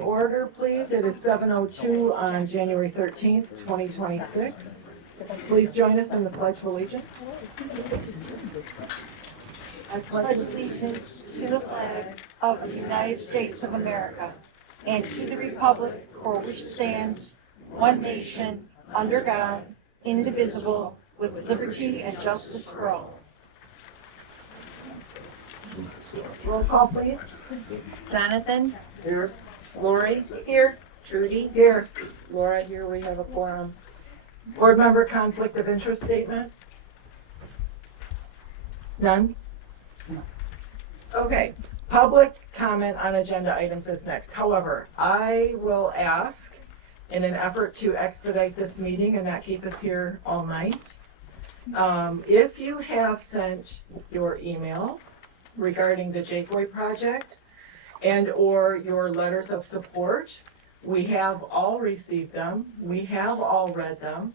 order, please. It is 7:02 on January 13th, 2026. Please join us in the Pledge of Allegiance. I pledge allegiance to the flag of the United States of America and to the republic for which stands one nation, under God, indivisible, with liberty and justice for all. Roll call, please. Jonathan? Here. Lori? Here. Trudy? Here. Laura, here we have a quorum. Board member conflict of interest statement? None? Okay, public comment on agenda items is next. However, I will ask, in an effort to expedite this meeting and not keep us here all night, if you have sent your email regarding the Jakeway project and or your letters of support, we have all received them. We have all read them.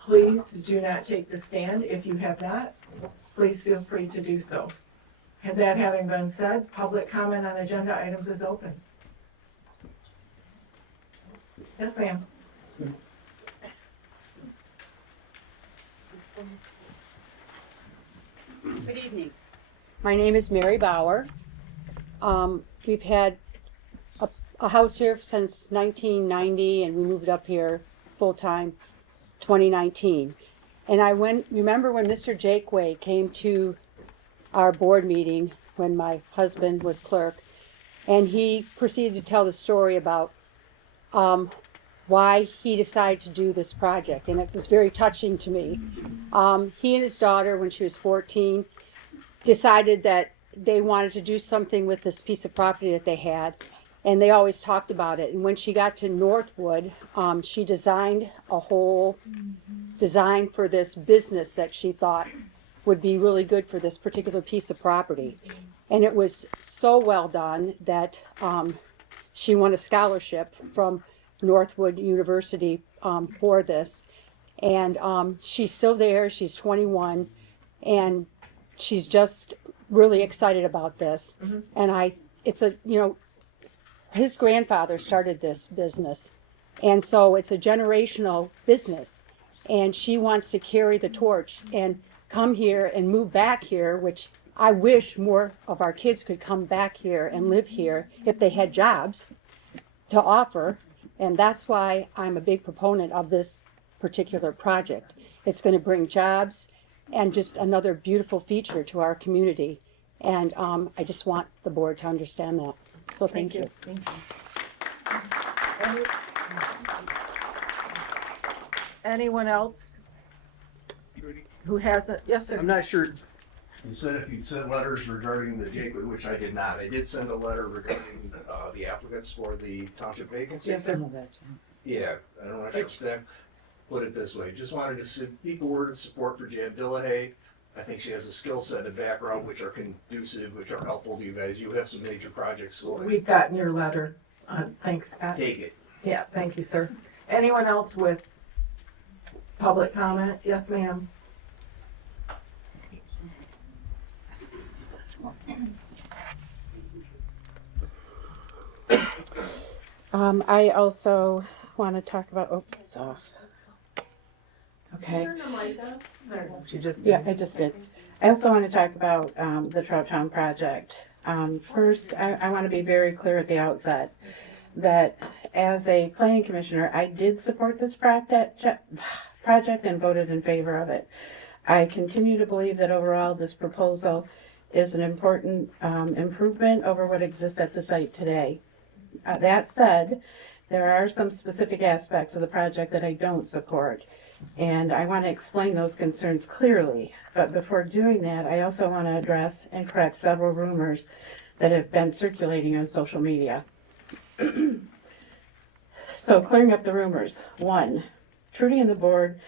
Please do not take the stand. If you have not, please feel free to do so. And that having been said, public comment on agenda items is open. Yes, ma'am. Good evening. My name is Mary Bauer. We've had a house here since 1990, and we moved up here full-time 2019. And I remember when Mr. Jakeway came to our board meeting when my husband was clerk, and he proceeded to tell the story about why he decided to do this project, and it was very touching to me. He and his daughter, when she was 14, decided that they wanted to do something with this piece of property that they had, and they always talked about it. And when she got to Northwood, she designed a whole design for this business that she thought would be really good for this particular piece of property. And it was so well done that she won a scholarship from Northwood University for this. And she's still there. She's 21, and she's just really excited about this. Mm-hmm. And his grandfather started this business, and so it's a generational business, and she wants to carry the torch and come here and move back here, which I wish more of our kids could come back here and live here if they had jobs to offer. And that's why I'm a big proponent of this particular project. It's going to bring jobs and just another beautiful feature to our community. And I just want the board to understand that. So thank you. Thank you. Anyone else who hasn't? Yes, sir. I'm not sure. You said if you'd sent letters regarding the Jakeway, which I did not. I did send a letter regarding the applicants for the township vacancy. Yes, sir. Yeah, I don't know if I put it this way. Just wanted to speak a word of support for Jan Dillahay. I think she has a skill set and background which are conducive, which are helpful to you guys. You have some major projects going. We've gotten your letter. Thanks, Scott. Take it. Yeah, thank you, sir. Anyone else with public comment? Yes, ma'am. I also want to talk about, oops, it's off. Okay. Yeah, I just did. I also want to talk about the Trout Town project. First, I want to be very clear at the outset that as a planning commissioner, I did support this project and voted in favor of it. I continue to believe that overall this proposal is an important improvement over what exists at the site today. That said, there are some specific aspects of the project that I don't support, and I want to explain those concerns clearly. But before doing that, I also want to address and correct several rumors that have been circulating on social media. So clearing up the rumors. 1, Trudy and the board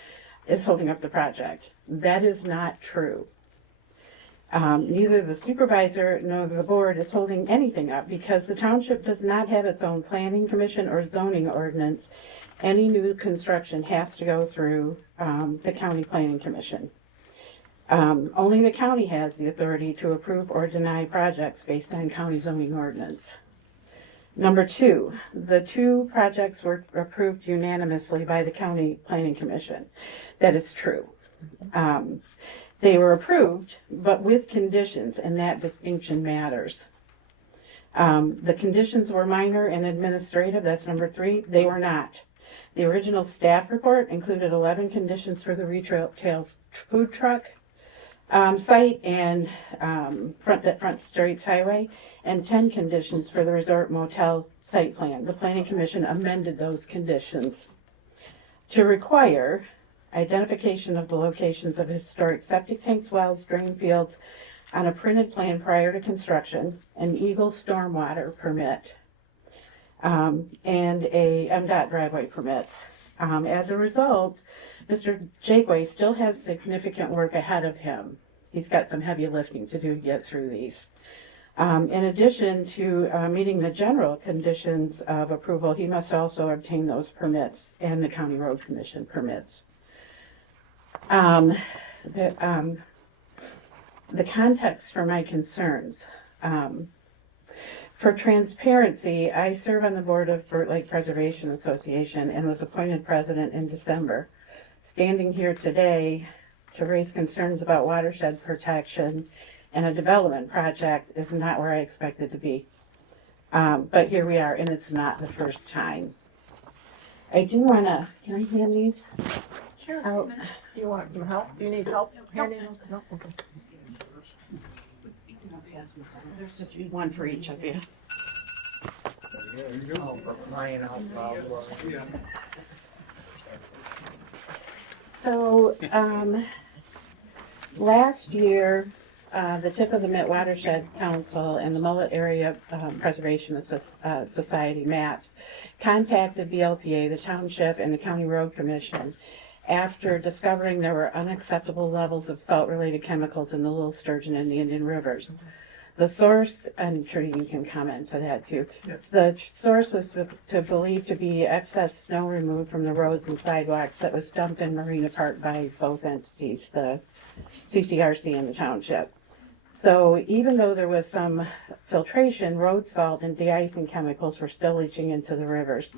is holding up the project. That is not true. Neither the supervisor nor the board is holding anything up because the township does not have its own planning commission or zoning ordinance. Any new construction has to go through the county planning commission. Only the county has the authority to approve or deny projects based on county zoning ordinance. Number two, the two projects were approved unanimously by the County Planning Commission. That is true. They were approved, but with conditions, and that distinction matters. The conditions were minor and administrative, that's number three. They were not. The original staff report included 11 conditions for the retail food truck site and Front Straits Highway, and 10 conditions for the resort motel site plan. The Planning Commission amended those conditions to require identification of the locations of historic septic tanks, wells, drain fields on a printed plan prior to construction, an Eagle stormwater permit, and a MDOT driveway permits. As a result, Mr. Jakeway still has significant work ahead of him. He's got some heavy lifting to do to get through these. In addition to meeting the general conditions of approval, he must also obtain those permits and the County Road Commission permits. The context for my concerns. For transparency, I serve on the board of Burt Lake Preservation Association and was appointed president in December. Standing here today to raise concerns about watershed protection and a development project is not where I expected to be. But here we are, and it's not the first time. I do want to, can I hand these? Sure. out? Do you want some help? Do you need help handing those? No? Okay. There's just one for each of you. So, last year, the Tip of the Mitt Watershed Council and the Mullet Area Preservation Society MAPS contacted BLPA, the township, and the County Road Commission after discovering there were unacceptable levels of salt-related chemicals in the Little Sturgeon and the Indian Rivers. The source, and Trudy can comment to that too, the source was believed to be excess snow removed from the roads and sidewalks that was dumped in Marina Park by both entities, the CCRC and the township. So even though there was some filtration, road salt and de-icing chemicals were still leaching into the rivers.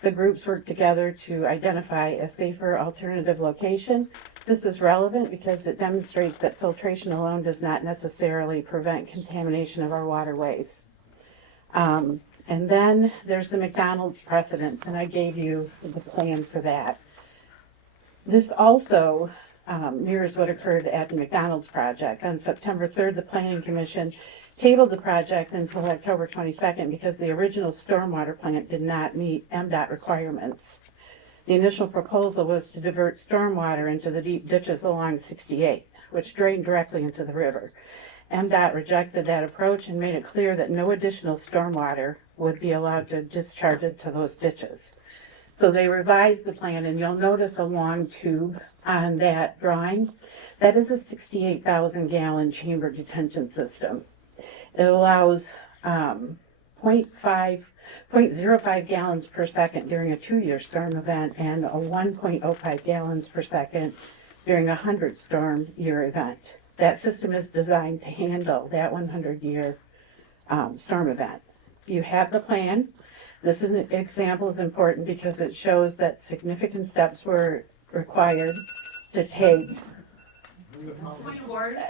The groups worked together to identify a safer alternative location. This is relevant because it demonstrates that filtration alone does not necessarily prevent contamination of our waterways. And then there's the McDonald's precedents, and I gave you the plan for that. This also mirrors what occurred at the McDonald's project. On September 3rd, the Planning Commission tabled the project until October 22nd because the original stormwater plant did not meet MDOT requirements. The initial proposal was to divert stormwater into the deep ditches along 68, which drained directly into the river. MDOT rejected that approach and made it clear that no additional stormwater would be allowed to discharge into those ditches. So they revised the plan, and you'll notice a long tube on that drawing. That is a 68,000 gallon chamber detention system. It allows 0.05 gallons per second during a 2-year storm event and a 1.05 gallons per second during a 100 storm year event. That system is designed to handle that 100-year storm event. You have the plan. This example is important because it shows that significant steps were required to take Point of order.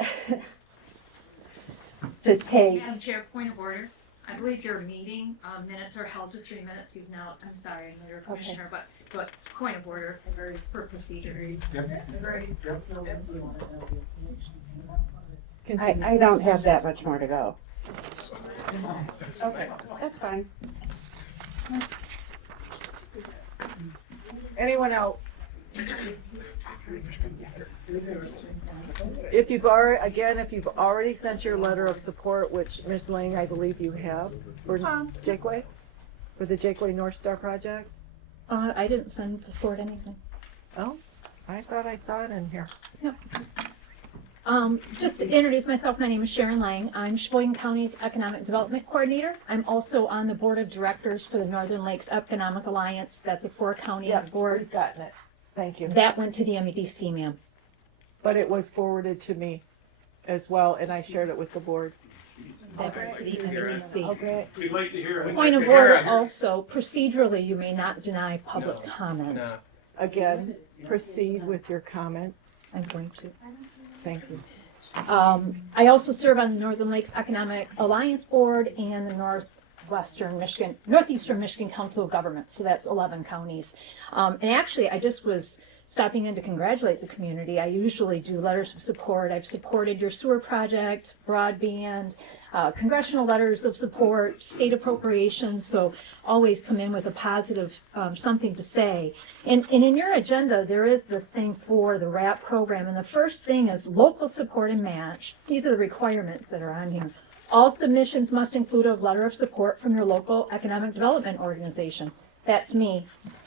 Madam Chair, point of order. I believe your meeting minutes are held to 3 minutes. You've now, I'm sorry, I know you're a commissioner, but point of order for procedure. I don't have that much more to go. Okay. That's fine. Anyone else? If you've already sent your letter of support, which Ms. Lang, I believe you have, for Jakeway, for the Jakeway North Star project? I didn't send to support anything. Oh, I thought I saw it in here. Just to introduce myself, my name is Sharon Lang. I'm Sheboygan County's Economic Development Coordinator. I'm also on the Board of Directors for the Northern Lakes Economic Alliance. That's a 4-county board. We've gotten it. Thank you. That went to the MEDC, ma'am. But it was forwarded to me as well, and I shared it with the board. Back to the MEDC. We'd like to hear it. Point of order also, procedurally, you may not deny public comment. No. Again, proceed with your comment. I'm going to. Thank you. I also serve on the Northern Lakes Economic Alliance Board and the Northeastern Michigan Council of Governments, so that's 11 counties. And actually, I just was stopping in to congratulate the community. I usually do letters of support. I've supported your sewer project, broadband, congressional letters of support, state appropriations, so always come in with a positive something to say. And in your agenda, there is this thing for the RAP program, and the first thing is local support and match. These are the requirements that are on here. All submissions must include a letter of support from your local economic development organization. That's me.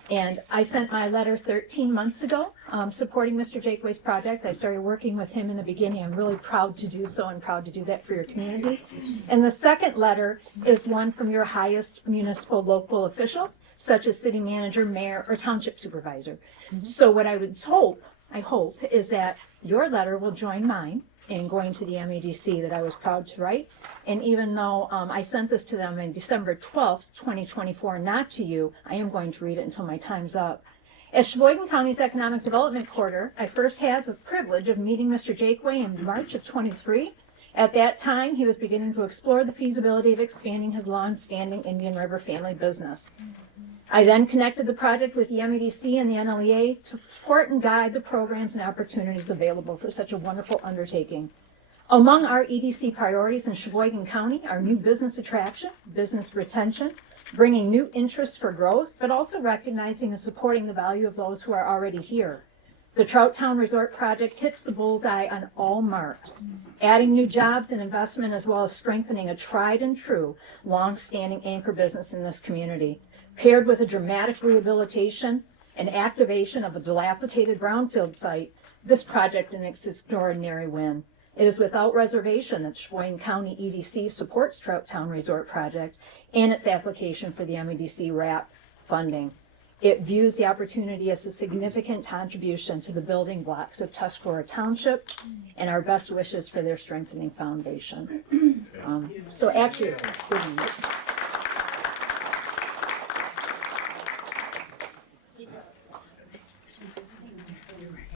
And I sent my letter 13 months ago, supporting Mr. Jakeway's project. I started working with him in the beginning. I'm really proud to do so and proud to do that for your community. And the second letter is one from your highest municipal local official, such as city manager, mayor, or township supervisor. So what I hope, is that your letter will join mine in going to the MEDC that I was proud to write. And even though I sent this to them on December 12th, 2024, not to you, I am going to read it until my time's up. As Sheboygan County's Economic Development Quarter, I first had the privilege of meeting Mr. Jakeway in March of 23. At that time, he was beginning to explore the feasibility of expanding his long-standing Indian River family business. I then connected the project with the MEDC and the NLEA to support and guide the programs and opportunities available for such a wonderful undertaking. Among our EDC priorities in Sheboygan County are new business attraction, business retention, bringing new interests for growth, but also recognizing and supporting the value of those who are already here. The Trout Town Resort project hits the bullseye on all marks, adding new jobs and investment as well as strengthening a tried and true, long-standing anchor business in this community. Paired with a dramatic rehabilitation and activation of a dilapidated brownfield site, this project is an extraordinary win. It is without reservation that Sheboygan County EDC supports Trout Town Resort project and its application for the MEDC RAP funding. It views the opportunity as a significant contribution to the building blocks of Tuscarora Township and our best wishes for their strengthening foundation. So actually,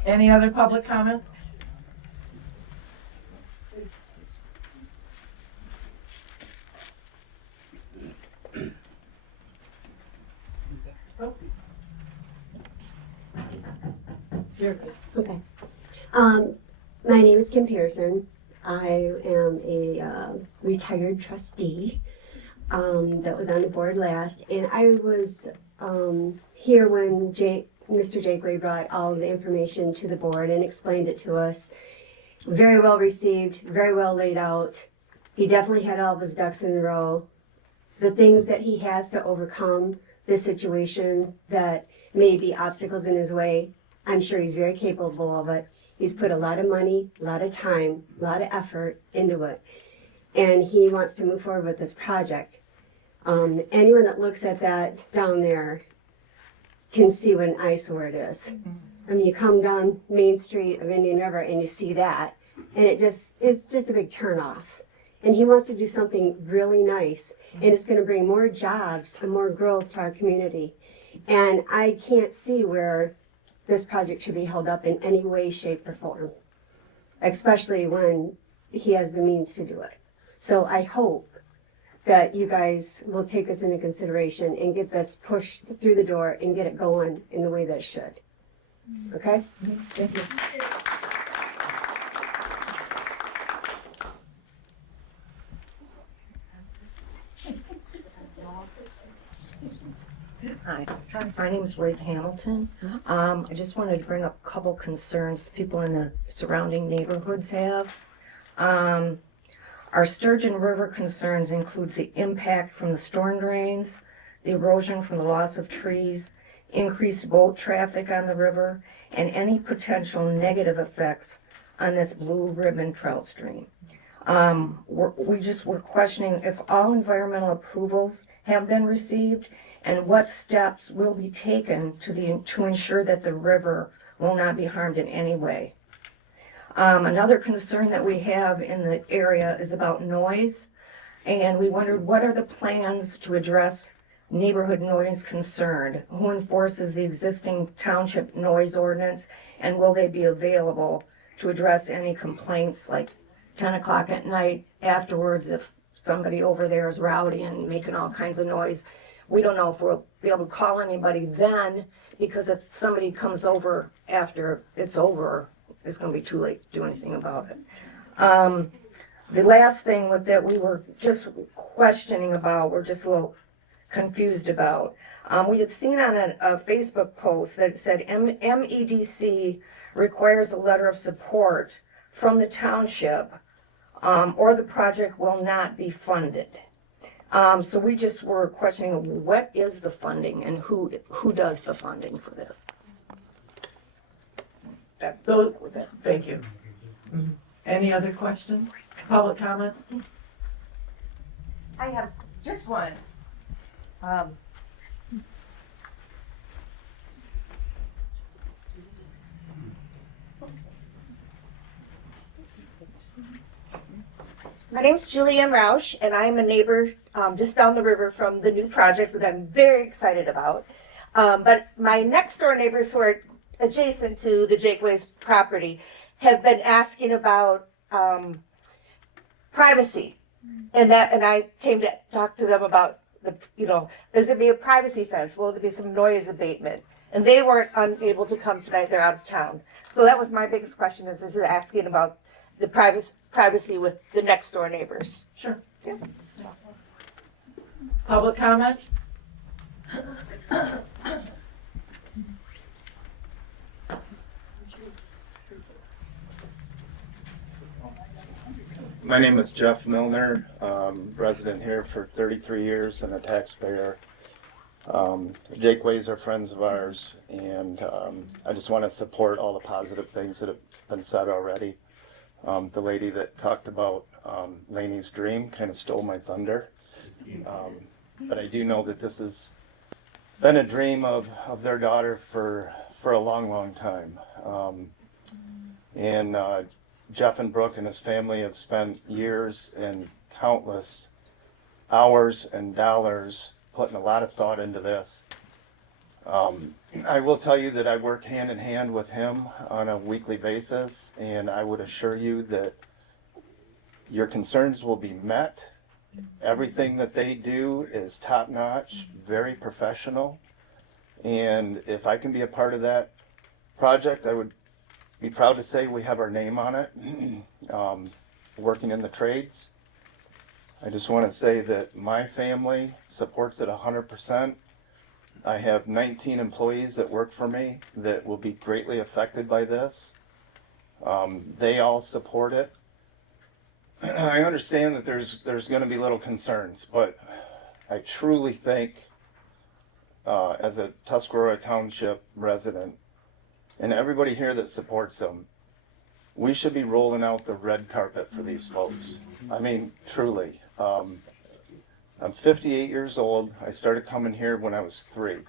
Any other public comments? You're good. Okay. My name is Kim Pearson. I am a retired trustee that was on the board last, and I was here when Mr. Jakeway brought all of the information to the board and explained it to us. Very well received, very well laid out. He definitely had all of his ducks in a row. The things that he has to overcome this situation that may be obstacles in his way, I'm sure he's very capable of it. He's put a lot of money, a lot of time, a lot of effort into it. And he wants to move forward with this project. Anyone that looks at that down there can see what an eyesore it is. I mean, you come down Main Street of Indian River and you see that, and it's just a big turnoff. And he wants to do something really nice, and it's going to bring more jobs and more growth to our community. And I can't see where this project should be held up in any way, shape, or form, especially when he has the means to do it. So I hope that you guys will take this into consideration and get this pushed through the door and get it going in the way that it should. Okay? Thank you. Hi, my name is Rafe Hamilton. I just wanted to bring up a couple concerns people in the surrounding neighborhoods have. Our Sturgeon River concerns includes the impact from the storm drains, the erosion from the loss of trees, increased boat traffic on the river, and any potential negative effects on this blue ribbon trout stream. We're questioning if all environmental approvals have been received and what steps will be taken to ensure that the river will not be harmed in any way. Another concern that we have in the area is about noise. And we wondered, what are the plans to address neighborhood noise concern? Who enforces the existing township noise ordinance? And will they be available to address any complaints like 10 o'clock at night afterwards if somebody over there is rowdy and making all kinds of noise? We don't know if we'll be able to call anybody then, because if somebody comes over after it's over, it's going to be too late to do anything about it. The last thing that we were just questioning about, we're just a little confused about. We had seen on a Facebook post that it said MEDC requires a letter of support from the township, or the project will not be funded. So we just were questioning, what is the funding and who does the funding for this? So, thank you. Any other questions? Public comments? I have just one. My name's Julianne Roush, and I'm a neighbor just down the river from the new project that I'm very excited about. But my next door neighbors who are adjacent to the Jakeways property have been asking about privacy, and I came to talk to them about there's gonna be a privacy fence. Will there be some noise abatement? And they weren't unable to come tonight. They're out of town. So that was my biggest question, is just asking about the privacy with the next door neighbors. Sure. Yeah. Public comments? My name is Jeff Milner, resident here for 33 years and a taxpayer. The Jakeways are friends of ours, and I just want to support all the positive things that have been said already. The lady that talked about Laney's dream kind of stole my thunder. But I do know that this has been a dream of their daughter for a long, long time. And Jeff and Brooke and his family have spent years and countless hours and dollars putting a lot of thought into this. I will tell you that I work hand in hand with him on a weekly basis, and I would assure you that your concerns will be met. Everything that they do is top-notch, very professional, and if I can be a part of that project, I would be proud to say we have our name on it. Working in the trades, I just want to say that my family supports it 100%. I have 19 employees that work for me that will be greatly affected by this. They all support it. I understand that there's going to be little concerns, but I truly think, as a Tuscarora Township resident, and everybody here that supports them, we should be rolling out the red carpet for these folks. I mean, truly. I'm 58 years old. I started coming here when I was 3.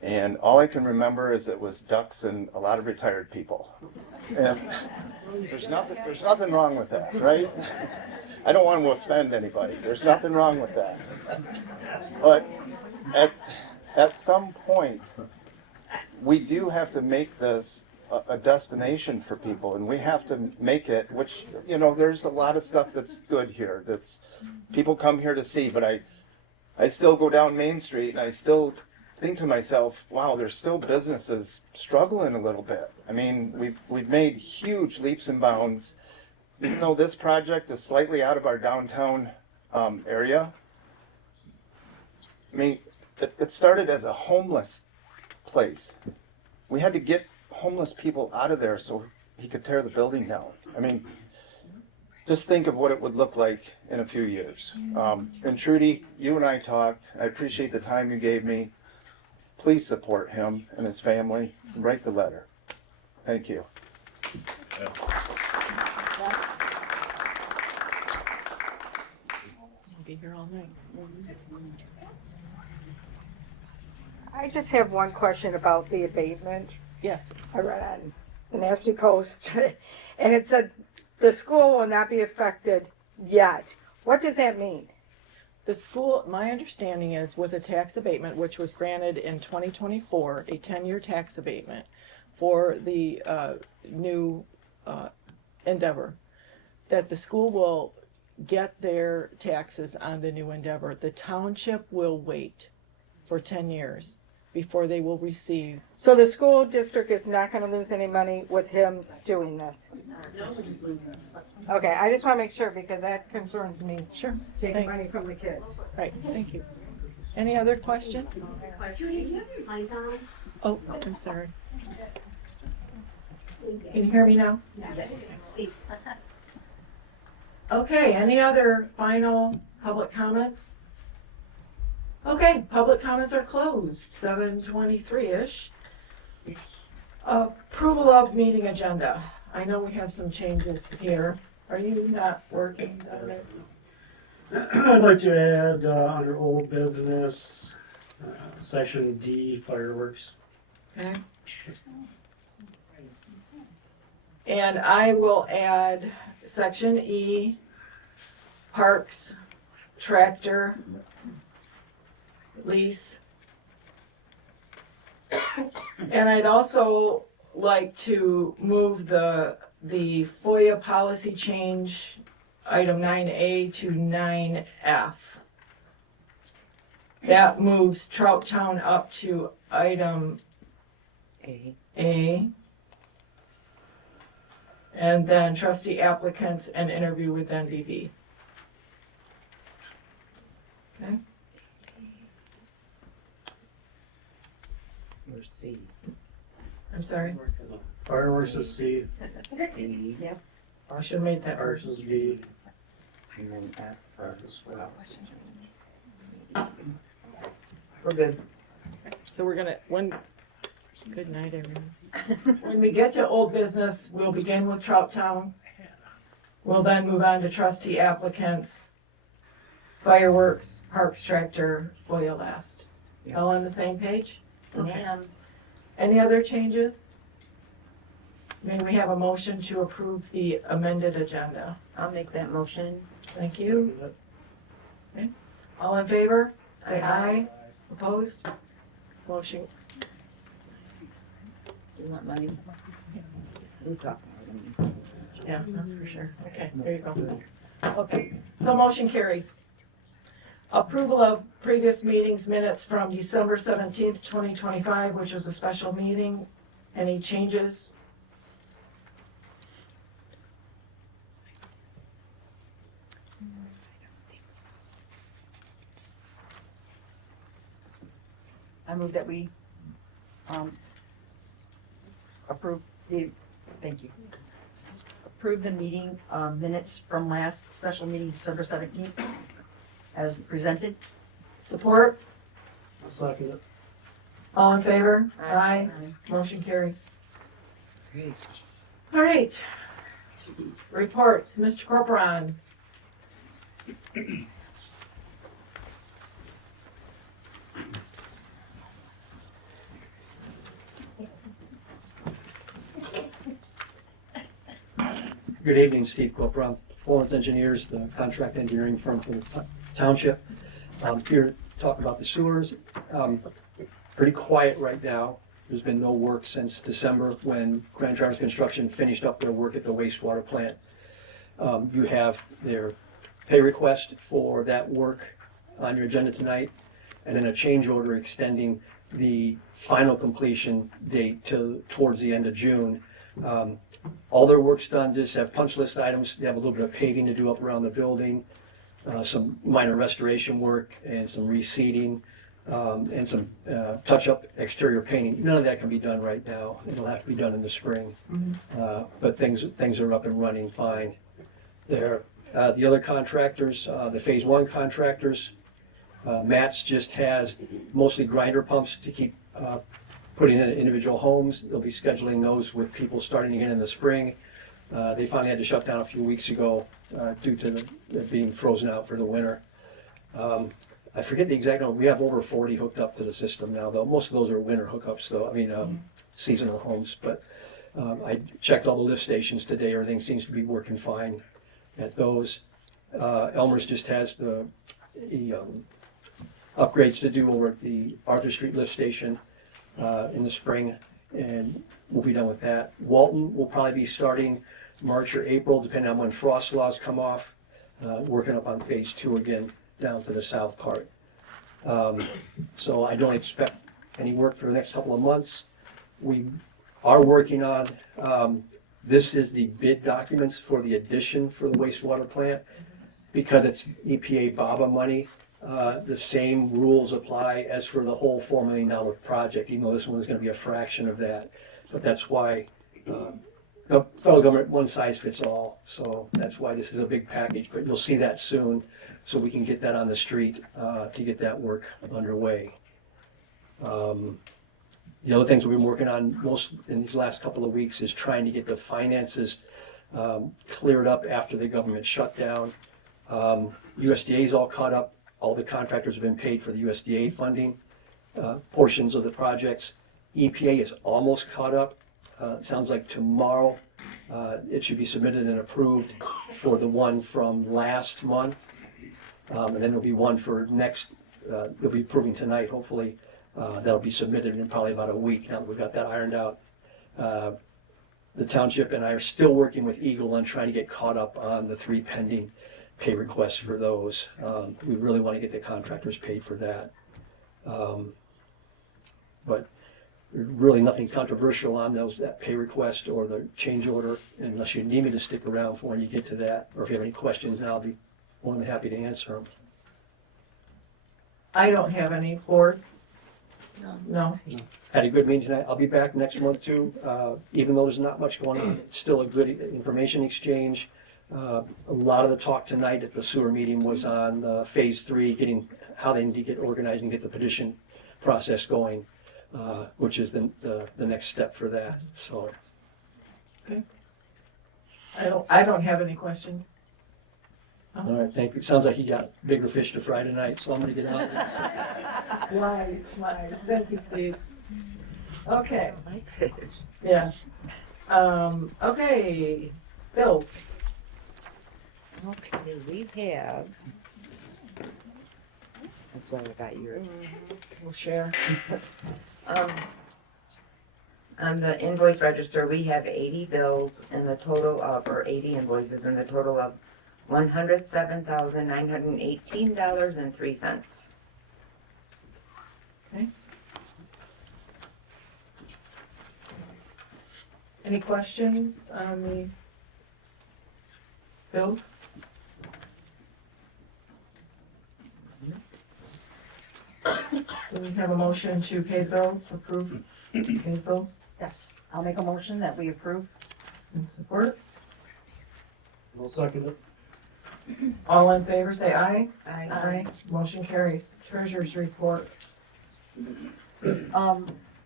And all I can remember is it was ducks and a lot of retired people. And there's nothing wrong with that, right? I don't want to offend anybody. There's nothing wrong with that. But at some point, we do have to make this a destination for people, and we have to make it, which, there's a lot of stuff that's good here, that's people come here to see, but I still go down Main Street and I still think to myself, wow, there's still businesses struggling a little bit. I mean, we've made huge leaps and bounds. Even though this project is slightly out of our downtown area, I mean, it started as a homeless place. We had to get homeless people out of there so he could tear the building down. I mean, just think of what it would look like in a few years. And Trudy, you and I talked. I appreciate the time you gave me. Please support him and his family. Write the letter. Thank you. Be here all night. I just have one question about the abatement. Yes. I read on the nasty post, and it said the school will not be affected yet. What does that mean? The school, my understanding is with a tax abatement, which was granted in 2024, a 10-year tax abatement for the new endeavor, that the school will get their taxes on the new endeavor. The township will wait for 10 years before they will receive. So the school district is not going to lose any money with him doing this? Okay, I just want to make sure because that concerns me. Sure. Taking money from the kids. Right, thank you. Any other questions? Judy, do you have your mic on? Oh, I'm sorry. Can you hear me now? Okay, any other final public comments? Okay, public comments are closed, 7:23-ish. Approval of meeting agenda. I know we have some changes here. Are you not working on it? I'd like to add under old business, section D, fireworks. Okay. And I will add section E, parks, tractor, lease. And I'd also like to move the FOIA policy change, item 9A to 9F. That moves Trout Town up to item A. And then trustee applicants and interview would then be B. Okay. Or C. I'm sorry. Fireworks is C, Yep. I should have made that. parks is B. And then F for We're good. So we're gonna, good night, everyone. When we get to old business, we'll begin with Trout Town. We'll then move on to trustee applicants, fireworks, parks, tractor, FOIA last. All on the same page? Ma'am. Any other changes? May we have a motion to approve the amended agenda? I'll make that motion. Thank you. Okay. All in favor? Say aye. Opposed? Motion. You want money? We'll talk about it. Yeah, that's for sure. Okay, there you go. Okay, so motion carries. Approval of previous meetings minutes from December 17th, 2025, which was a special meeting. Any changes? I move that we approve the, thank you. Approve the meeting minutes from last special meeting, December 17th, as presented. Support? I'll second it. All in favor? Aye. Motion carries. Great. All right. Reports, Mr. Corporon. Good evening, Steve Corporon, Florence Engineers, the contract engineering firm for the township. Here to talk about the sewers. Pretty quiet right now. There's been no work since December when Grand Traverse Construction finished up their work at the wastewater plant. You have their pay request for that work on your agenda tonight, and then a change order extending the final completion date towards the end of June. All their work's done, just have punch list items. They have a little bit of paving to do up around the building, some minor restoration work and some reseeding, and some touch-up exterior painting. None of that can be done right now. It'll have to be done in the spring. But things are up and running fine there. The other contractors, the phase one contractors, Matt's just has mostly grinder pumps to keep putting in individual homes. They'll be scheduling those with people starting again in the spring. They finally had to shut down a few weeks ago due to it being frozen out for the winter. I forget the exact number. We have over 40 hooked up to the system now, though. Most of those are winter hookups, though. I mean, seasonal homes. But I checked all the lift stations today, everything seems to be working fine at those. Elmer's just has the upgrades to do over at the Arthur Street lift station in the spring, and we'll be done with that. Walton will probably be starting March or April, depending on when frost laws come off, working up on phase 2 again down to the south part. So I don't expect any work for the next couple of months. We are working on, this is the bid documents for the addition for the wastewater plant. Because it's EPA BABA money, the same rules apply as for the whole $4 million project, even though this one is going to be a fraction of that. But that's why the federal government, one size fits all. So that's why this is a big package. But you'll see that soon, so we can get that on the street to get that work underway. The other things we've been working on most in these last couple of weeks is trying to get the finances cleared up after the government shutdown. USDA is all caught up. All the contractors have been paid for the USDA funding portions of the projects. EPA is almost caught up. Sounds like tomorrow it should be submitted and approved for the one from last month. And then there'll be one for next, they'll be approving tonight, hopefully. That'll be submitted in probably about a week now that we've got that ironed out. The township and I are still working with Eagle on trying to get caught up on the 3 pending pay requests for those. We really want to get the contractors paid for that. But there's really nothing controversial on those, that pay request or the change order, unless you need me to stick around for when you get to that, or if you have any questions, I'll be more than happy to answer them. I don't have any. Board? No. Had a good meeting tonight. I'll be back next month too. Even though there's not much going on, it's still a good information exchange. A lot of the talk tonight at the sewer meeting was on phase 3, getting how they need to get organized and get the petition process going, which is the next step for that. So. Okay. I don't have any questions. All right, thank you. Sounds like you got bigger fish to fry tonight, so I'm gonna get out. Wise. Thank you, Steve. Okay. Yeah. Okay. Bills. Okay, we have. That's why I got yours. We'll share. On the invoice register, we have 80 bills in the total of, or 80 invoices in the total of $107,918.03. Okay. Any questions on the bill? Do we have a motion to pay bills, approve paid bills? Yes, I'll make a motion that we approve. And support? I'll second it. All in favor, say aye. Aye. Motion carries. Treasurer's report.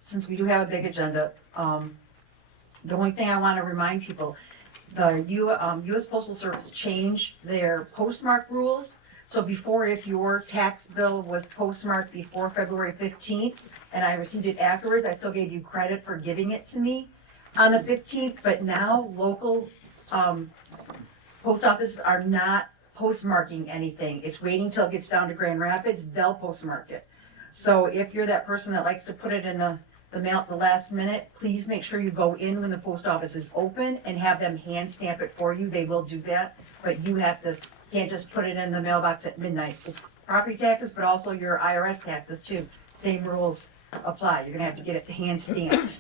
Since we do have a big agenda, the only thing I want to remind people, the U.S. Postal Service changed their postmark rules. So before, if your tax bill was postmarked before February 15th, and I received it afterwards, I still gave you credit for giving it to me on the 15th, but now local post offices are not postmarking anything. It's waiting till it gets down to Grand Rapids, they'll postmark it. So if you're that person that likes to put it in the mail at the last minute, please make sure you go in when the post office is open and have them hand stamp it for you. They will do that, but you can't just put it in the mailbox at midnight. It's property taxes, but also your IRS taxes too. Same rules apply. You're gonna have to get it hand stamped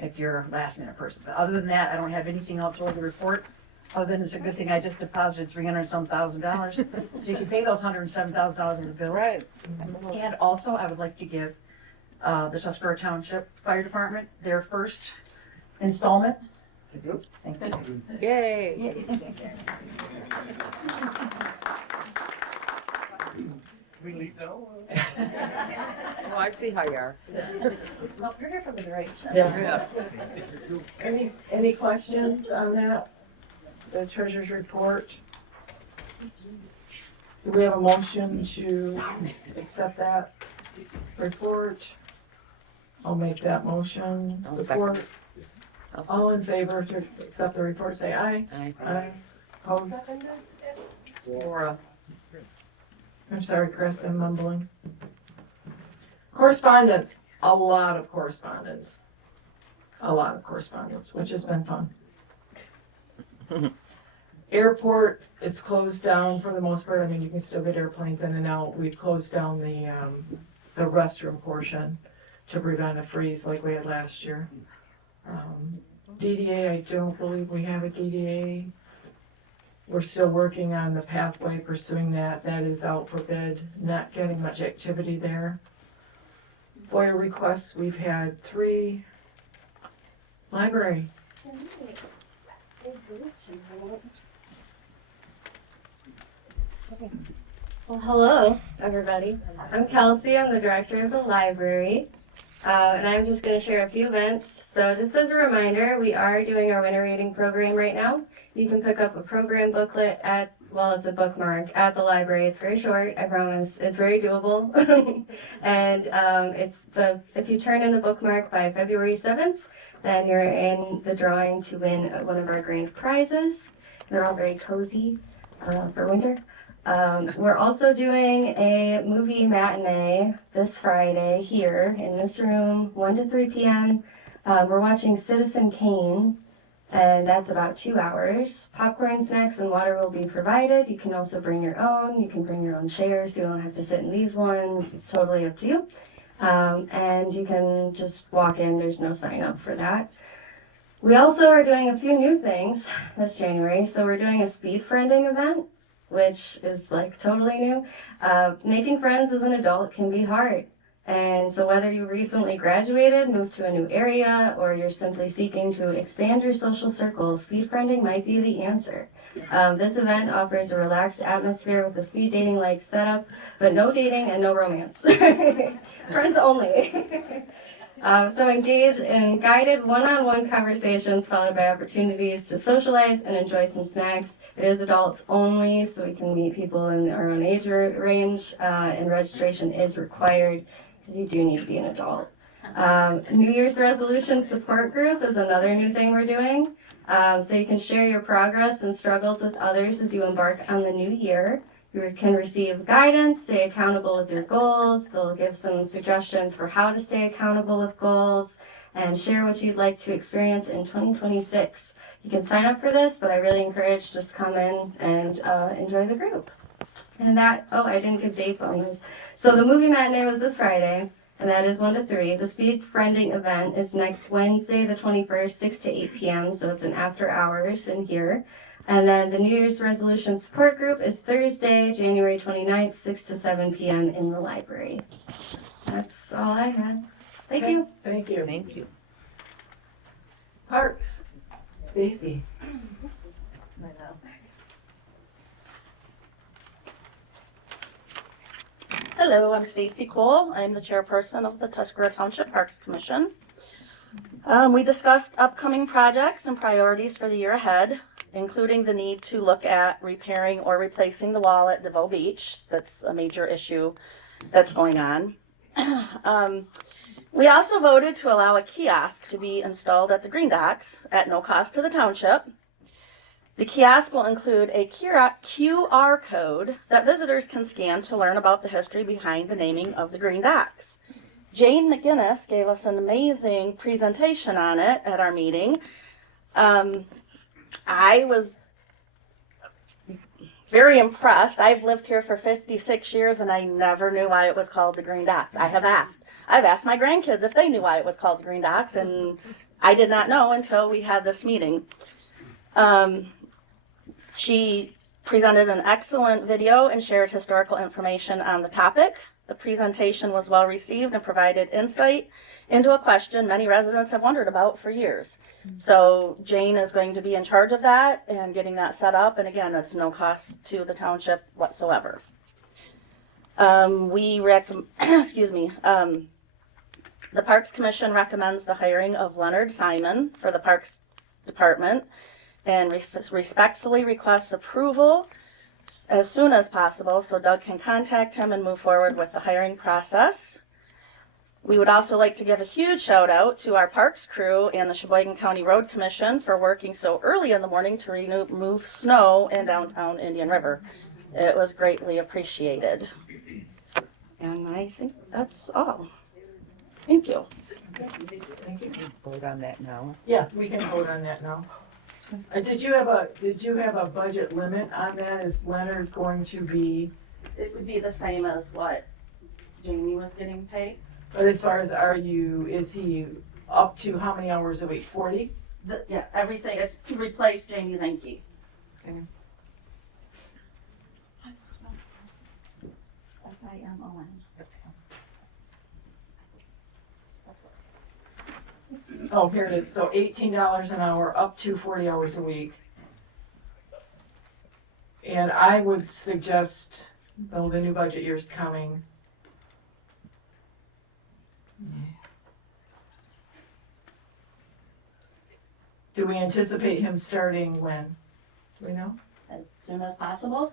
if you're a last minute person. But other than that, I don't have anything else to report. Other than it's a good thing I just deposited $300-some thousand, so you can pay those $107,000 in the bill. Right. And also, I would like to give the Tuscarora Township Fire Department their first installment. Thank you. Yay. We leave now? Oh, I see how you are. No, you're here for the duration. Yeah. Any questions on that? The treasurer's report? Do we have a motion to accept that report? I'll make that motion. I'll Support. All in favor to accept the report, say aye. Aye. Aye. Opposed? I'm sorry, Chris, I'm mumbling. Correspondence, a lot of correspondence. A lot of correspondence, which has been fun. Airport, it's closed down for the most part. I mean, you can still get airplanes in and out. We've closed down the restroom portion to prevent a freeze like we had last year. DDA, I don't believe we have a DDA. We're still working on the pathway, pursuing that. That is out for bid, not getting much activity there. FOIA requests, we've had 3. Library. Well, hello, everybody. I'm Kelsey. I'm the director of the library. And I'm just going to share a few events. So just as a reminder, we are doing our winter reading program right now. You can pick up a program booklet at, well, it's a bookmark at the library. It's very short, I promise. It's very doable. And if you turn in the bookmark by February 7th, then you're in the drawing to win one of our grand prizes. They're all very cozy for winter. We're also doing a movie matinee this Friday here in this room, 1 to 3 p.m. We're watching Citizen Kane, and that's about 2 hours. Popcorn, snacks, and water will be provided. You can also bring your own. You can bring your own chairs, so you don't have to sit in these ones. It's totally up to you. And you can just walk in. There's no sign up for that. We also are doing a few new things this January. So we're doing a speed friending event, which is like totally new. Making friends as an adult can be hard. And so whether you recently graduated, moved to a new area, or you're simply seeking to expand your social circle, speed friending might be the answer. This event offers a relaxed atmosphere with a speed dating-like setup, but no dating and no romance. Friends only. So engage in guided one-on-one conversations followed by opportunities to socialize and enjoy some snacks. It is adults only, so we can meet people in our own age range, and registration is required because you do need to be an adult. New Year's resolution support group is another new thing we're doing. So you can share your progress and struggles with others as you embark on the new year. You can receive guidance, stay accountable with your goals. They'll give some suggestions for how to stay accountable with goals and share what you'd like to experience in 2026. You can sign up for this, but I really encourage just come in and enjoy the group. And that, oh, I didn't give dates on this. So the movie matinee was this Friday, and that is 1 to 3. The speed friending event is next Wednesday, the 21st, 6 to 8 p.m., so it's an after hours in here. And then the New Year's resolution support group is Thursday, January 29th, 6 to 7 p.m. in the library. That's all I had. Thank you. Thank you. Thank you. Parks. Stacy. Hello, I'm Stacy Cole. I'm the chairperson of the Tuscarora Township Parks Commission. We discussed upcoming projects and priorities for the year ahead, including the need to look at repairing or replacing the wall at DeVoe Beach. That's a major issue that's going on. We also voted to allow a kiosk to be installed at the green docks at no cost to the township. The kiosk will include a QR code that visitors can scan to learn about the history behind the naming of the green docks. Jane McGinnis gave us an amazing presentation on it at our meeting. I was very impressed. I've lived here for 56 years and I never knew why it was called the Green Docks. I've asked my grandkids if they knew why it was called the Green Docks, and I did not know until we had this meeting. She presented an excellent video and shared historical information on the topic. The presentation was well received and provided insight into a question many residents have wondered about for years. So Jane is going to be in charge of that and getting that set up. And again, it's no cost to the township whatsoever. The Parks Commission recommends the hiring of Leonard Simon for the Parks Department and respectfully requests approval as soon as possible so Doug can contact him and move forward with the hiring process. We would also like to give a huge shout out to our parks crew and the Sheboygan County Road Commission for working so early in the morning to remove snow in downtown Indian River. It was greatly appreciated. And I think that's all. Thank you. Vote on that now. Yeah, we can vote on that now. Did you have a budget limit on that? Is Leonard going to be, It would be the same as what Jamie was getting paid. but as far as is he up to how many hours a week? 40? Yeah, everything, it's to replace Jamie's Enki. Okay. SIMON. Oh, here it is. So $18 an hour, up to 40 hours a week. And I would suggest, though the new budget year is coming. Do we anticipate him starting when? Do we know? As soon as possible.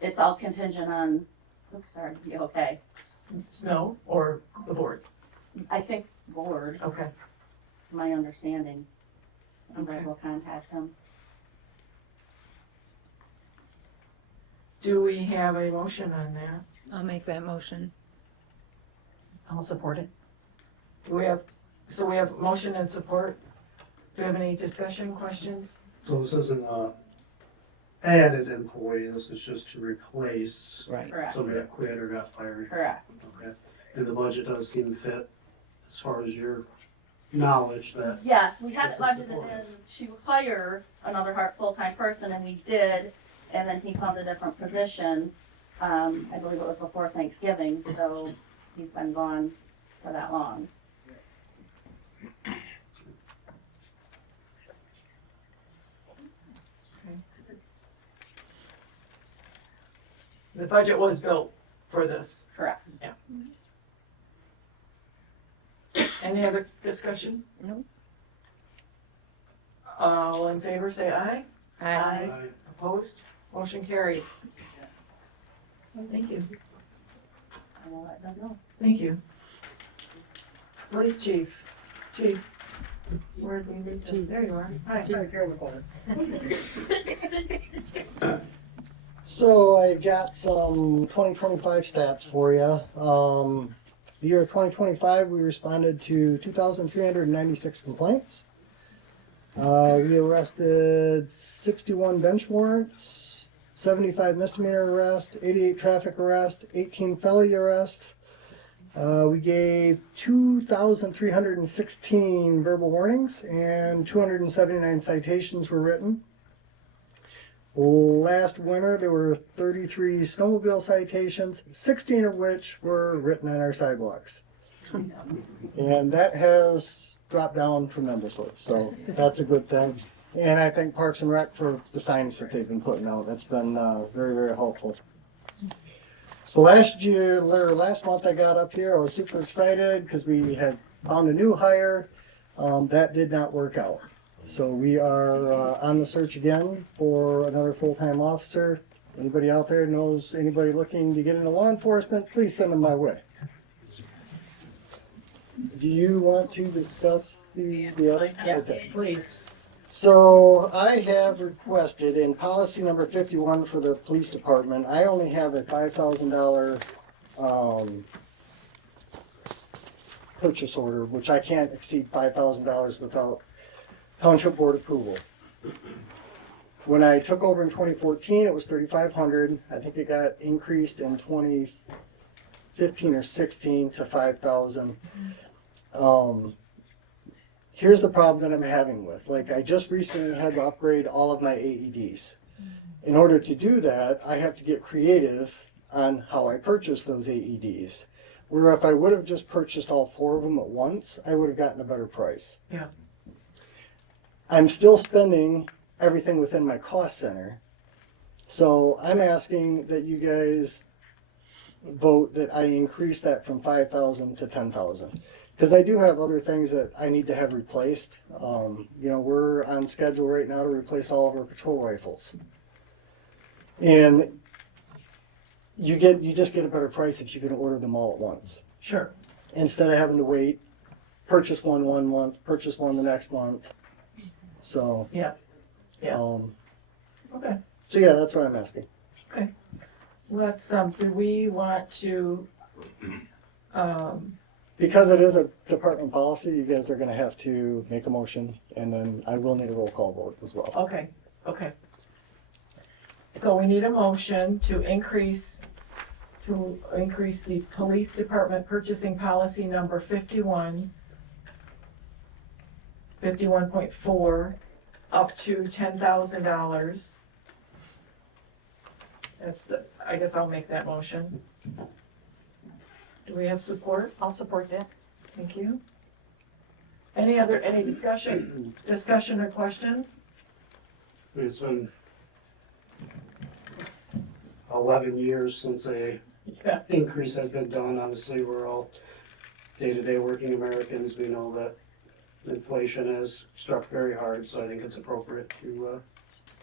It's all contingent on, oops, sorry, you okay? Snow or the board? I think board Okay. is my understanding. And Okay. I will contact him. Do we have a motion on that? I'll make that motion. I'll support it. Do we have, so we have motion and support. Do we have any discussion, questions? So this isn't a added employee, this is just to replace Right. Correct. somebody that quit or got fired. Correct. Okay. And the budget does seem fit, as far as your knowledge that. Yes, we had it This is budgeted supported. in to hire another full-time person, and we did, and then he found a different position. I believe it was before Thanksgiving, so he's been gone for that long. The budget was built for this. Correct. Yeah. Any other discussion? No. All in favor, say aye. Aye. Opposed? Motion carried. Thank you. I will let them know. Thank you. Police chief. Chief. Where did we reach? There you are. Hi. So I got some 2025 stats for you. The year 2025, we responded to 2,396 complaints. We arrested 61 bench warrants, 75 misdemeanor arrests, 88 traffic arrests, 18 felony arrests. We gave 2,316 verbal warnings and 279 citations were written. Last winter, there were 33 snowmobile citations, 16 of which were written on our sidewalks. And that has dropped down tremendously, so that's a good thing. And I thank Parks and Rec for the signs that they've been putting out. That's been very, very helpful. So last month I got up here, I was super excited because we had found a new hire. That did not work out. So we are on the search again for another full-time officer. Anybody out there knows anybody looking to get into law enforcement, please send them my way. Do you want to discuss the other? Yeah, Okay. please. So I have requested in policy number 51 for the police department, I only have a $5,000 purchase order, which I can't exceed $5,000 without township board approval. When I took over in 2014, it was $3,500. I think it got increased in 2015 or 16 to $5,000. Here's the problem that I'm having with. Like, I just recently had to upgrade all of my AEDs. In order to do that, I have to get creative on how I purchase those AEDs. Where if I would have just purchased all 4 of them at once, I would have gotten a better price. Yeah. I'm still spending everything within my cost center. So I'm asking that you guys vote that I increase that from 5,000 to 10,000. Because I do have other things that I need to have replaced. We're on schedule right now to replace all of our patrol rifles. And you just get a better price if you can order them all at once. Sure. Instead of having to wait, purchase one month, purchase one the next month. So. Yeah. Yeah. Okay. So yeah, that's what I'm asking. Okay. Let's, do we want to, Because it is a department policy, you guys are gonna have to make a motion, and then I will need a roll call vote as well. okay, okay. So we need a motion to increase the police department purchasing policy number 51.4, up to $10,000. I guess I'll make that motion. Do we have support? I'll support that. Thank you. Any discussion or questions? It's been 11 years since a increase has been done. Obviously, we're all day-to-day working Americans. We know that inflation has struck very hard, so I think it's appropriate to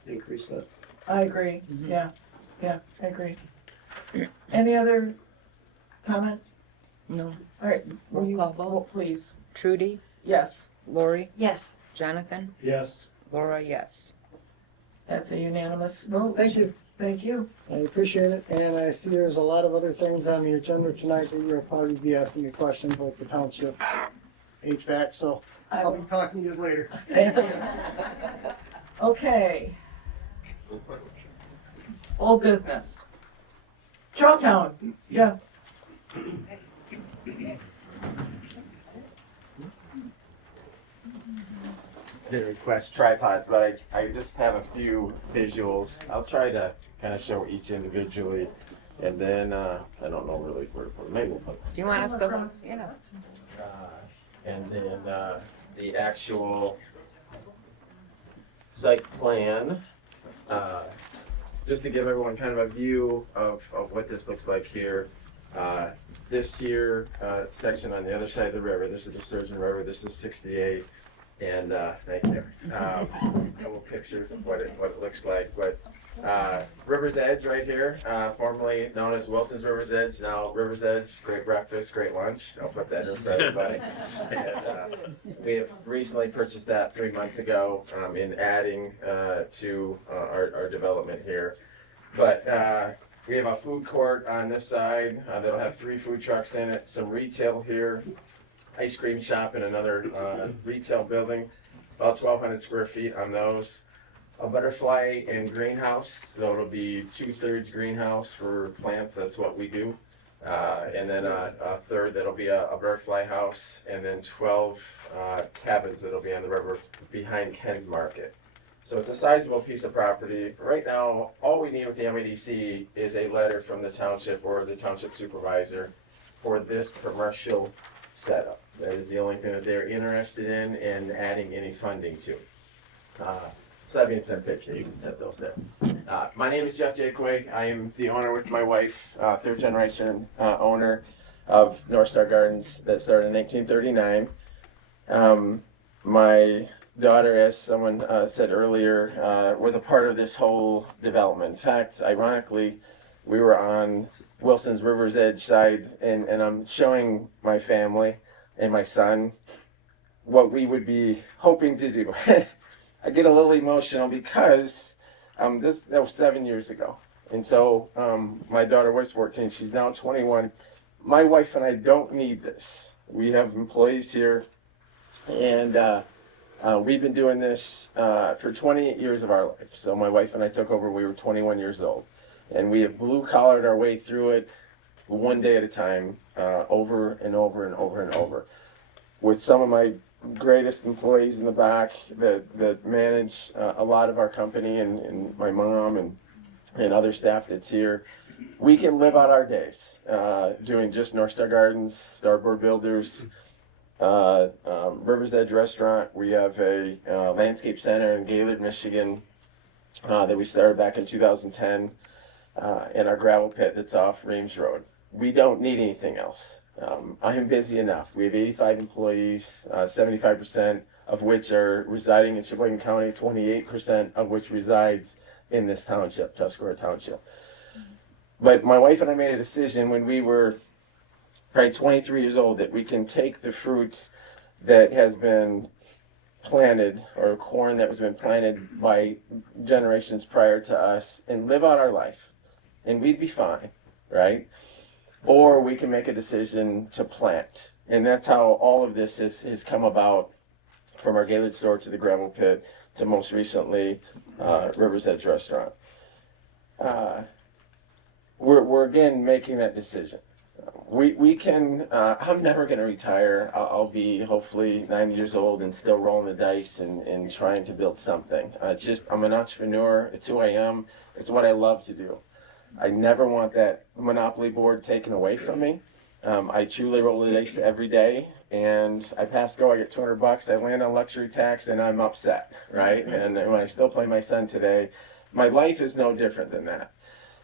increase that. I agree, yeah, I agree. Any other comments? No. All right, will you Roll call vote, please? Trudy, Yes, Lori, Yes. Jonathan, Yes. Laura, yes. that's a unanimous vote. Thank you. Thank you. I appreciate it, and I see there's a lot of other things on the agenda tonight that you'll probably be asking me questions like the township HVAC, so I'll be talking to you later. Thank you. Okay. Old business. Trout Town, yeah. Didn't request tripods, but I just have a few visuals. I'll try to kind of show each individually, and then I don't know really where maybe we'll put. Do you want us to? Yeah. And then the actual site plan, just to give everyone kind of a view of what this looks like here. This here section on the other side of the river, this is the Sturgeon River, this is 68. And thank you. A couple pictures of what it looks like. But River's Edge right here, formerly known as Wilson's River's Edge, now River's Edge. Great breakfast, great lunch. I'll put that in for everybody. And we have recently purchased that 3 months ago in adding to our development here. But we have a food court on this side that'll have 3 food trucks in it, some retail here. Ice cream shop in another retail building, about 1,200 square feet on those. A butterfly and greenhouse, so it'll be 2/3 greenhouse for plants, that's what we do. And then a third that'll be a butterfly house, and then 12 cabins that'll be on the river behind Ken's Market. So it's a sizable piece of property. Right now, all we need with the MEDC is a letter from the township or the township supervisor for this commercial setup. That is the only thing that they're interested in and adding any funding to. So that being said, you can set those there. My name is Jeff Jakeway. I am the owner with my wife, 3rd generation owner of North Star Gardens that started in 1939. My daughter, as someone said earlier, was a part of this whole development. In fact, ironically, we were on Wilson's River's Edge side, and I'm showing my family and my son what we would be hoping to do. I get a little emotional because that was 7 years ago. And so my daughter was 14, she's now 21. My wife and I don't need this. We have employees here, and we've been doing this for 28 years of our life. So my wife and I took over when we were 21 years old. And we have blue-collared our way through it one day at a time, over and over and over and over. With some of my greatest employees in the back that manage a lot of our company, and my mom and other staff that's here, we can live out our days doing just North Star Gardens, Starboard Builders, River's Edge Restaurant. We have a landscape center in Gaylord, Michigan that we started back in 2010. And our gravel pit that's off Reams Road. We don't need anything else. I am busy enough. We have 85 employees, 75% of which are residing in Sheboygan County, 28% of which resides in this township, Tuscarora Township. But my wife and I made a decision when we were probably 23 years old, that we can take the fruits that has been planted, or corn that has been planted by generations prior to us, and live out our life, and we'd be fine, right? Or we can make a decision to plant. And that's how all of this has come about, from our Gaylord store to the gravel pit to most recently River's Edge Restaurant. We're again making that decision. We can, I'm never going to retire. I'll be hopefully 90 years old and still rolling the dice and trying to build something. It's just, I'm an entrepreneur. It's who I am. It's what I love to do. I never want that monopoly board taken away from me. I truly roll the dice every day, and I pass go, I get $200, I land on luxury tax, and I'm upset, right? And when I still play my son today, my life is no different than that.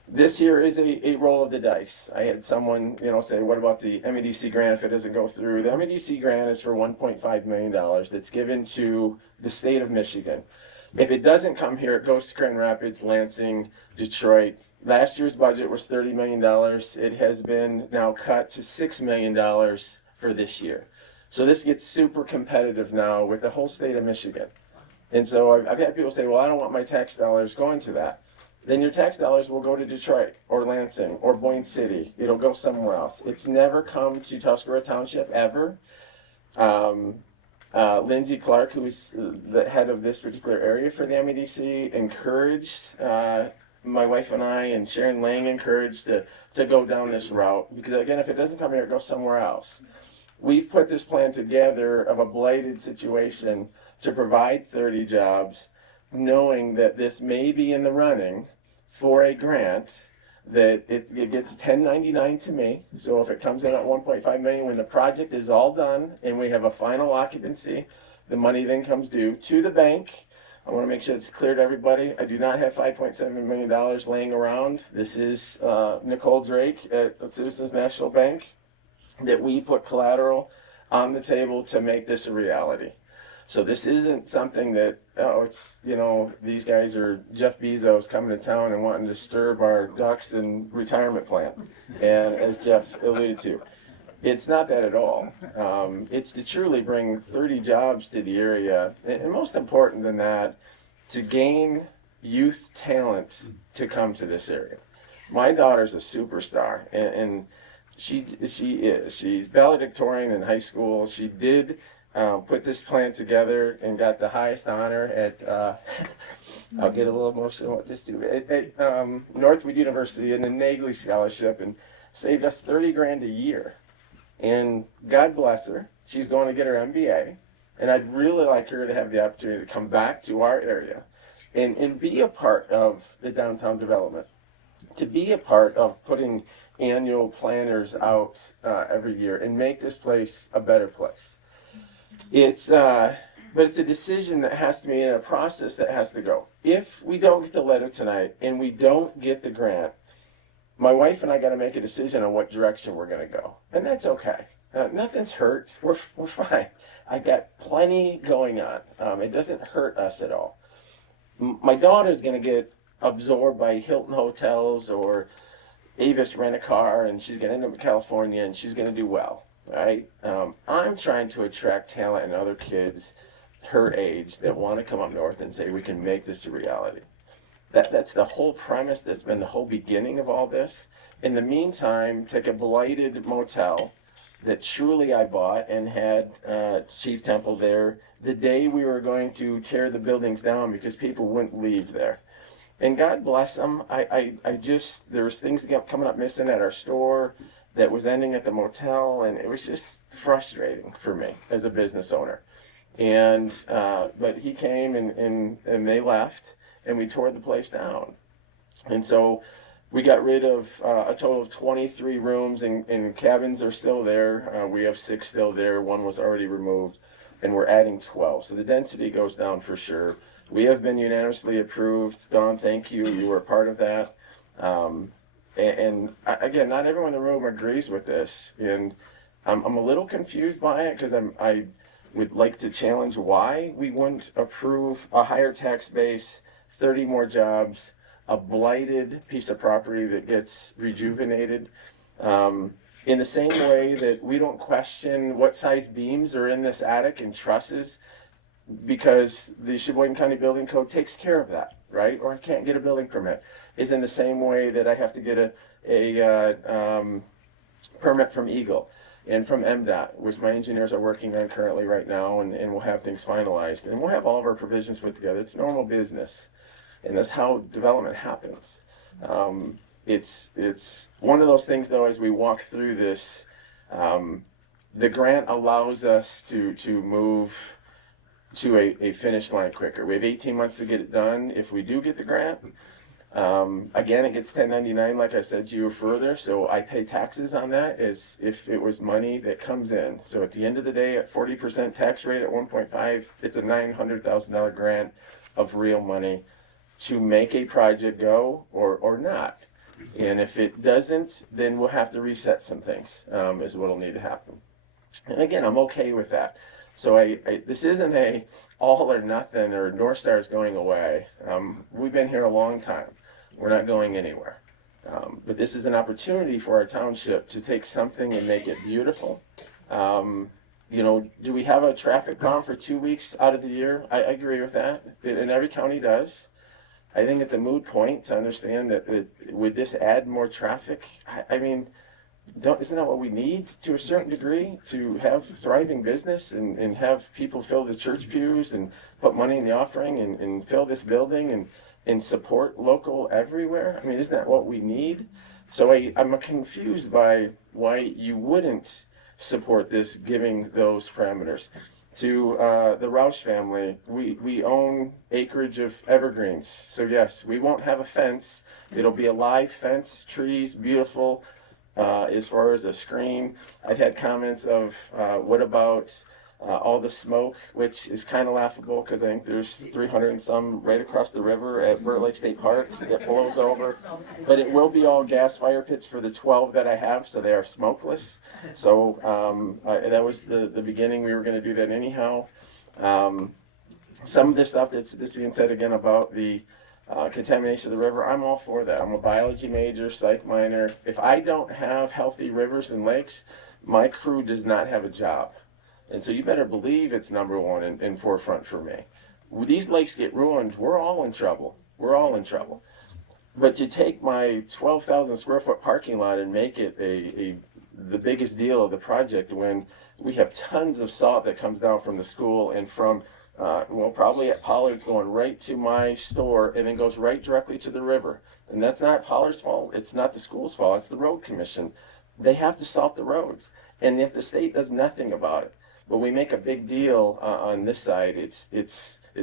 This year is a roll of the dice. I had someone, say, what about the MEDC grant if it doesn't go through? The MEDC grant is for $1.5 million that's given to the state of Michigan. If it doesn't come here, it goes to Grand Rapids, Lansing, Detroit. Last year's budget was $30 million. It has been now cut to $6 million for this year. So this gets super competitive now with the whole state of Michigan. And so I've had people say, well, I don't want my tax dollars going to that. Then your tax dollars will go to Detroit or Lansing or Boyne City. It'll go somewhere else. It's never come to Tuscarora Township ever. Lindsay Clark, who's the head of this particular area for the MEDC, encouraged my wife and I, and Sharon Lang encouraged to go down this route. Because again, if it doesn't come here, it goes somewhere else. We've put this plan together of a blighted situation to provide 30 jobs, knowing that this may be in the running for a grant, that it gets 1099 to me. So if it comes in at 1.5 million, when the project is all done and we have a final occupancy, the money then comes due to the bank. I want to make sure it's clear to everybody. I do not have $5.7 million laying around. This is Nicole Drake at Citizens National Bank, that we put collateral on the table to make this a reality. So this isn't something that, these guys are Jeff Bezos coming to town and wanting to disturb our ducks and retirement plan. And as Jeff alluded to, it's not that at all. It's to truly bring 30 jobs to the area. And most important than that, to gain youth talent to come to this area. My daughter's a superstar, and she is. She's valedictorian in high school. She did put this plan together and got the highest honor at, I'll get a little emotional with this too, at Northwood University in the Nagley Scholarship, and saved us $30,000 a year. And God bless her, she's going to get her MBA, and I'd really like her to have the opportunity to come back to our area and be a part of the downtown development, to be a part of putting annual planners out every year and make this place a better place. But it's a decision that has to be in a process that has to go. If we don't get the letter tonight and we don't get the grant, my wife and I got to make a decision on what direction we're going to go. And that's okay. Nothing's hurt. We're fine. I got plenty going on. It doesn't hurt us at all. My daughter's going to get absorbed by Hilton Hotels or Avis Rent-A-Car, and she's going to end up in California, and she's going to do well. Right? I'm trying to attract talent and other kids her age that want to come up north and say we can make this a reality. That's the whole premise. That's been the whole beginning of all this. In the meantime, take a blighted motel that truly I bought and had Chief Temple there the day we were going to tear the buildings down because people wouldn't leave there. And God bless them. There was things coming up missing at our store that was ending at the motel, and it was just frustrating for me as a business owner. And but he came and they left, and we tore the place down. And so we got rid of a total of 23 rooms, and cabins are still there. We have 6 still there. 1 was already removed, and we're adding 12. So the density goes down for sure. We have been unanimously approved. Dawn, thank you. You were a part of that. And again, not everyone in the room agrees with this, and I'm a little confused by it because I would like to challenge why we wouldn't approve a higher tax base, 30 more jobs, a blighted piece of property that gets rejuvenated. In the same way that we don't question what size beams are in this attic and trusses, because the Sheboygan County Building Code takes care of that, right? Or I can't get a building permit. Is in the same way that I have to get a permit from Eagle and from MDOT, which my engineers are working on currently right now, and we'll have things finalized. And we'll have all of our provisions put together. It's normal business, and that's how development happens. It's one of those things, though, as we walk through this, the grant allows us to move to a finish line quicker. We have 18 months to get it done if we do get the grant. Again, it gets 1099, like I said to you further, so I pay taxes on that as if it was money that comes in. So at the end of the day, at 40% tax rate at 1.5, it's a $900,000 grant of real money to make a project go or not. And if it doesn't, then we'll have to reset some things, is what'll need to happen. And again, I'm okay with that. So this isn't a all or nothing or North Star is going away. We've been here a long time. We're not going anywhere. But this is an opportunity for our township to take something and make it beautiful. You know, do we have a traffic bomb for 2 weeks out of the year? I agree with that. And every county does. I think it's a moot point to understand that would this add more traffic? I mean, isn't that what we need to a certain degree to have thriving business and have people fill the church pews and put money in the offering and fill this building and support local everywhere? I mean, isn't that what we need? So I'm confused by why you wouldn't support this, giving those parameters. To the Roush family, we own acreage of evergreens. So yes, we won't have a fence. It'll be a live fence, trees, beautiful. As far as a screen, I've had comments of what about all the smoke, which is kind of laughable because I think there's 300 and some right across the river at Burt Lake State Park that blows over. But it will be all gas fire pits for the 12 that I have, so they are smokeless. So that was the beginning. We were going to do that anyhow. Some of this stuff that's being said again about the contamination of the river, I'm all for that. I'm a biology major, psych minor. If I don't have healthy rivers and lakes, my crew does not have a job. And so you better believe it's number one in forefront for me. When these lakes get ruined, we're all in trouble. We're all in trouble. But to take my 12,000 square foot parking lot and make it the biggest deal of the project when we have tons of salt that comes down from the school and from probably at Pollard's going right to my store and then goes right directly to the river. And that's not Pollard's fault. It's not the school's fault. It's the road commission. They have to salt the roads. And if the state does nothing about it, but we make a big deal on this side, it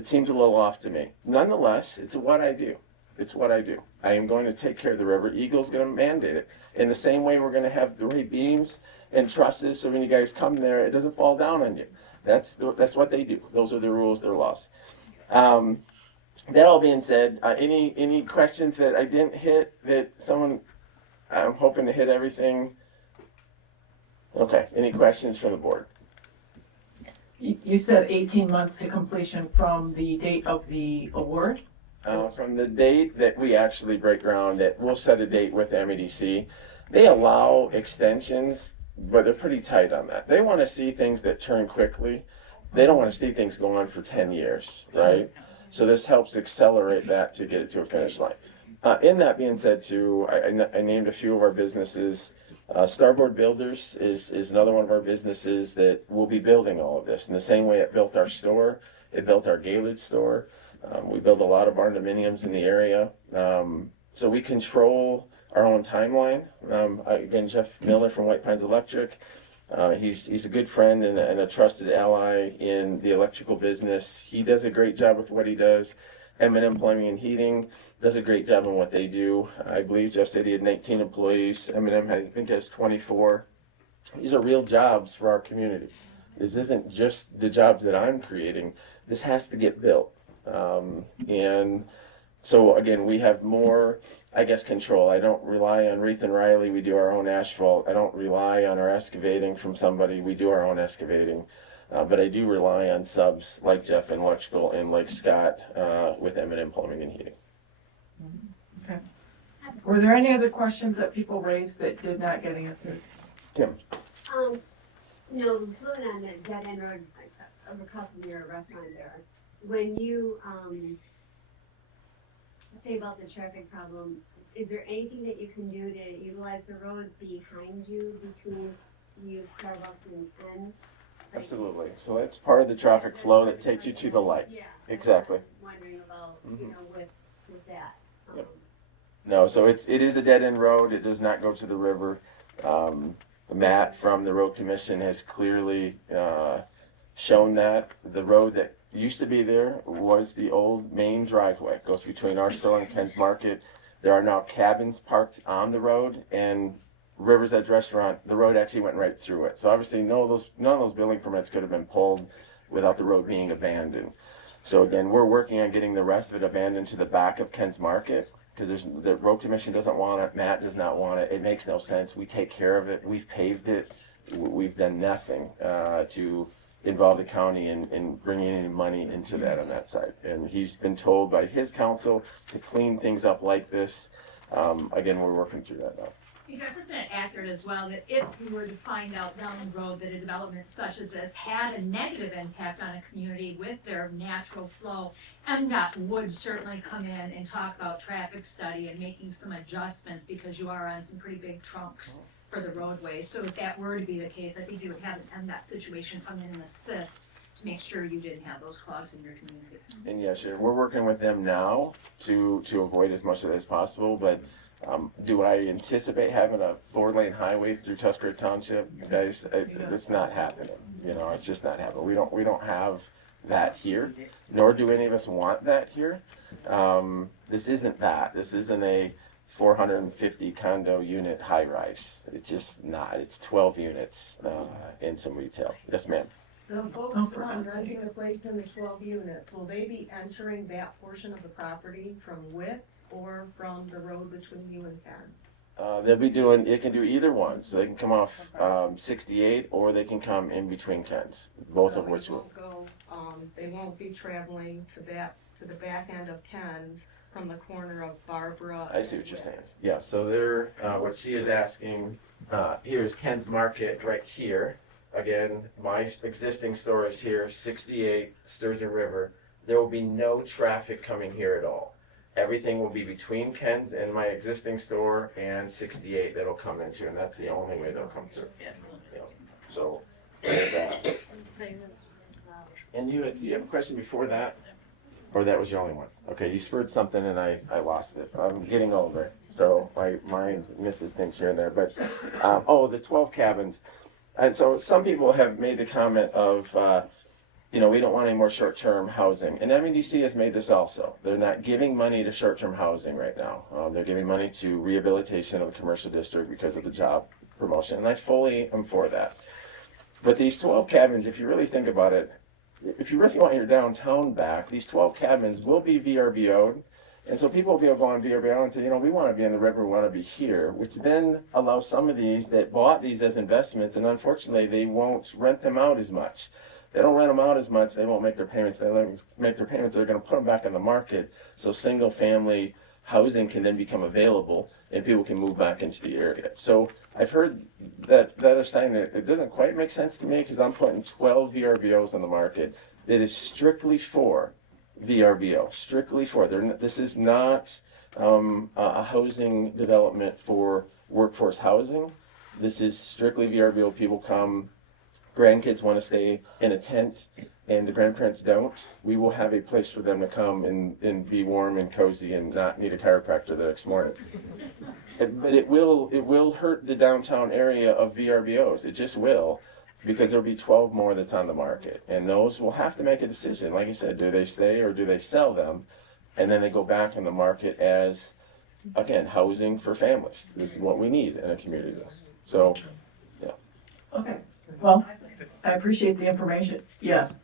seems a little off to me. Nonetheless, it's what I do. It's what I do. I am going to take care of the river. Eagle's going to mandate it. In the same way, we're going to have the right beams and trusses, so when you guys come there, it doesn't fall down on you. That's what they do. Those are their rules, their laws. That all being said, any questions that I didn't hit that someone? I'm hoping to hit everything. Okay. Any questions from the board? You said 18 months to completion from the date of the award? From the date that we actually break ground, that we'll set a date with MEDC. They allow extensions, but they're pretty tight on that. They want to see things that turn quickly. They don't want to see things go on for 10 years, right? So this helps accelerate that to get it to a finish line. In that being said, too, I named a few of our businesses. Starboard Builders is another one of our businesses that will be building all of this. In the same way it built our store, it built our Gaylord store. We build a lot of barndominiums in the area. So we control our own timeline. Again, Jeff Miller from White Pines Electric. He's a good friend and a trusted ally in the electrical business. He does a great job with what he does. M&M Plumbing and Heating does a great job on what they do. I believe Jeff said he had 19 employees. M&M, I think, has 24. These are real jobs for our community. This isn't just the jobs that I'm creating. This has to get built. And so, again, we have more, I guess, control. I don't rely on Reith and Riley. We do our own asphalt. I don't rely on our excavating from somebody. We do our own excavating. But I do rely on subs like Jeff in electrical and like Scott with M&M Plumbing and Heating. Okay. Were there any other questions that people raised that did not get answered? Kim? No, moving on the dead end road across from your restaurant there. When you, say about the traffic problem, is there anything that you can do to utilize the road behind you between you Starbucks and Ends? Like, Absolutely. So that's part of the traffic flow that takes you to the light. Yeah. Exactly. Wondering about, you know, with that. Yep. No, so it is a dead end road. It does not go to the river. Matt from the Road Commission has clearly shown that the road that used to be there was the old main driveway. It goes between our store and Ken's Market. There are now cabins parked on the road, and River's Edge Restaurant, the road actually went right through it. So obviously none of those building permits could have been pulled without the road being abandoned. So again, we're working on getting the rest of it abandoned to the back of Ken's Market, because the Road Commission doesn't want it, Matt does not want it. It makes no sense. We take care of it. We've paved it. We've done nothing to involve the county in bringing any money into that on that side. And he's been told by his council to clean things up like this. Again, we're working through that now. You're 100% accurate as well, that if you were to find out down the road that a development such as this had a negative impact on a community with their natural flow, MDOT would certainly come in and talk about traffic study and making some adjustments, because you are on some pretty big trunks for the roadway. So if that were to be the case, I think you would have an MDOT situation come in and assist to make sure you didn't have those clogs in your community. And yes, we're working with them now to avoid as much of that as possible, but do I anticipate having a 4-lane highway through Tuscarora Township? Guys, it's not happening. You know, it's just not happening. We don't have that here, nor do any of us want that here. This isn't that. This isn't a 450 condo unit high rise. It's just not. It's 12 units and some retail. Yes, ma'am. The folks renting the place in the 12 units, will they be entering that portion of the property from Witt's or from the road between you and Ken's? They'll be doing, it can do either one. So they can come off 68 or they can come in between Ken's, both of which will. They won't be traveling to the back end of Ken's from the corner of Barbara. I see what you're saying. Yeah, so they're, what she is asking, here's Ken's Market right here. Again, my existing store is here, 68 Sturgeon River. There will be no traffic coming here at all. Everything will be between Ken's and my existing store and 68 that'll come into, and that's the only way they'll come through. You know, so, and do you have a question before that? Or that was your only one? Okay, you spurred something and I lost it. I'm getting older, so my mind misses things here and there. But, the 12 cabins. And so some people have made the comment of, we don't want any more short-term housing. And MEDC has made this also. They're not giving money to short-term housing right now. They're giving money to rehabilitation of the commercial district because of the job promotion. And I fully am for that. But these 12 cabins, if you really think about it, if you really want your downtown back, these 12 cabins will be VRBO'd. And so people will be able to go on VRBO and say, we want to be on the river, we want to be here, which then allows some of these that bought these as investments, and unfortunately they won't rent them out as much. They don't rent them out as much, they won't make their payments. They don't make their payments, they're going to put them back in the market, so single family housing can then become available and people can move back into the area. So I've heard that the other side, it doesn't quite make sense to me, because I'm putting 12 VRBOs on the market that is strictly for VRBO, strictly for. This is not a housing development for workforce housing. This is strictly VRBO. People come, grandkids want to stay in a tent, and the grandparents don't. We will have a place for them to come and be warm and cozy and not need a chiropractor the next morning. But it will hurt the downtown area of VRBOs. It just will. Because there'll be 12 more that's on the market. And those will have to make a decision. Like I said, do they stay or do they sell them? And then they go back on the market as, again, housing for families. This is what we need in a community. So, yeah. Okay, well, I appreciate the information. Yes.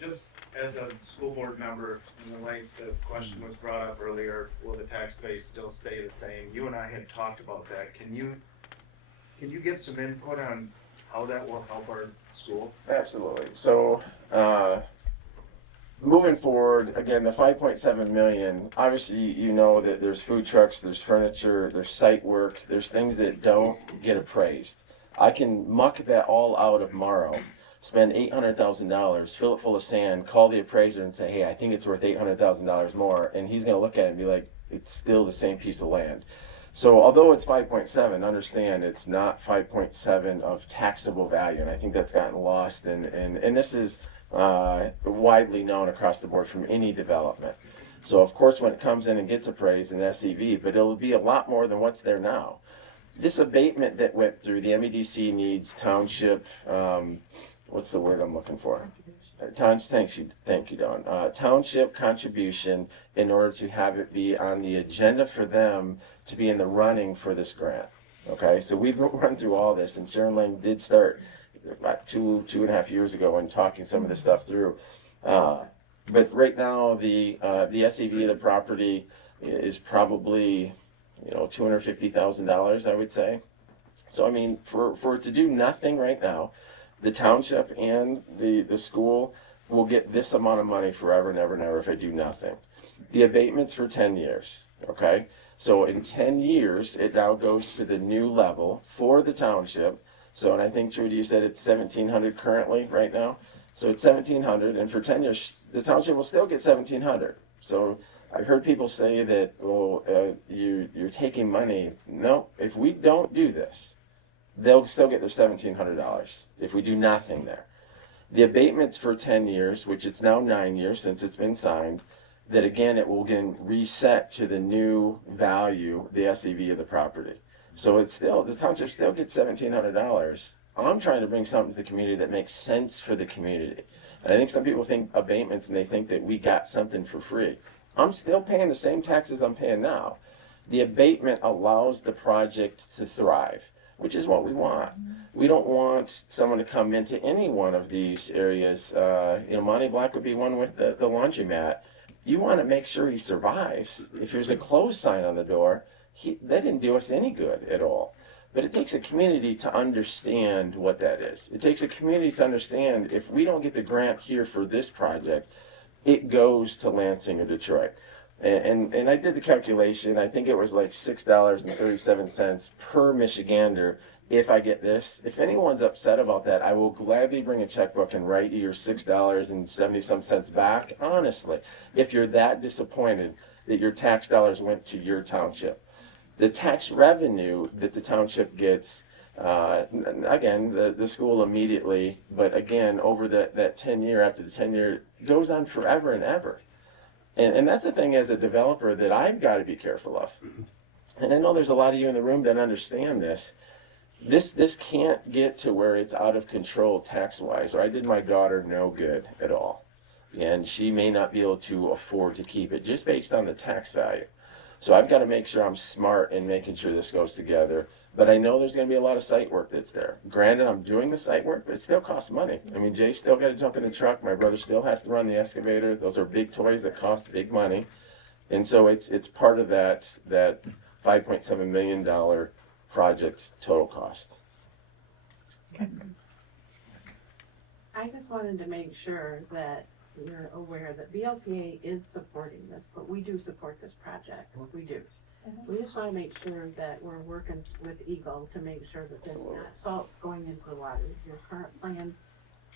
Just as a school board member, in the lights, the question was brought up earlier, will the tax base still stay the same? You and I had talked about that. Can you give some input on how that will help our school? Absolutely. So, moving forward, again, the 5.7 million, obviously you know that there's food trucks, there's furniture, there's site work, there's things that don't get appraised. I can muck that all out of Morrow, spend $800,000, fill it full of sand, call the appraiser and say, hey, I think it's worth $800,000 more, and he's going to look at it and be like, it's still the same piece of land. So although it's 5.7, understand it's not 5.7 of taxable value, and I think that's gotten lost, and this is widely known across the board from any development. So of course when it comes in and gets appraised in SEV, but it'll be a lot more than what's there now. This abatement that went through, the MEDC needs township, what's the word I'm looking for? Thank you, Dawn. Township contribution in order to have it be on the agenda for them to be in the running for this grant. Okay, so we've run through all this, and Sharon Lang did start about two and a half years ago when talking some of this stuff through. But right now, the SEV of the property is probably, $250,000, I would say. So I mean, for it to do nothing right now, the township and the school will get this amount of money forever and ever and ever if I do nothing. The abatement's for 10 years, okay? So in 10 years, it now goes to the new level for the township. So, and I think, Trudy, you said it's $1,700 currently right now. So it's $1,700, and for 10 years, the township will still get $1,700. So I've heard people say that, well, you're taking money. No, if we don't do this, they'll still get their $1,700 if we do nothing there. The abatement's for 10 years, which it's now 9 years since it's been signed, that again, it will again reset to the new value, the SEV of the property. So it's still, the township still gets $1,700. I'm trying to bring something to the community that makes sense for the community. And I think some people think abatements and they think that we got something for free. I'm still paying the same taxes I'm paying now. The abatement allows the project to thrive, which is what we want. We don't want someone to come into any one of these areas. Monty Black would be one with the laundromat. You want to make sure he survives. If there's a closed sign on the door, that didn't do us any good at all. But it takes a community to understand what that is. It takes a community to understand if we don't get the grant here for this project, it goes to Lansing or Detroit. And I did the calculation. I think it was like $6.37 per Michigander if I get this. If anyone's upset about that, I will gladly bring a checkbook and write you your $6.70 back, honestly, if you're that disappointed that your tax dollars went to your township. The tax revenue that the township gets, again, the school immediately, but again, over that 10 year, after the 10 year, goes on forever and ever. And that's the thing as a developer that I've got to be careful of. And I know there's a lot of you in the room that understand this. This can't get to where it's out of control tax-wise, or I did my daughter no good at all. And she may not be able to afford to keep it just based on the tax value. So I've got to make sure I'm smart in making sure this goes together. But I know there's going to be a lot of site work that's there. Granted, I'm doing the site work, but it still costs money. I mean, Jay's still got to jump in the truck. My brother still has to run the excavator. Those are big toys that cost big money. And so it's part of that $5.7 million project's total cost. Okay. I just wanted to make sure that you're aware that BLPA is supporting this, but we do support this project. We do. We just want to make sure that we're working with Eagle to make sure that there's not salts going into the water. Your current plan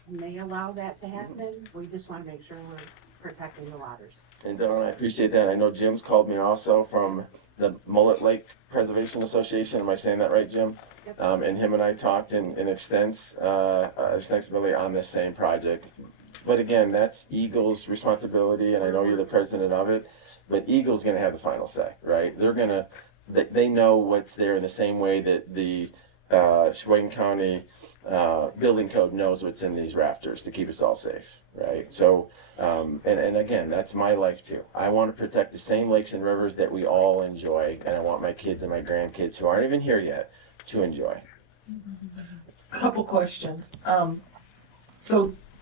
may allow that to happen. We just want to make sure we're protecting the waters. And Don, I appreciate that. I know Jim's called me also from the Mullet Lake Preservation Association. Am I saying that right, Jim? Yep. And him and I talked in extensively on this same project. But again, that's Eagle's responsibility, and I know you're the president of it. But Eagle's going to have the final say, right? They know what's there in the same way that the Sheboygan County building code knows what's in these rafters to keep us all safe, right? So, and again, that's my life too. I want to protect the same lakes and rivers that we all enjoy, and I want my kids and my grandkids who aren't even here yet to enjoy. Couple questions.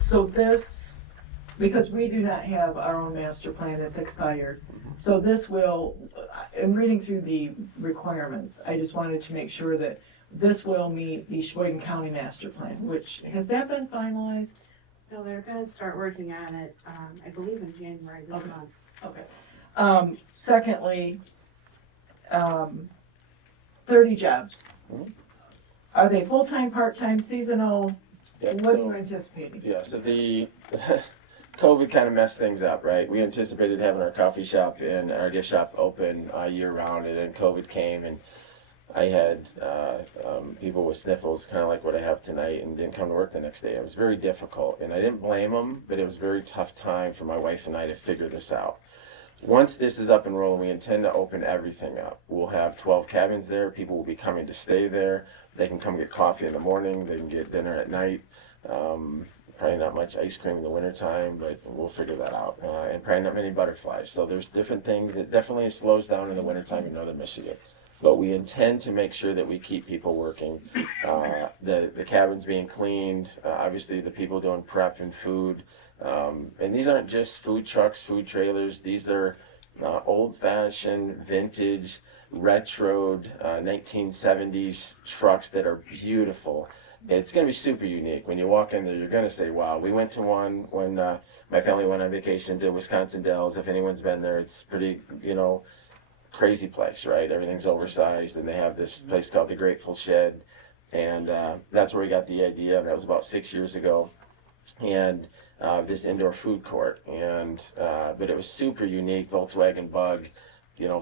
So this, because we do not have our own master plan that's expired, so this will, in reading through the requirements, I just wanted to make sure that this will meet the Sheboygan County master plan, which, has that been finalized? No, they're gonna start working on it, I believe in January this month. Okay. Secondly, 30 jobs. Are they full-time, part-time, seasonal? Yeah, What are so- you anticipating? Yeah, so the COVID kind of messed things up, right? We anticipated having our coffee shop and our gift shop open year round, and then COVID came, and I had people with sniffles, kind of like what I have tonight, and didn't come to work the next day. It was very difficult, and I didn't blame them, but it was a very tough time for my wife and I to figure this out. Once this is up and rolling, we intend to open everything up. We'll have 12 cabins there. People will be coming to stay there. They can come get coffee in the morning. They can get dinner at night. Probably not much ice cream in the wintertime, but we'll figure that out. And probably not many butterflies. So there's different things. It definitely slows down in the wintertime in northern Michigan. But we intend to make sure that we keep people working. The cabins being cleaned, obviously the people doing prep and food. And these aren't just food trucks, food trailers. These are old-fashioned, vintage, retro 1970s trucks that are beautiful. It's going to be super unique. When you walk in there, you're going to say, wow. We went to one when my family went on vacation to Wisconsin Dells. If anyone's been there, it's pretty, crazy place, right? Everything's oversized, and they have this place called the Grateful Shed. And that's where we got the idea. That was about 6 years ago. And this indoor food court. And but it was super unique, Volkswagen Bug,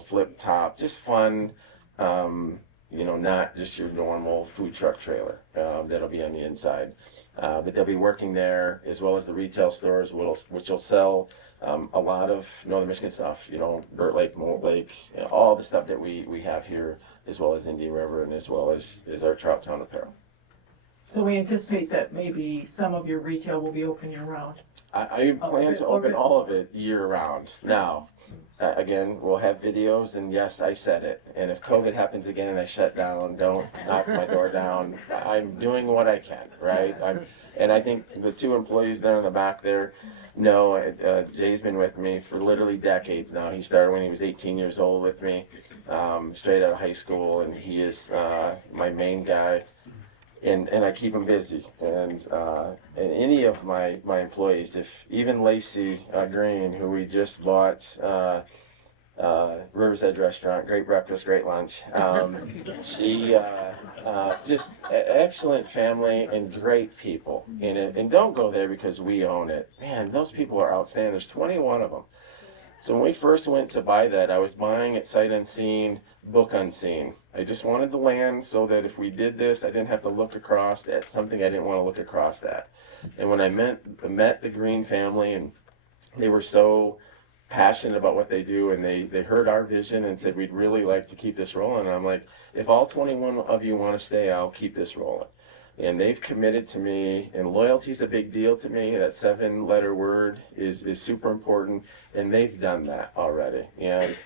flip top, just fun. Not just your normal food truck trailer that'll be on the inside. But they'll be working there, as well as the retail stores, which will sell a lot of northern Michigan stuff, Burt Lake, Mold Lake, all the stuff that we have here, as well as Indian River, and as well as our Trout Town apparel. So we anticipate that maybe some of your retail will be open year-round. I plan to open all of it year-round. Now, again, we'll have videos, and yes, I said it. And if COVID happens again and I shut down, don't knock my door down. I'm doing what I can, right? And I think the two employees there in the back there know, Jay's been with me for literally decades now. He started when he was 18 years old with me, straight out of high school, and he is my main guy. And I keep him busy. And any of my employees, if even Lacey Green, who we just bought River's Edge Restaurant, great breakfast, great lunch. She just excellent family and great people. And don't go there because we own it. Man, those people are outstanding. There's 21 of them. So when we first went to buy that, I was buying it sight unseen, book unseen. I just wanted the land so that if we did this, I didn't have to look across at something I didn't want to look across at. And when I met the Green family, and they were so passionate about what they do, and they heard our vision and said, we'd really like to keep this rolling. And I'm like, if all 21 of you want to stay, I'll keep this rolling. And they've committed to me, and loyalty is a big deal to me. That 7-letter word is super important, and they've done that already. And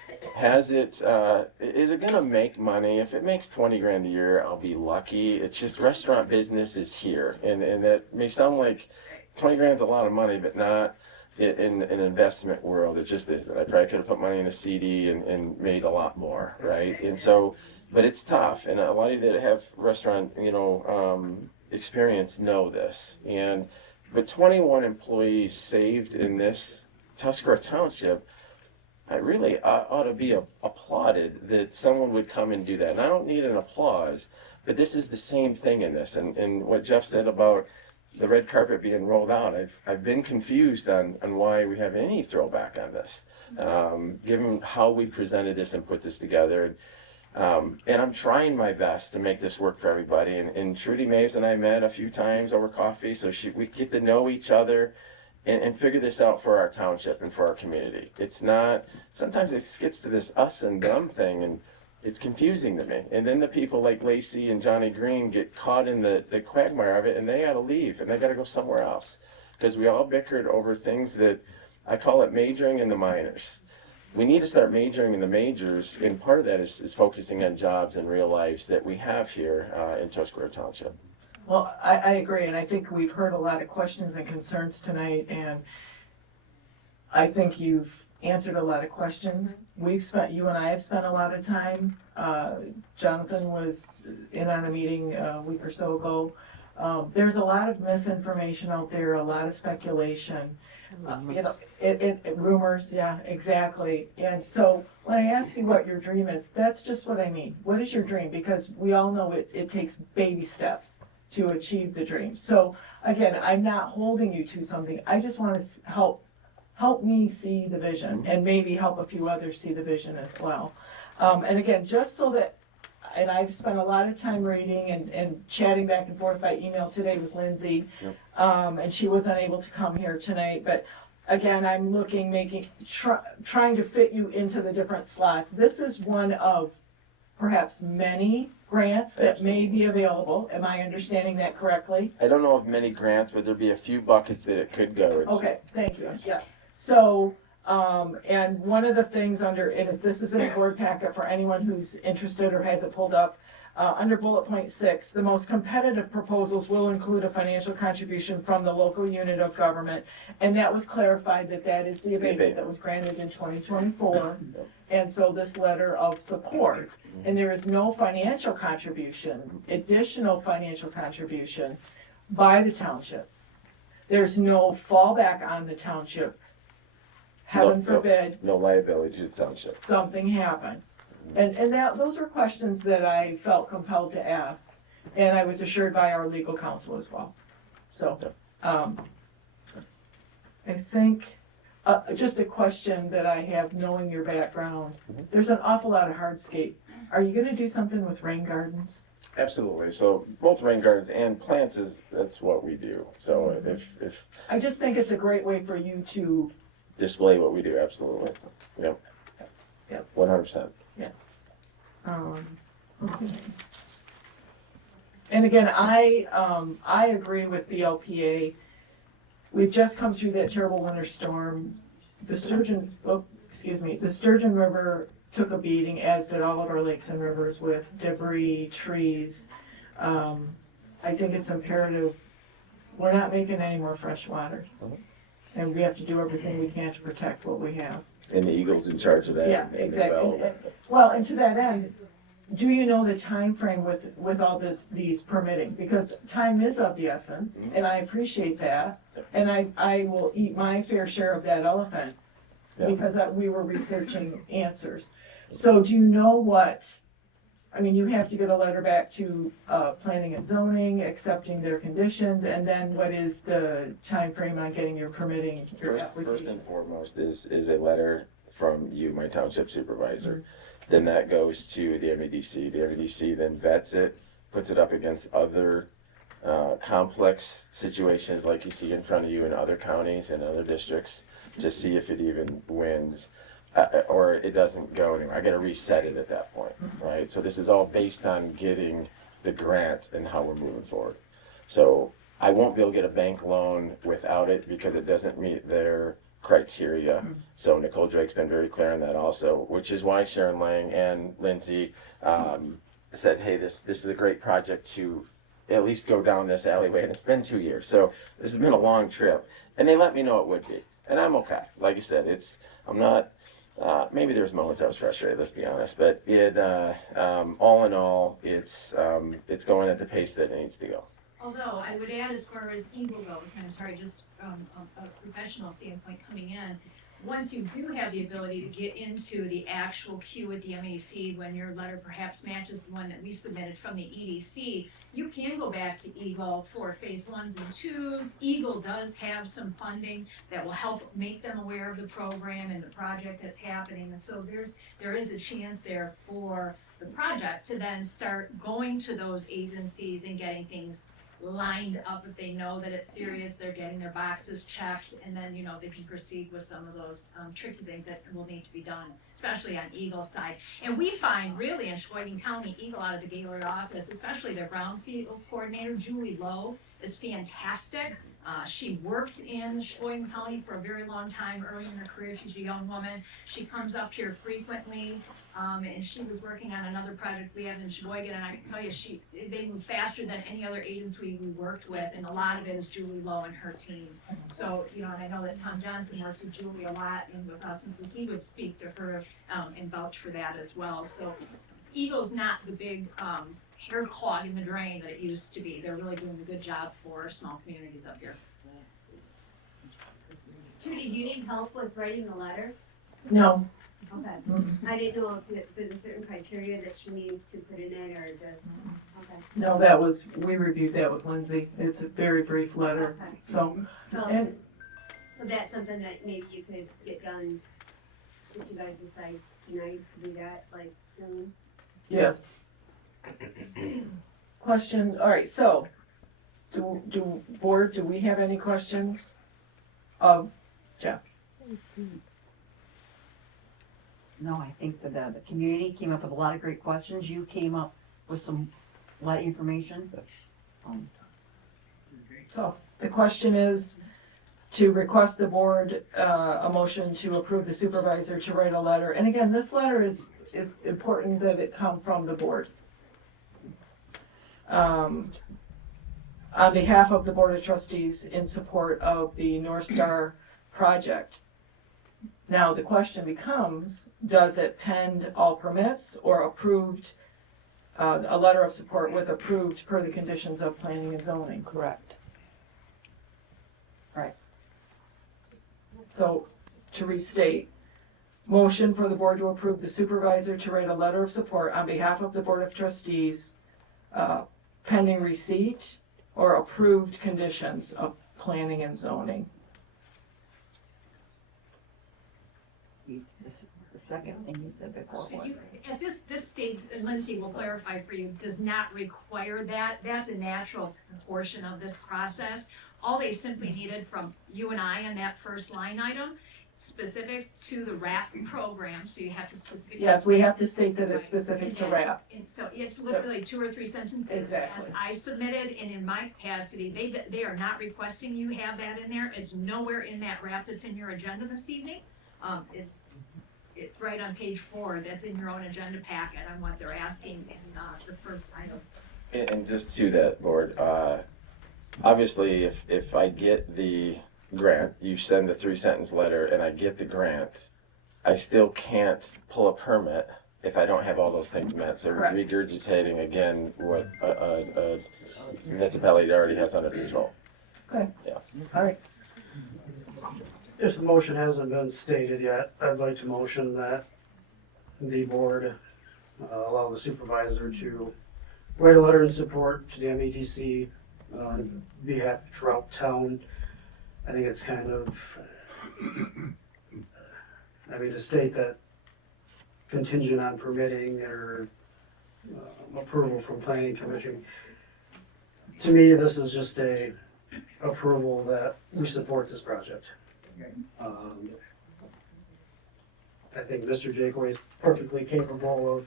is it going to make money? If it makes 20 grand a year, I'll be lucky. It's just restaurant business is here, and that may sound like 20 grand's a lot of money, but not in an investment world. It just isn't. I probably could have put money in a CD and made a lot more, right? And so. But it's tough, and a lot of you that have restaurant, experience know this. But 21 employees saved in this Tuscarora Township, I really ought to be applauded that someone would come and do that. And I don't need an applause, but this is the same thing in this. And what Jeff said about the red carpet being rolled out, I've been confused on why we have any throwback on this, given how we presented this and put this together. And I'm trying my best to make this work for everybody. And Trudy Maves and I met a few times over coffee, so we get to know each other and figure this out for our township and for our community. It's not, sometimes it gets to this us and them thing, and it's confusing to me. And then the people like Lacey and Johnny Green get caught in the quagmire of it, and they gotta leave, and they gotta go somewhere else. Because we all bickered over things that, I call it majoring in the minors. We need to start majoring in the majors, and part of that is focusing on jobs and real lives that we have here in Tuscarora Township. Well, I agree, and I think we've heard a lot of questions and concerns tonight, and I think you've answered a lot of questions. You and I have spent a lot of time. Jonathan was in on a meeting a week or so ago There's a lot of misinformation out there, a lot of speculation. You know, rumors, yeah, exactly. And so when I ask you what your dream is, that's just what I mean. What is your dream? Because we all know it takes baby steps to achieve the dream. So again, I'm not holding you to something. I just want to help me see the vision and maybe help a few others see the vision as well. And again, just so that, and I've spent a lot of time reading and chatting back and forth by email today with Lindsay, and she was unable to come here tonight, but again, I'm trying to fit you into the different slots. This is one of perhaps many grants that may be available. Am I understanding that correctly? I don't know of many grants, but there'd be a few buckets that it could go into. Okay, thank you. Yeah. So, and one of the things under, and this is in the board packet for anyone who's interested or has it pulled up, under bullet point 6, the most competitive proposals will include a financial contribution from the local unit of government. And that was clarified that is the abatement that was granted in 2024. And so this letter of support, and there is no financial contribution, additional financial contribution by the township. There's no fallback on the township. Heaven forbid. No liability to the township. Something happened. And those are questions that I felt compelled to ask. And I was assured by our legal counsel as well. So, I think, just a question that I have knowing your background. There's an awful lot of hardscape. Are you gonna do something with rain gardens? Absolutely. So both rain gardens and plants that's what we do. So if I just think it's a great way for you to display what we do, absolutely. Yep. 100%. Yeah. Okay. And again, I agree with the LPA. We've just come through that terrible winter storm. The Sturgeon River took a beating, as did all of our lakes and rivers, with debris, trees. I think it's imperative, we're not making any more fresh water. And we have to do everything we can to protect what we have. And the Eagle's in charge of that. Yeah, exactly. Well, and to that end, do you know the time frame with all these permitting? Because time is of the essence, and I appreciate that. And I will eat my fair share of that elephant because we were researching answers. So do you know what, I mean, you have to get a letter back to planning and zoning, accepting their conditions, and then what is the time frame on getting your permitting? First and foremost is a letter from you, my township supervisor. Then that goes to the MEDC. The MEDC then vets it, puts it up against other complex situations like you see in front of you in other counties and other districts to see if it even wins. Or it doesn't go anywhere. I got to reset it at that point, right? So this is all based on getting the grant and how we're moving forward. So I won't be able to get a bank loan without it because it doesn't meet their criteria. So Nicole Drake's been very clear on that also, which is why Sharon Lang and Lindsay said, hey, this is a great project to at least go down this alleyway. And it's been 2 years. So this has been a long trip. And they let me know it would be. And I'm okay. Like you said, I'm not... maybe there's moments I was frustrated, let's be honest, but all in all, it's going at the pace that it needs to go. Although I would add, as far as Eagle goes, and I'm sorry, just a professional standpoint coming in, once you do have the ability to get into the actual queue at the MEDC, when your letter perhaps matches the one that we submitted from the EDC, you can go back to Eagle for phase 1s and 2s. Eagle does have some funding that will help make them aware of the program and the project that's happening. And so there is a chance there for the project to then start going to those agencies and getting things lined up. If they know that it's serious, they're getting their boxes checked, and then they can proceed with some of those tricky things that will need to be done, especially on Eagle's side. And we find really in Sheboygan County, Eagle out of the Gaylord office, especially their brownfield coordinator, Julie Lowe, is fantastic. She worked in Sheboygan County for a very long time early in her career. She's a young woman. She comes up here frequently, and she was working on another project we have in Sheboygan, and I can tell you, they move faster than any other agency we worked with, and a lot of it is Julie Lowe and her team. So, and I know that Tom Johnson works with Julie a lot and with us, and so he would speak to her and vouch for that as well. So Eagle's not the big hair clogging the drain that it used to be. They're really doing a good job for small communities up here. Trudy, do you need help with writing the letter? No. Okay. Mhm. I didn't know if there's a certain criteria that she needs to put in it or just, okay. No, we reviewed that with Lindsay. It's a very brief letter, Okay. so. So, And so that's something that maybe you could get done if you guys decide tonight to do that, like soon? yes. Question, all right, so, board, do we have any questions of Jeff? No, I think that the community came up with a lot of great questions. You came up with a lot of information. So, the question is to request the board, a motion to approve the supervisor to write a letter. And again, this letter is important that it come from the board. On behalf of the Board of Trustees in support of the North Star project. Now, the question becomes, does it pend all permits or approved, a letter of support with approved per the conditions of planning and zoning? Correct. Right. So, to restate, motion for the board to approve the supervisor to write a letter of support on behalf of the Board of Trustees, pending receipt or approved conditions of planning and zoning. The second thing you said before So was. at this stage, and Lindsay will clarify for you, does not require that. That's a natural portion of this process. All they simply needed from you and I in that first line item, specific to the RAP program, so you have to specifically. Yes, we have to state that it's specific to And RAP. and so it's literally 2 or 3 sentences. Exactly. As I submitted, and in my capacity, they are not requesting you have that in there. It's nowhere in that RAP that's in your agenda this evening. It's right on page 4, that's in your own agenda packet on what they're asking in the first item. And just to that, board, obviously, if I get the grant, you send the 3-sentence letter and I get the grant, I still can't pull a permit if I don't have all those things met. So Correct. regurgitating again what a municipality already has under control. Okay. Yeah. All right. If the motion hasn't been stated yet, I'd like to motion that the board allow the supervisor to write a letter in support to the MEDC on behalf of Trout Town. I think it's kind of, to state that contingent on permitting or approval from planning commission. To me, this is just a approval that we support this project. I think Mr. Jakeway is perfectly capable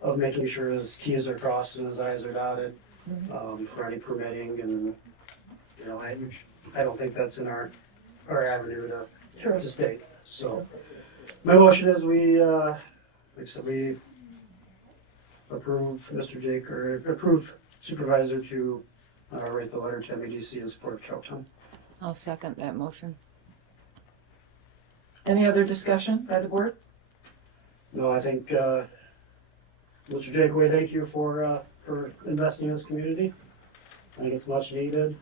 of making sure his T's are crossed and his I's are dotted for any permitting, and I don't think that's in our avenue to state. So my motion is we approve Mr. Jake, or approve supervisor to write the letter to MEDC in support of Trout Town. I'll second that motion. Any other discussion by the board? No, I think, Mr. Jakeway, thank you for investing in this community. I think it's much needed.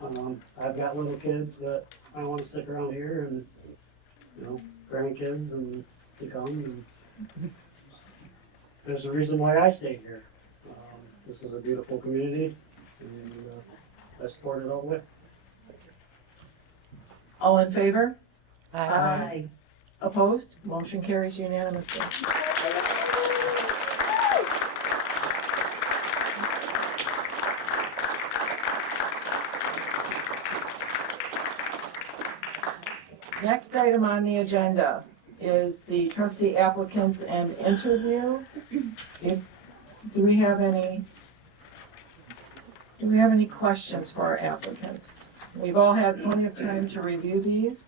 I've got little kids that I want to stick around here, and, grandkids and to come, and there's a reason why I stay here. This is a beautiful community, and I support it all the way. All in favor? Aye. Opposed? Motion carries unanimously. Next item on the agenda is the trustee applicants and interview. Do we have any questions for our applicants? We've all had plenty of time to review these.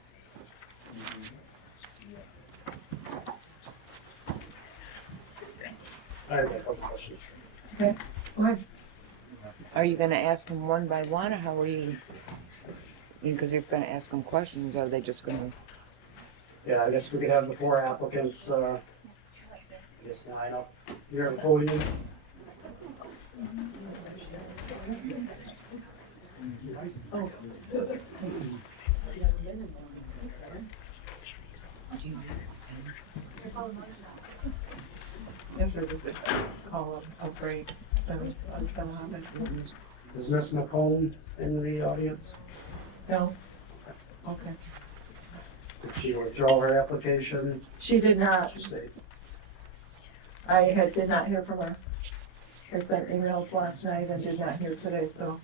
I have a couple questions. Okay, go ahead. Are you gonna ask them one by one, or how are you? Because you're gonna ask them questions, are they just gonna? Yeah, I guess we could have the 4 applicants, I guess line up here at the podium. If there was a call of break, so Is Miss McComb in the audience? no. Okay. Did she withdraw her application? She did not. She stayed. Did not hear from her. I sent emails last night and did not hear today, so.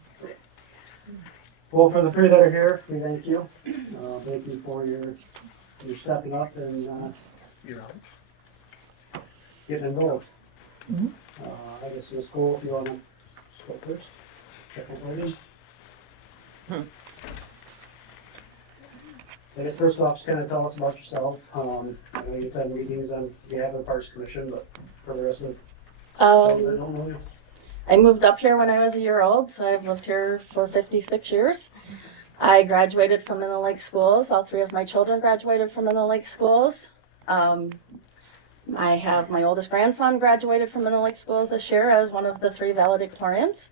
Well, for the three that are here, we thank you. Thank you for your stepping up and, getting involved. I guess Ms. Cole, if you wanna go first, second lady. I guess first off, just kind of tell us about yourself. I know you attend meetings on behalf of the Parks Commission, but for the rest of those that don't know you. I moved up here when I was a year old, so I've lived here for 56 years. I graduated from Middle Lake Schools. All three of my children graduated from Middle Lake Schools. I have my oldest grandson graduated from Middle Lake Schools this year as one of the 3 valedictorians.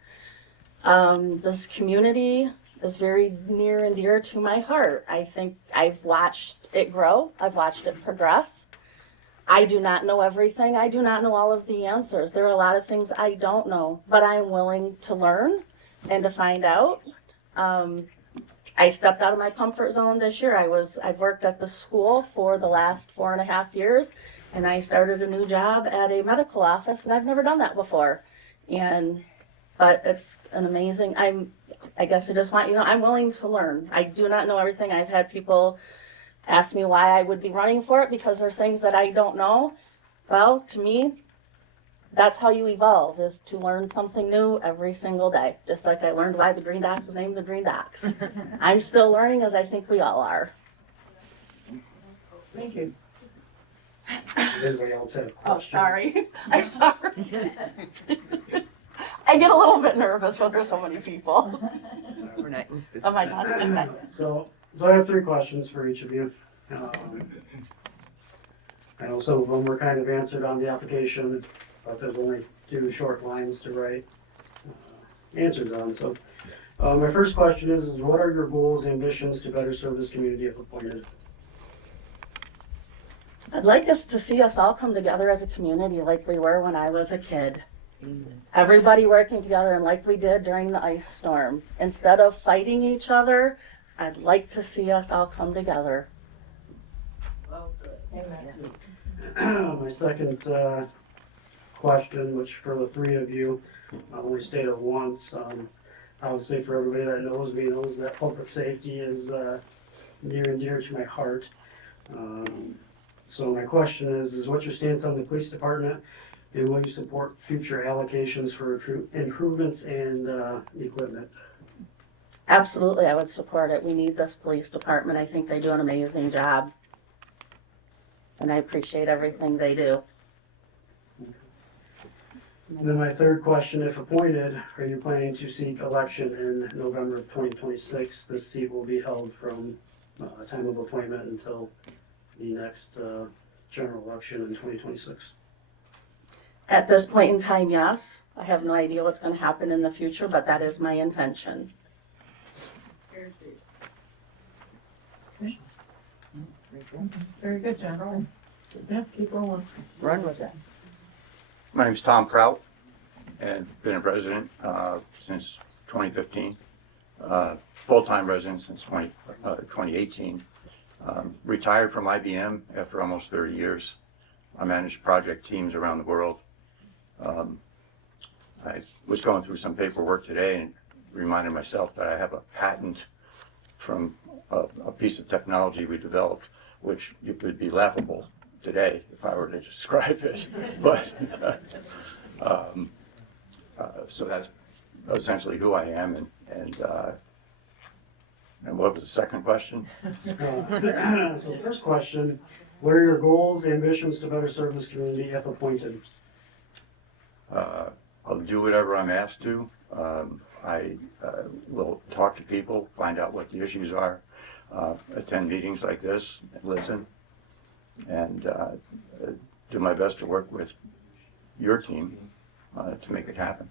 This community is very near and dear to my heart. I think I've watched it grow. I've watched it progress. I do not know everything. I do not know all of the answers. There are a lot of things I don't know, but I'm willing to learn and to find out. I stepped out of my comfort zone this year. I've worked at the school for the last 4.5 years, and I started a new job at a medical office, and I've never done that before. But it's an amazing, I guess I just want you to know, I'm willing to learn. I do not know everything. I've had people ask me why I would be running for it because there are things that I don't know. Well, to me, that's how you evolve, is to learn something new every single day. Just like I learned why the Green Docks was named the Green Docks. I'm still learning, as I think we all are. Thank you. Does anybody else have questions? Oh, sorry. I'm sorry. I get a little bit nervous when there's so many people. We're not used to. Am I not? Okay. So I have 3 questions for each of you. I know some of them were kind of answered on the application, but there's only 2 short lines to write answers on. So my first question is what are your goals and ambitions to better serve this community if appointed? I'd like us to see us all come together as a community like we were when I was a kid. Everybody working together and like we did during the ice storm. Instead of fighting each other, I'd like to see us all come together. My second question, which for the 3 of you, I only stated once. Obviously, for everybody that knows me knows that public safety is near and dear to my heart. So my question is what's your stance on the police department, and will you support future allocations for improvements and equipment? Absolutely, I would support it. We need this police department. I think they do an amazing job. And I appreciate everything they do. And then my third question, if appointed, are you planning to seek election in November of 2026? This seat will be held from time of appointment until the next general election in 2026. At this point in time, yes. I have no idea what's going to happen in the future, but that is my intention. Very good, General. Yeah, keep rolling. Run with that. My name's Tom Trout, and been a resident since 2015. Full-time resident since 2018. Retired from IBM after almost 30 years. I managed project teams around the world. I was going through some paperwork today and reminded myself that I have a patent from a piece of technology we developed, which it would be laughable today if I were to describe it. But so that's essentially who I am. And what was the second question? So the first question, what are your goals, ambitions to better serve this community if appointed? I'll do whatever I'm asked to. I will talk to people, find out what the issues are, attend meetings like this, and listen, and do my best to work with your team to make it happen.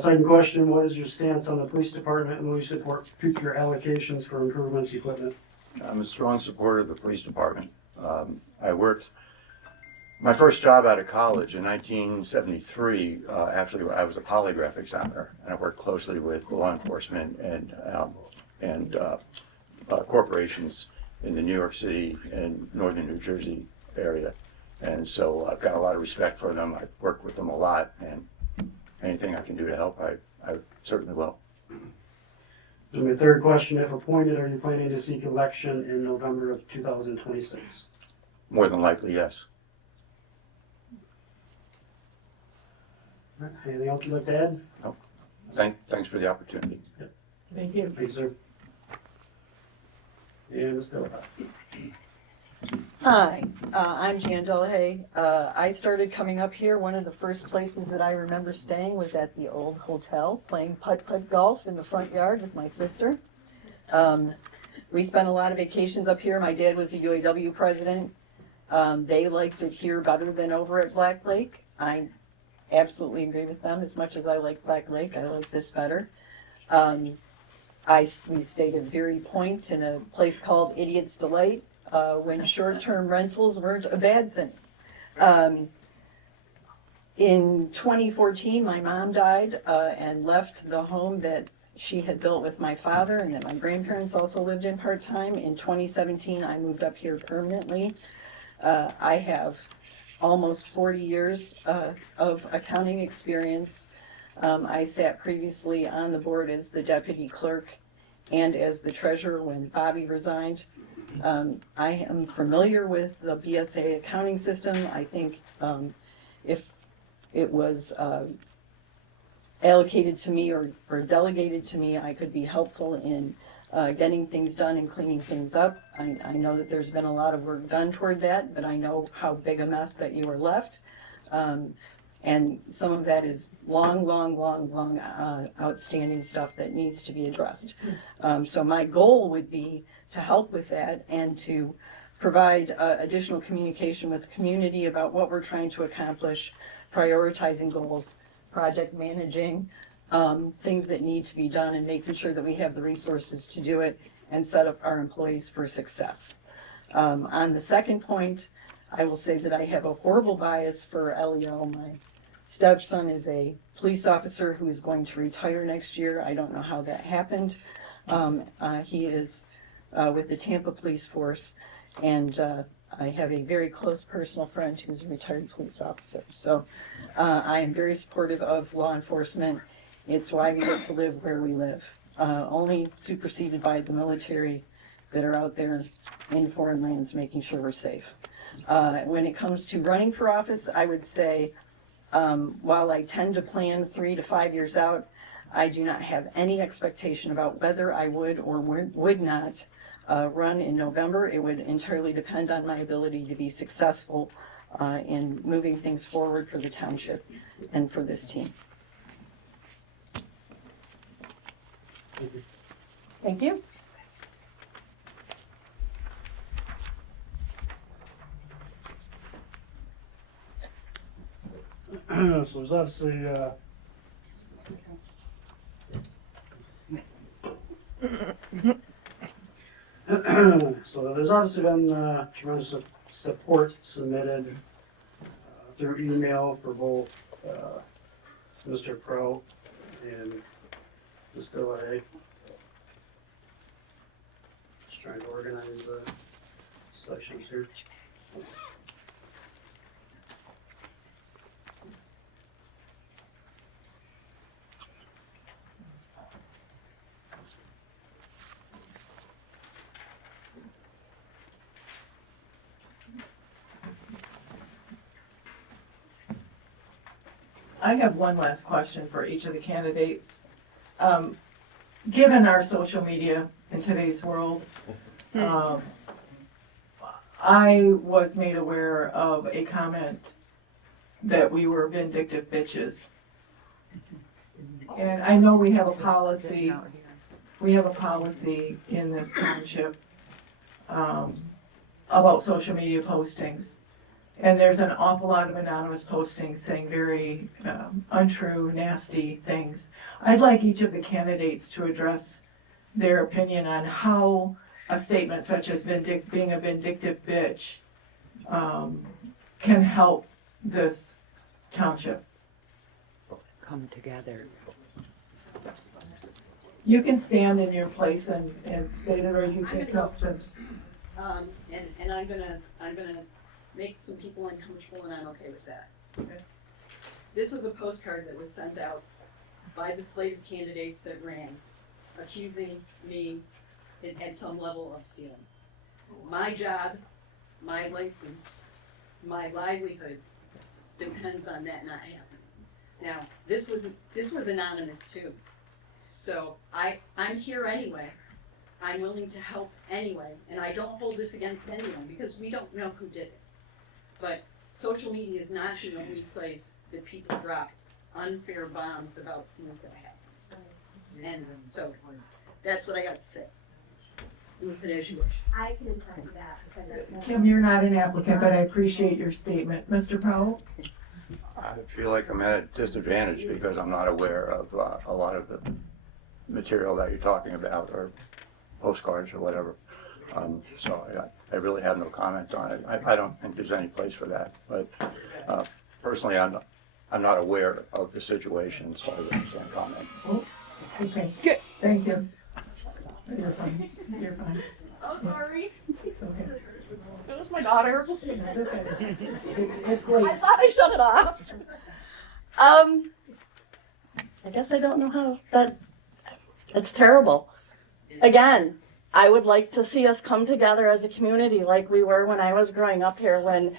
Second question, what is your stance on the police department and will you support future allocations for improvements equipment? I'm a strong supporter of the police department. I worked my first job out of college in 1973. Actually, I was a polygraph examiner, and I worked closely with law enforcement and corporations in the New York City and northern New Jersey area. And so I've got a lot of respect for them. I work with them a lot, and anything I can do to help, I certainly will. And my third question, if appointed, are you planning to seek election in November of 2026? More than likely, yes. All right, anything else you'd like to add? No. Thanks for the opportunity. Thank you. Thank you, sir. And Ms. Dillard. Hi, I'm Jan Delahaye. I started coming up here. One of the first places that I remember staying was at the old hotel, playing putt-putt golf in the front yard with my sister. We spent a lot of vacations up here. My dad was a UAW president. They liked it here better than over at Black Lake. I absolutely agree with them. As much as I like Black Lake, I like this better. We stayed at Veery Point in a place called Idiot's Delight. When short-term rentals weren't a bad thing. In 2014, my mom died and left the home that she had built with my father and that my grandparents also lived in part-time. In 2017, I moved up here permanently. I have almost 40 years of accounting experience. I sat previously on the board as the deputy clerk and as the treasurer when Bobby resigned. I am familiar with the BSA accounting system. I think if it was allocated to me or delegated to me, I could be helpful in getting things done and cleaning things up. I know that there's been a lot of work done toward that, but I know how big a mess that you are left. And some of that is long outstanding stuff that needs to be addressed. So my goal would be to help with that and to provide additional communication with the community about what we're trying to accomplish, prioritizing goals, project managing, things that need to be done, and making sure that we have the resources to do it and set up our employees for success. On the second point, I will say that I have a horrible bias for LEO. My stepson is a police officer who is going to retire next year. I don't know how that happened. He is with the Tampa Police Force, and I have a very close personal friend who's a retired police officer. So I am very supportive of law enforcement. It's why we get to live where we live, only superseded by the military that are out there in foreign lands making sure we're safe. When it comes to running for office, I would say while I tend to plan 3 to 5 years out, I do not have any expectation about whether I would or would not run in November. It would entirely depend on my ability to be successful in moving things forward for the township and for this team. Thank you. So there's obviously so there's obviously been tremendous support submitted through email for both Mr. Trout and Ms. Delahaye. Just trying to organize the sections here. I have one last question for each of the candidates. Given our social media in today's world, I was made aware of a comment that we were vindictive bitches. And I know we have a policy in this township about social media postings. And there's an awful lot of anonymous postings saying very untrue, nasty things. I'd like each of the candidates to address their opinion on how a statement such as being a vindictive bitch can help this township. Come together. You can stand in your place and state it, or you can come to. And I'm gonna make some people uncomfortable, and I'm okay with that. Okay. This was a postcard that was sent out by the slate of candidates that ran, accusing me at some level of stealing. My job, my license, my livelihood depends on that not happening. Now, this was anonymous too. So I'm here anyway. I'm willing to help anyway, and I don't hold this against anyone because we don't know who did it. But social media is not the only place that people drop unfair bombs about things that happen. And so that's what I got to say. With it as you wish. I can attest to that because it's. Kim, you're not an applicant, but I appreciate your statement. Mr. Powell? I feel like I'm at a disadvantage because I'm not aware of a lot of the material that you're talking about, or postcards or whatever. So I really have no comment on it. I don't think there's any place for that. But personally, I'm not aware of the situation, so I can't comment. Okay, good. Thank you. You're fine. You're fine. So sorry. It's okay. It was my daughter. It's late. I thought I shut it off. I guess I don't know how that. It's terrible. Again, I would like to see us come together as a community like we were when I was growing up here. When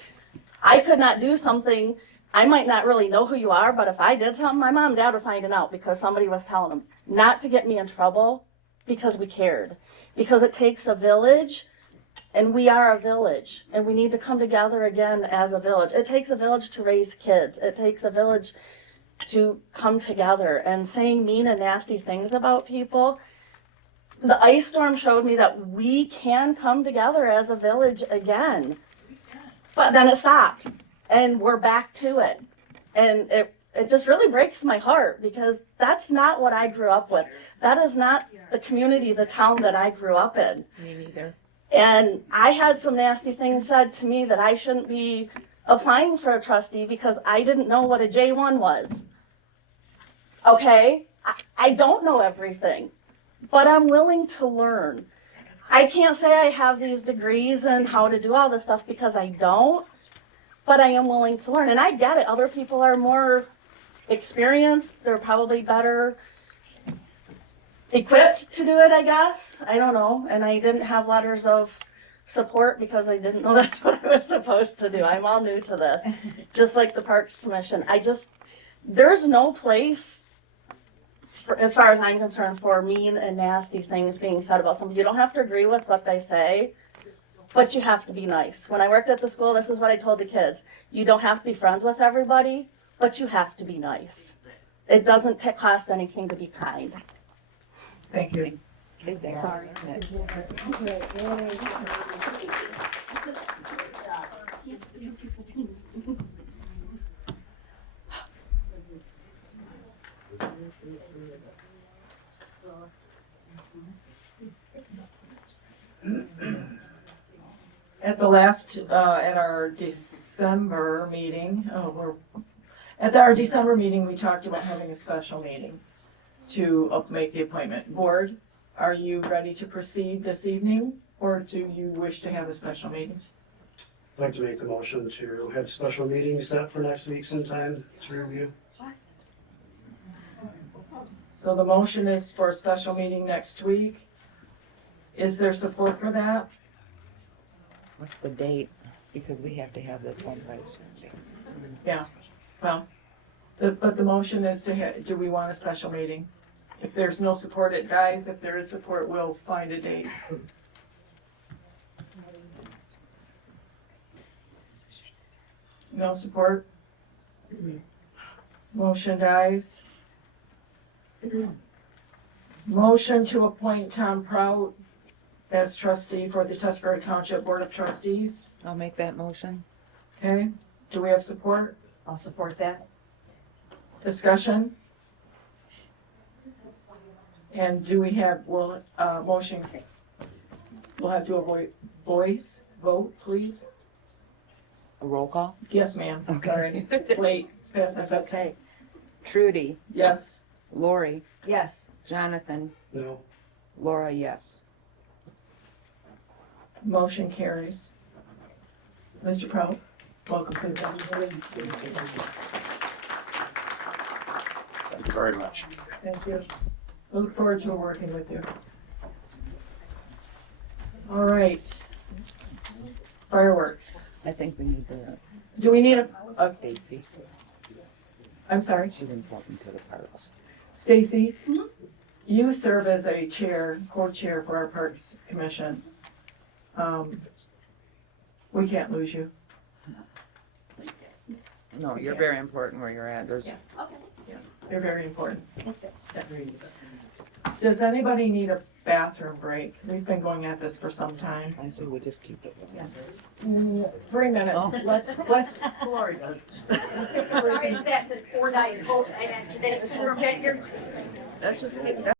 I could not do something, I might not really know who you are, but if I did something, my mom and dad were finding out because somebody was telling them. Not to get me in trouble, because we cared. Because it takes a village, and we are a village, and we need to come together again as a village. It takes a village to raise kids. It takes a village to come together. And saying mean and nasty things about people, the ice storm showed me that we can come together as a village again. But then it stopped, and we're back to it. And it just really breaks my heart because that's not what I grew up with. That is not the community, the town that I grew up in. Me neither. And I had some nasty things said to me that I shouldn't be applying for a trustee because I didn't know what a J1 was. Okay? I don't know everything, but I'm willing to learn. I can't say I have these degrees and how to do all this stuff because I don't, but I am willing to learn. And I get it. Other people are more experienced. They're probably better equipped to do it, I guess. I don't know. And I didn't have letters of support because I didn't know that's what I was supposed to do. I'm all new to this. Just like the Parks Commission. There's no place, as far as I'm concerned, for mean and nasty things being said about somebody. You don't have to agree with what they say, but you have to be nice. When I worked at the school, this is what I told the kids. You don't have to be friends with everybody, but you have to be nice. It doesn't cost anything to be kind. Thank you. Exactly. Sorry. At the last, at our December meeting, our December meeting, we talked about having a special meeting to make the appointment. Board, are you ready to proceed this evening, or do you wish to have a special meeting? I'd like to make the motion to have a special meeting set for next week sometime to review. So the motion is for a special meeting next week. Is there support for that? What's the date? Because we have to have this one by Sunday. Yeah, well, but the motion is do we want a special meeting? If there's no support, it dies. If there is support, we'll find a date. No support? Motion dies. Motion to appoint Tom Trout as trustee for the Tuscarora Township Board of Trustees. I'll make that motion. Okay, do we have support? I'll support that. Discussion? And do we have, motion, we'll have to do a voice vote, please? A roll call? Yes, ma'am, sorry, it's late, it's past my bedtime. Okay. Trudy, Yes. Lori, Yes. Jonathan, No. Laura, yes. Motion carries. Mr. Prout, welcome to the board. Thank you very much. Thank you. We look forward to working with you. All right. Fireworks. I think we need the Do we need a Stacy. I'm sorry? She's important to the parks. Stacy, you serve as a co-chair for our Parks Commission. We can't lose you. No, you're very important where you're at. There's, You're very important. Does anybody need a bathroom break? We've been going at this for some time. I say we just keep it. Yes. 3 minutes. Oh. Let's, Lori does. Sorry, is that the 4 Diet Cokes I had today? Let's just keep that.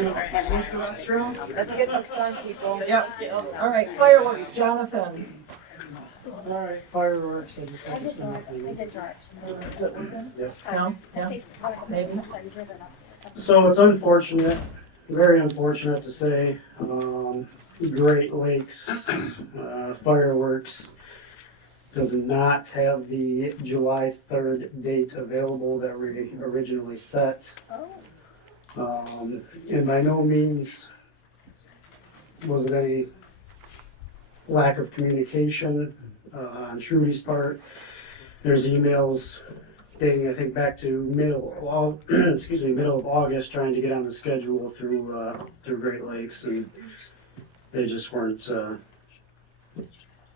Let's get this done, people. Yep. All right, fireworks, Jonathan. All right, fireworks, I just want to say nothing. Yes. No? Yeah, maybe. So it's unfortunate, very unfortunate to say, Great Lakes fireworks does not have the July 3rd date available that we originally set. And by no means was it any lack of communication on Trudy's part. There's emails dating, I think, back to middle of August, trying to get on the schedule through Great Lakes, and they just weren't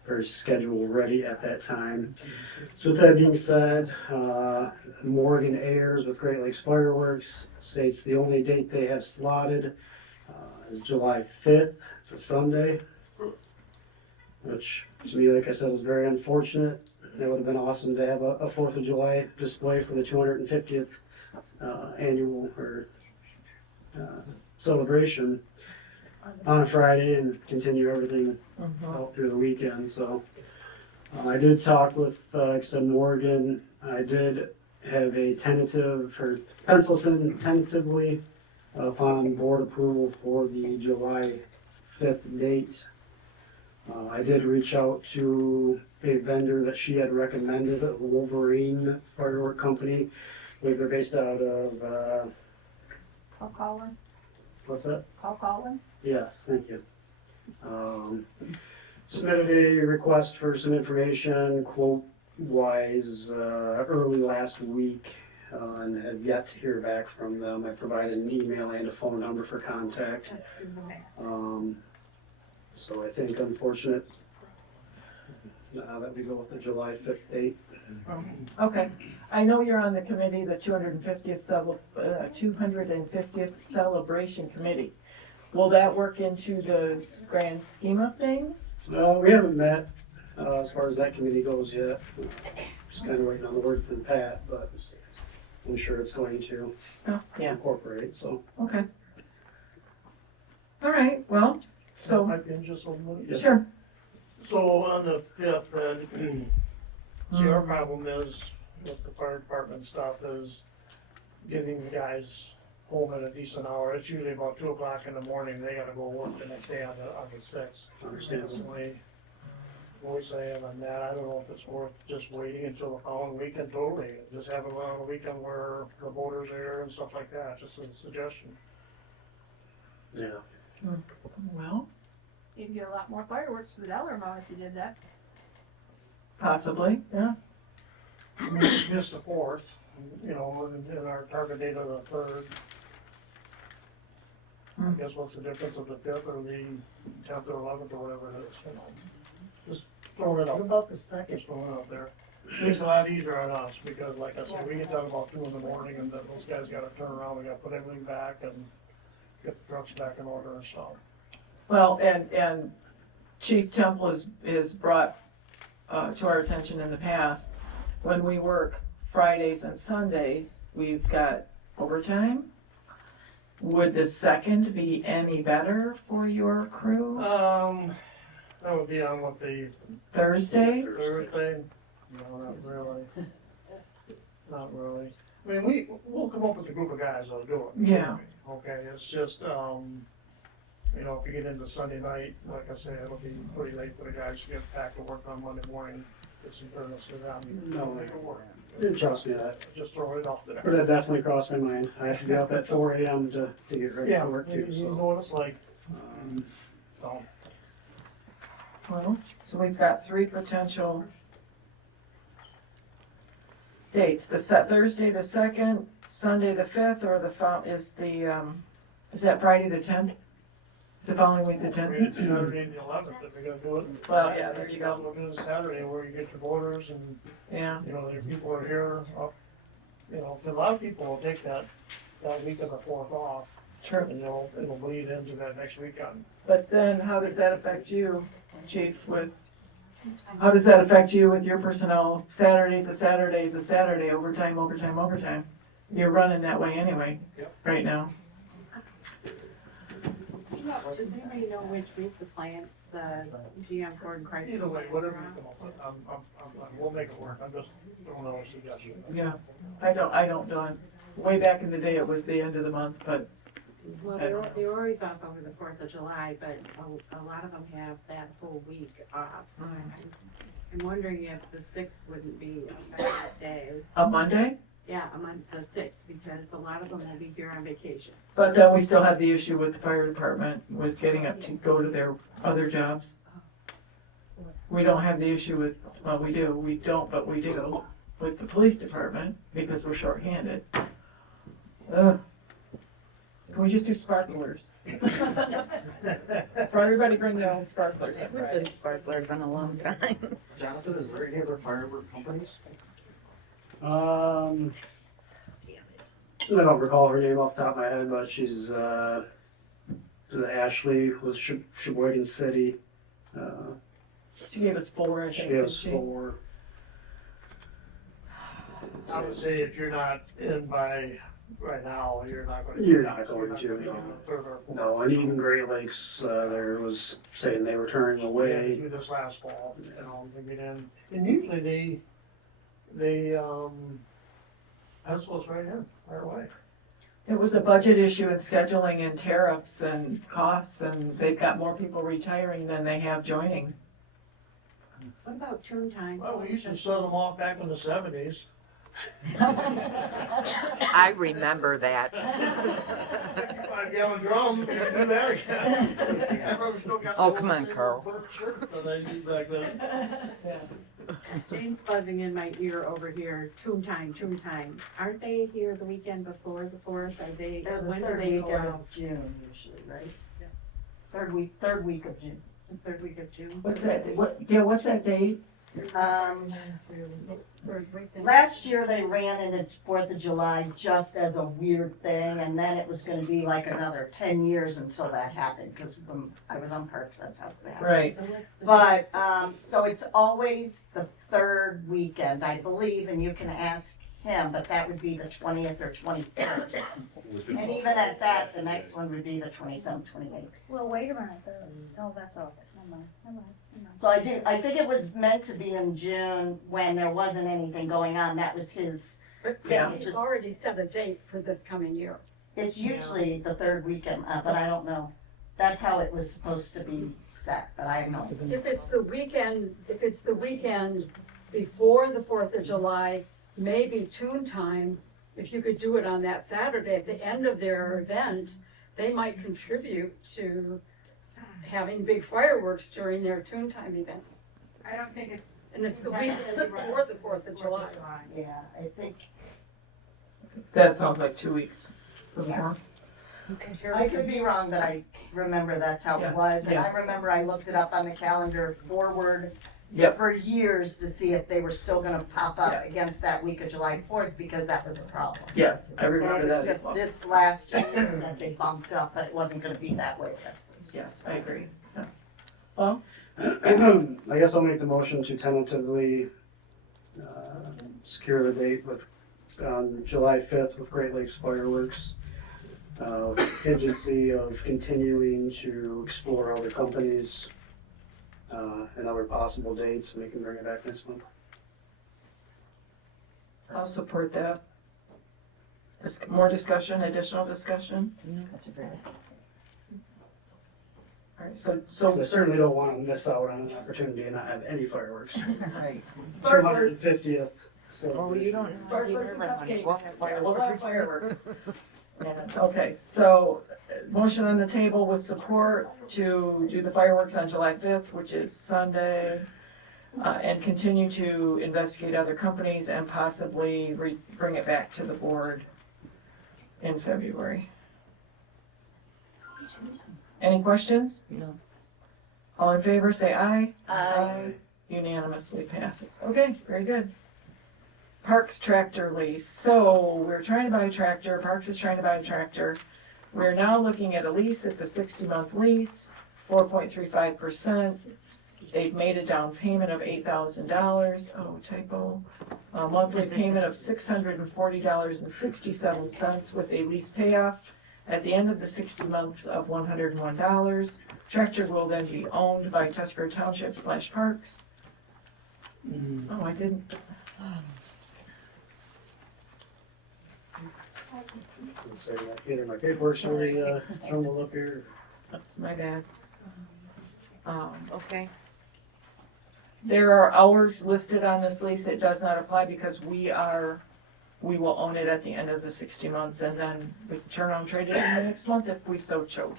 very schedule ready at that time. So with that being said, Morgan Ayers with Great Lakes Fireworks states the only date they have slotted is July 5th. It's a Sunday, which to me, like I said, is very unfortunate. It would have been awesome to have a 4th of July display for the 250th annual or celebration on a Friday and continue everything out through the weekend. So I did talk with, like I said, Morgan. I did have a tentative, or pencils in tentatively upon board approval for the July 5th date. I did reach out to a vendor that she had recommended, a Wolverine Firework Company. I believe they're based out of, Call Colin. what's that? Call Colin. Yes, thank you. Submitted a request for some information, quote-wise, early last week, and have yet to hear back from them. I provided an email and a phone number for contact. So I think unfortunate that we go with the July 5th date. Okay, I know you're on the committee, the 250th celebration committee. Will that work into the grand scheme of things? We haven't met as far as that committee goes yet. Just kind of waiting on the word from Pat, but I'm sure it's going to incorporate, so. Okay. All right, well, so. I can just a minute. Sure. So on the 5th, see, our problem is with the fire department stuff is getting the guys home at a decent hour. It's usually about 2 o'clock in the morning. They gotta go work the next day on the 6th. Understandably. What we saying on that, I don't know if it's worth just waiting until the following weekend totally. Just have it on a weekend where the voters are here and stuff like that, just a suggestion. Yeah. Well, You'd get a lot more fireworks for the dollar amount if you did that. possibly, yeah. I mean, we missed the 4th, you know, and our target date of the 3rd. I guess what's the difference of the 5th or the 10th or 11th or whatever it is, you know? Just throwing it out. What about the second? Just throwing it out there. Makes it a lot easier on us because like I said, we get done about 2 in the morning and then those guys gotta turn around, we gotta put everything back and get the trucks back in order and stuff. Well, and Chief Temple is brought to our attention in the past, when we work Fridays and Sundays, we've got overtime. Would the second be any better for your crew? That would be on what the Thursday? Thursday? No, not really. Not really. I mean, we'll come up with a group of guys that'll do it. Yeah. Okay, it's just, you know, if you get into Sunday night, like I said, it'll be pretty late for the guys to get back to work on Monday morning. It's in fairness to them. No, they can work. Trust me, that, Just throw it off there. but that definitely crossed my mind. I have to be up at 4 AM to get ready Yeah, for work too, you know so. what it's like. So, Well, so we've got 3 potential dates. Thursday the 2nd, Sunday the 5th, or is that Friday the 10th? Is the following week the 10th? it's Saturday the 11th, if you're gonna do it. Well, yeah, there you go. We'll do it Saturday where you get your voters and, Yeah. you know, your people are here, you know, 'cause a lot of people will take that week of the 4th off. Sure. And it'll bleed into that next weekend. But then how does that affect you, Chief, how does that affect you with your personnel? Saturday's a Saturday, overtime. You're running that way anyway, right now. Does anybody know which week the plants, the GM Ford and Chrysler? Either way, plants whatever are you on? come up with, we'll make it work. I'm just throwing out a suggestion. Yeah, I don't know. Way back in the day, it was the end of the month, but Well, they're always off over the 4th of July, but a lot of them have that whole week off. So I'm wondering if the 6th wouldn't be a better day. a Monday? Yeah, the 6th, because a lot of them will be here on vacation. But then we still have the issue with the fire department, with getting up to go to their other jobs. We don't have the issue with, well, we do, we don't, but we do, with the police department, because we're shorthanded. Ugh. Can we just do sparklers? For everybody bring their own sparklers. I've been sparklers in a long time. Jonathan, is there any other firework companies? I don't recall her name off the top of my head, but she's, Ashley with Sheboygan City. She gave us 4, I think. She gave us didn't she? 4. I would say if you're not in by right now, you're not going to. You're not going to, be no. in the third or fourth. No, and even Great Lakes, there was saying they were turning They away. do this last fall, you know, they get in, and usually they pencil us right in, right away. It was a budget issue and scheduling and tariffs and costs, and they've got more people retiring than they have joining. What about tune time? Well, we used to set them off back in the 70s. I remember that. 5-gallon drum, can't do that again. I probably still got the Oh, old come on, single Carl. burp shirt that I used back then. Jane's buzzing in my ear over here, tune time. Aren't they here the weekend before the 4th? Are they, They're the when do third they weekend go out? of June usually, right? Third week of June. The 3rd week of June? What's that, what's that date? Last year they ran it at 4th of July just as a weird thing, and then it was gonna be like another 10 years until that happened, because when I was on Parks, that's how it happened. Right. So what's the- But, so it's always the 3rd weekend, I believe, and you can ask him, but that would be the 20th or 21st. And even at that, the next one would be the 27th, 28th. Well, wait a minute, no, that's August, never mind. So I think it was meant to be in June when there wasn't anything going on, that was his. Yeah, thing. It he's just- already set a date for this coming year. It's usually the 3rd weekend, but I don't know. That's how it was supposed to be set, but I don't know. If it's the weekend before the 4th of July, maybe tune time, if you could do it on that Saturday at the end of their event, they might contribute to having big fireworks during their tune time event. I don't think it. And it's the weekend before the 4th of July. Yeah, I think. That sounds like 2 weeks before. I could be wrong, but I remember that's how it was. And I yeah. remember I looked it up on the calendar forward Yep. for years to see if they were still gonna pop up against that week of July 4th, because that was a problem. Yes, I remember And it that was as just well. this last year that they bumped up, but it wasn't gonna be that way this year. Yes, I agree. Yeah. Well, I guess I'll make the motion to tentatively secure the date with, on July 5th with Great Lakes Fireworks. Contingency of continuing to explore other companies and other possible dates, and we can bring it back next month. I'll support that. More discussion, additional discussion? That's a great. All right, so I certainly don't want to miss out on an opportunity and not have any fireworks. Right. 250th. So Oh, you don't. Sparklers and cupcakes. We'll have Yeah, we'll have fireworks. fireworks. And, okay, so motion on the table with support to do the fireworks on July 5th, which is Sunday, and continue to investigate other companies and possibly bring it back to the board in February. Any questions? No. All in favor, say aye. Aye. Unanimously passes. Okay, very good. Parks tractor lease. So we're trying to buy a tractor. Parks is trying to buy a tractor. We're now looking at a lease. It's a 60-month lease, 4.35%. They've made a down payment of $8,000. Oh, typo. A monthly payment of $640.67 with a lease payoff at the end of the 60 months of $101. Tractor will then be owned by Tuscarora Township / Parks. Oh, I didn't. Say either my paperwork's already jumbled up here. That's my bad. Okay. There are hours listed on this lease. It does not apply because we will own it at the end of the 60 months, and then we can turn on trade it in the next month if we so chose.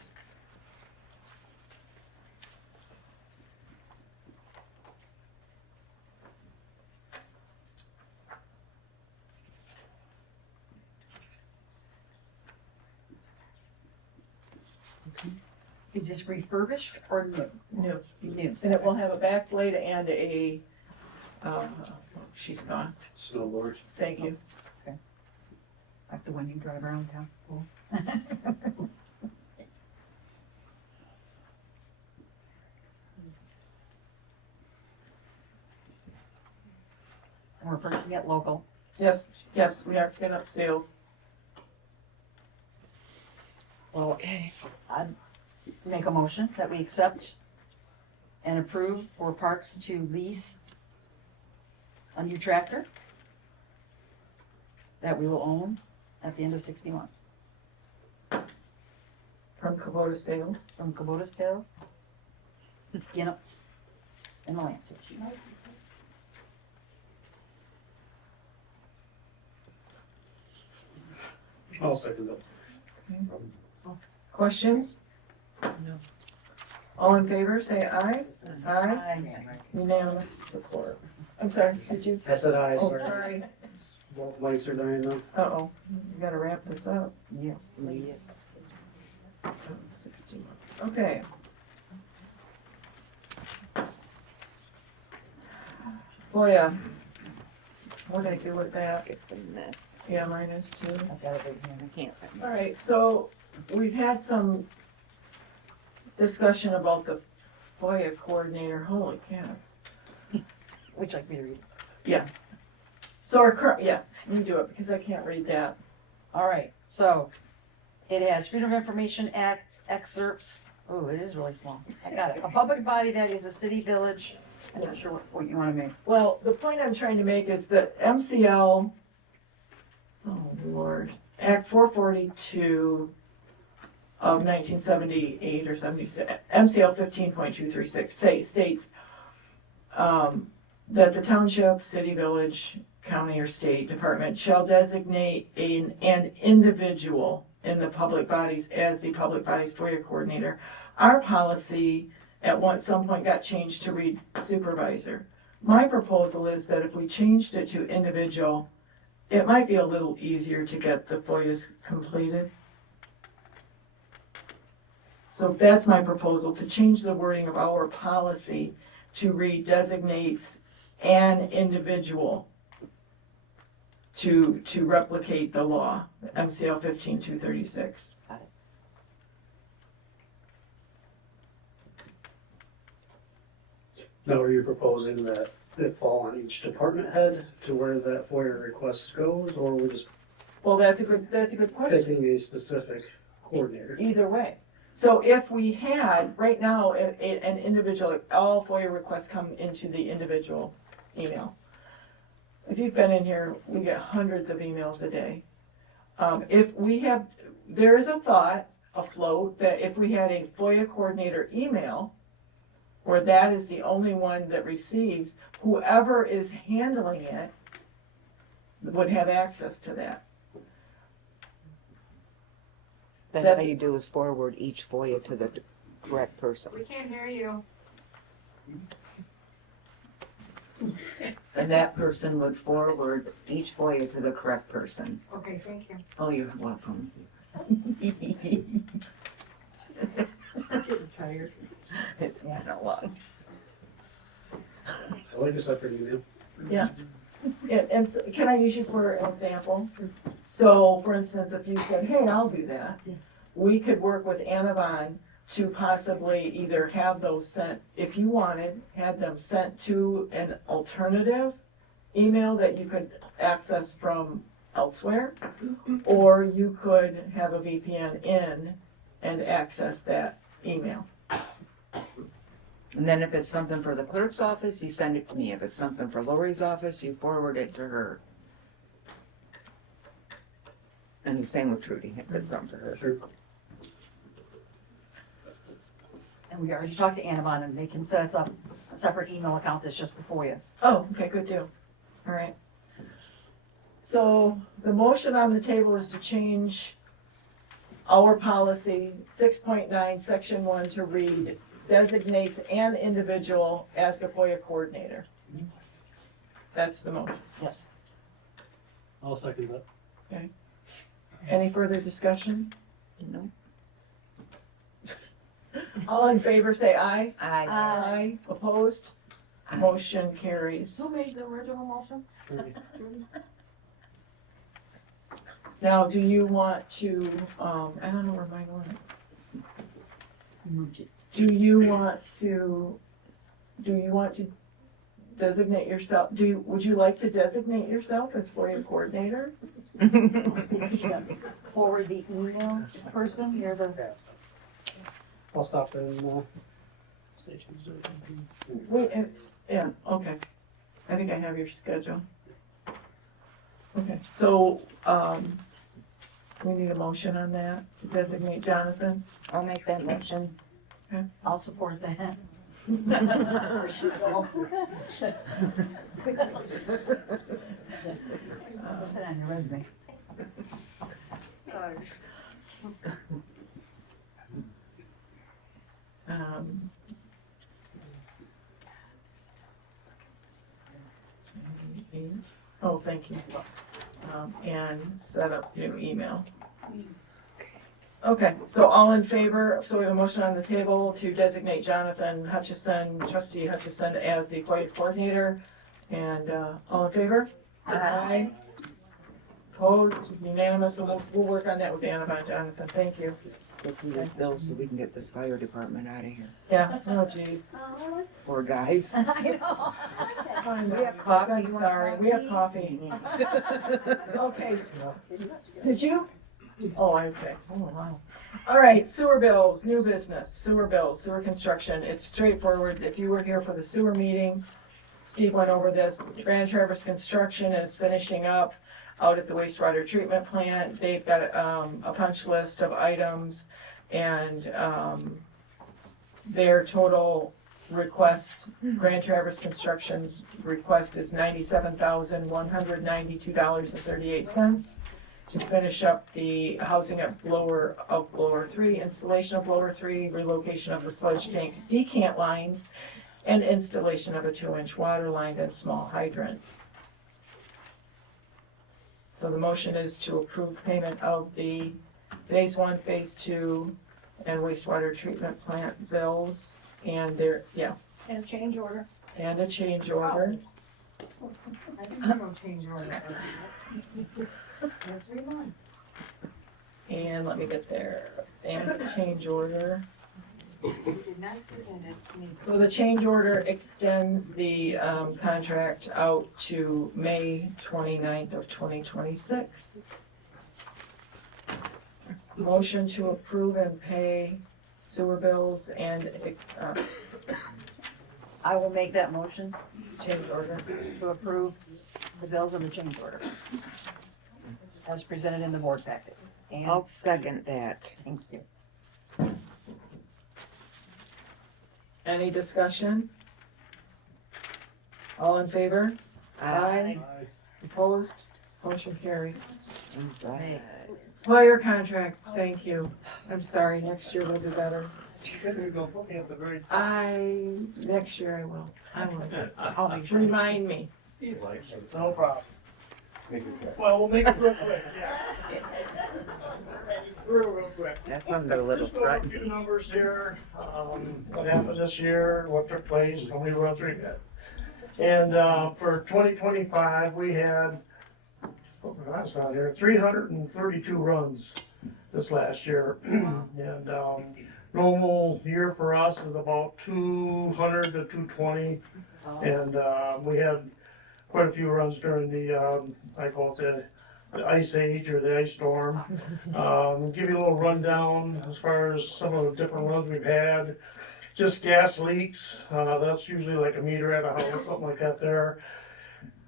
Is this refurbished or new? New. New. And it will have a back blade and a, she's gone. Snowboard. Thank you. Like the one you drive around town? We're purchasing it local. Yes, yes, we are picking up sales. Well, I'd make a motion that we accept and approve for Parks to lease a new tractor that we will own at the end of 60 months. From Kubota Sales. From Kubota Sales, Ginnups, and Lansing. I'll second that. Questions? No. All in favor, say aye. Aye. Aye. Unanimous support. I'm sorry, did you? I said aye, Oh, sorry. sorry. Both mics are dying now. Uh-oh, we gotta wrap this up. Yes, please. 60 months, okay. FOIA. What did I do with that? It's a mess. Yeah, mine is too. I've got it right here. I can't find it. All right, so we've had some discussion about the FOIA coordinator. Holy cow. Would you like me to read it? Yeah. So yeah, you do it because I can't read that. All right, so it has Freedom of Information Act excerpts. Oh, it is really small. I got it. A public body that is a city, village. I'm not sure what point you want to make. Well, the point I'm trying to make is that MCL, oh Lord, Act 442 of 1978 or 76, MCL 15.236 states that the township, city, village, county, or state department shall designate an individual in the public bodies as the public bodies FOIA coordinator. Our policy at some point got changed to read supervisor. My proposal is that if we changed it to individual, it might be a little easier to get the FOIAs completed. So that's my proposal, to change the wording of our policy to read designates an individual to replicate the law, MCL 15236. Now, are you proposing that it fall on each department head to where that FOIA request goes, or we're just Well, that's a good question. picking a specific coordinator? Either way. So if we had, right now, an individual, all FOIA requests come into the individual email. If you've been in here, we get hundreds of emails a day. If we have, there is a thought afloat that if we had a FOIA coordinator email, where that is the only one that receives, whoever is handling it would have access to that. Then That- all you do is forward each FOIA to the correct person. We can't hear you. And that person would forward each FOIA to the correct person. Okay, thank you. Oh, you're welcome. Getting tired. It's been a lot. I like a separate email. Yeah. And so, can I use you for an example? So, for instance, if you said, hey, I'll do that, we could work with Anavon to possibly either have those sent, if you wanted, had them sent to an alternative email that you could access from elsewhere, or you could have a VPN in and access that email. And then if it's something for the clerk's office, you send it to me. If it's something for Lori's office, you forward it to her. And the same with Trudy, if it's something for her. Sure. And we already talked to Anavon, and they can set us up a separate email account that's just for FOIAs. Oh, okay, good deal. All right. So the motion on the table is to change our policy 6.9, section 1 to read designates an individual as the FOIA coordinator. That's the motion. Yes. I'll second that. Okay. Any further discussion? No. All in favor, say aye. Aye. Aye. Opposed? Motion carries. Who made the original motion? Now, do you want to, I don't know where mine went. Do you want to designate yourself, would you like to designate yourself as FOIA coordinator? Forward the email person, you're the. I'll stop in, stations. Wait, yeah, okay. I think I have your schedule. Okay, so, we need a motion on that, to designate Jonathan. I'll make that motion. I'll support that. There she go. Put it on your resume. Oh, thank you. And set up new email. Okay, so all in favor, so we have a motion on the table to designate Jonathan Hutchison, trustee Hutchison, as the FOIA coordinator. And, all in favor? Aye. Opposed, unanimous, so we'll work on that with Anna, Jonathan, thank you. Get through those bills so we can get this fire department out of here. Yeah, oh geez. Poor guys. I know. We have coffee, I'm sorry, we have coffee. Okay, did you? Oh, okay, oh, wow. All right, sewer bills, new business, sewer bills, sewer construction, it's straightforward. If you were here for the sewer meeting, Steve went over this. Grand Traverse Construction is finishing up out at the wastewater treatment plant. They've got a punch list of items, and their total request, Grand Traverse Construction's request is $97,192.38 to finish up the housing of blower 3, installation of blower 3, relocation of the sludge tank decant lines, and installation of a 2-inch water line and small hydrant. So the motion is to approve payment of the Phase 1, Phase 2, and wastewater treatment plant bills, and And change order. and a change order. I didn't have no change order. That's 3 months. And let me get there. And a change order. So the change order extends the contract out to May 29th of 2026. Motion to approve and pay sewer bills and I will make that motion change order. to approve the bills and the change order as presented in the board packet. And I'll second that. thank you. Any discussion? All in favor? Aye. Opposed? Motion carried. Right. Fire contract, thank you. I'm sorry, next year we'll do better. Next year I will. I will. I'll make sure. Remind me. No problem. Well, we'll make it real quick, yeah. Real quick. That sounded a little Just go over a threatening. few numbers here, what happened this year, what took place, how many runs we had. And, for 2025, we had, that's not here, 332 runs this last year. And, normal year for us is about 200 to 220. And, we had quite a few runs during the, I call it the ice age or the ice storm. Give you a little rundown as far as some of the different runs we've had. Just gas leaks, that's usually like a meter at a house, something like that there.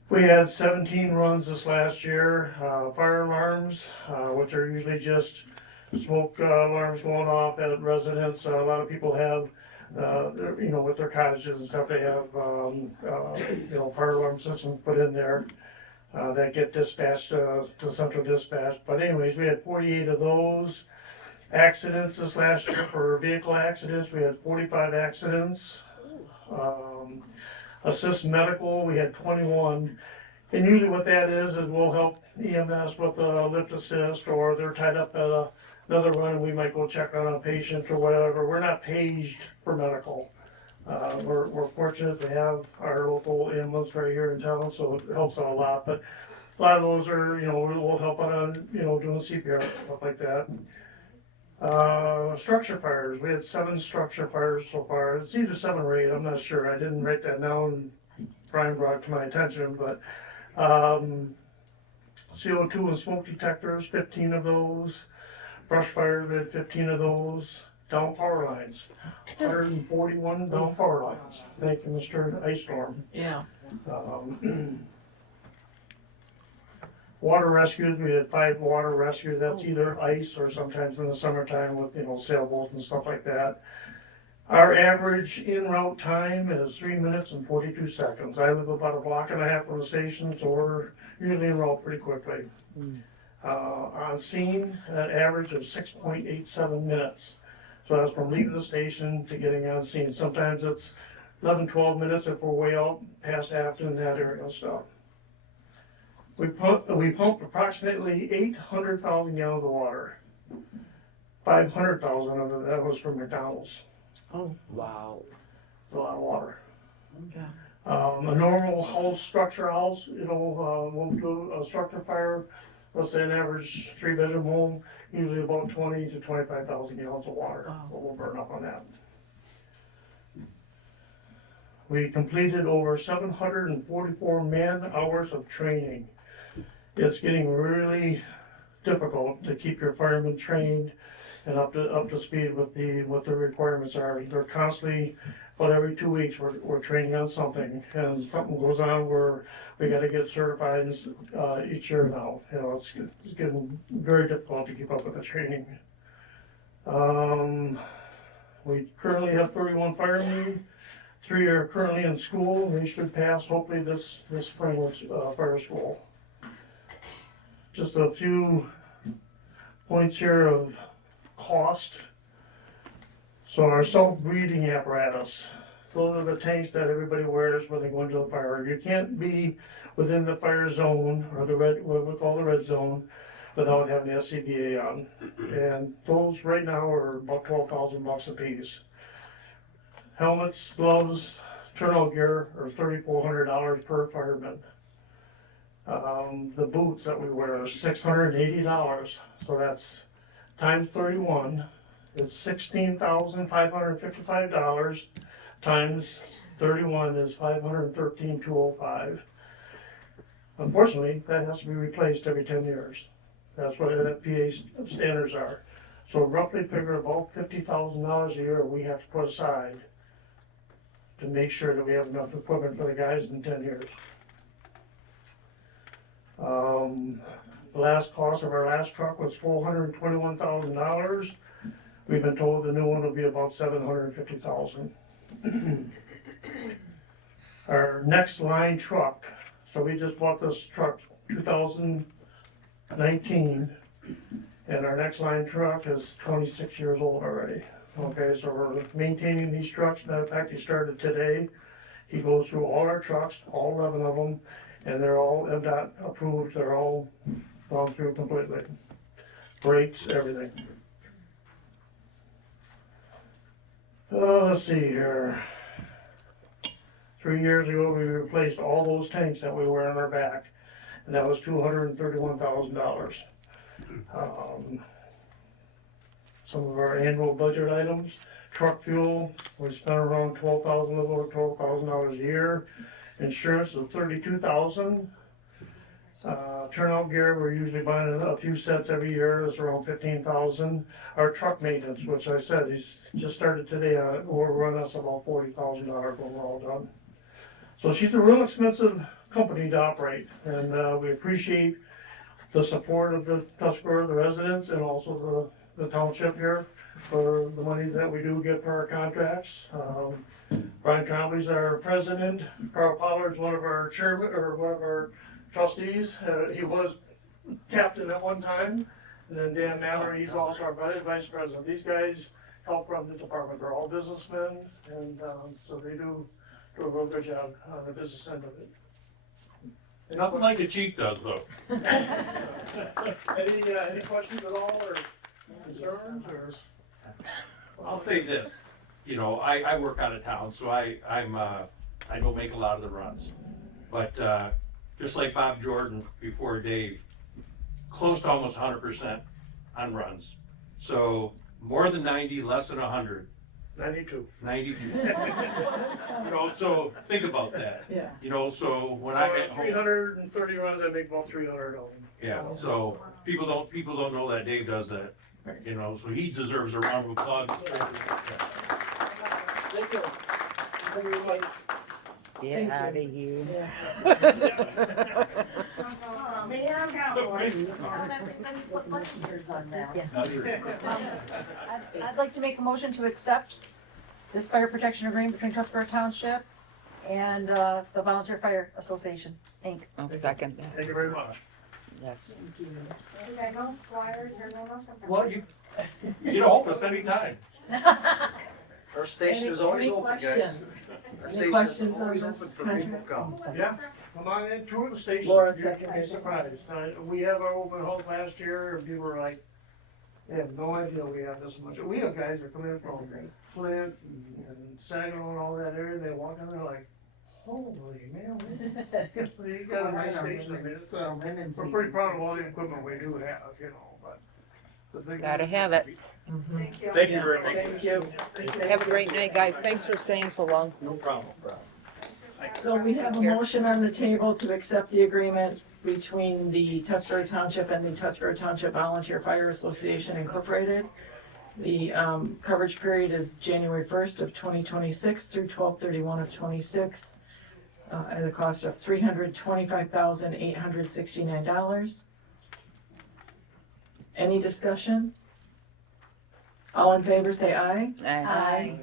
We had 17 runs this last year. Fire alarms, which are usually just smoke alarms going off at residents. A lot of people have with their cottages and stuff, they have, fire alarm systems put in there that get dispatched to central dispatch. But anyways, we had 48 of those. Accidents this last year for vehicle accidents, we had 45 accidents. Assist medical, we had 21. And usually what that is we'll help EMS with a lift assist, or they're tied up at another run, we might go check on a patient or whatever. We're not paged for medical. We're fortunate to have our local ambulance right here in town, so it helps out a lot. But a lot of those are, we'll help out on, doing CPR, stuff like that. Structure fires, we had 7 structure fires so far. It's either 7 or 8, I'm not sure. I didn't write that down. Brian brought it to my attention, but CO2 and smoke detectors, 15 of those. Brush fires, we had 15 of those. Down power lines, 141 down power lines. Thank you, Mr. Ice Storm. Yeah. Water rescues, we had 5 water rescues. That's either ice or sometimes in the summertime with, sailboats and stuff like that. Our average en route time is 3 minutes and 42 seconds. I live about a block and a half from the station, so we're usually en route pretty quickly. On scene, that average of 6.87 minutes. So that's from leaving the station to getting on scene. Sometimes it's 11, 12 minutes if we're way out past Afton and that area and stuff. We pumped approximately 800,000 gallons of water. 500,000 of it, that was from McDonald's. Oh, wow. It's a lot of water. Okay. A normal house, structure house, we'll do a structure fire, let's say an average 3-bedroom home, usually about 20 to 25,000 gallons of water. Wow. So we'll burn up on that. We completed over 744 man-hours of training. It's getting really difficult to keep your firemen trained and up to speed with what the requirements are. They're constantly, about every 2 weeks, we're training on something, and something goes on where we got to get certified each year now. It's getting very difficult to keep up with the training. We currently have 31 firemen. 3 are currently in school. They should pass hopefully this spring with fire school. Just a few points here of cost. So our self-breathing apparatus, those are the tanks that everybody wears when they go into the fire. You can't be within the fire zone, or what we call the red zone, without having the SCBA on. And those right now are about $12,000 a piece. Helmets, gloves, turnout gear are $3,400 per fireman. The boots that we wear are $680, so that's times 31 is $16,555, times 31 is $513,205. Unfortunately, that has to be replaced every 10 years. That's what NFPA standards are. So roughly figure about $50,000 a year we have to put aside to make sure that we have enough equipment for the guys in 10 years. The last cost of our last truck was $421,000. We've been told the new one will be about $750,000. Our next line truck, so we just bought this truck 2019, and our next line truck is 26 years old already. Okay, so we're maintaining these trucks. Matter of fact, he started today. He goes through all our trucks, all 11 of them, and they're all MDOT approved. They're all gone through completely. Brakes, everything. Let's see here. 3 years ago, we replaced all those tanks that we wear on our back, and that was $231,000. Some of our annual budget items, truck fuel, we spent around $12,000, a little over $12,000 a year. Insurance of $32,000. Turnout gear, we're usually buying a few sets every year. It's around $15,000. Our truck maintenance, which I said he's just started today, will run us about $40,000 when we're all done. So she's a real expensive company to operate, and we appreciate the support of the Tuscarora, the residents, and also the township here for the money that we do get for our contracts. Brian Trombley's our president. Carl Pollard's one of our chairman, or one of our trustees. He was captain at one time. And then Dan Mallory, he's also our vice president. These guys help run the department. They're all businessmen, and so they do a real good job on the business end of it. Nothing like the chief does, though. Any questions at all, or concerns, or? I'll say this, you know, I work out of town, so I don't make a lot of the runs. But just like Bob Jordan before Dave, close to almost 100% on runs. So more than 90, less than 100. 92. 92. You know, so think about that. Yeah. You know, so when I get home, 330 runs, I make about 300 of them. yeah, so people don't know that Dave does that. You know, so he deserves a round of applause. Thank you. Get out of here. I'd like to make a motion to accept this fire protection agreement between Tuscarora Township and the Volunteer Fire Association, Inc. I'll second that. Thank you very much. Yes. Well, you help us anytime. Our station is always open, guys. Our Any station is questions on always this open for people to come. Yeah, come on in, tour the station. Laura, You'd second. be surprised. We have our open house last year, and people were like, they have no idea we have this much. We have guys that come in from Plante and Saginaw and all that area, they walk in, they're like, holy man, you got a nice station. I mean, we're pretty proud of all the equipment we do have, you know, but. the big Gotta one- have it. Thank you. Thank you very much. Thank you. Have a great night, guys. Thanks for staying so long. No problem. So we have a motion on the table to accept the agreement between the Tuscarora Township and the Tuscarora Township Volunteer Fire Association Incorporated. The coverage period is January 1st of 2026 through 12/31 of 26 at a cost of $325,869. Any discussion? All in favor, say aye. Aye.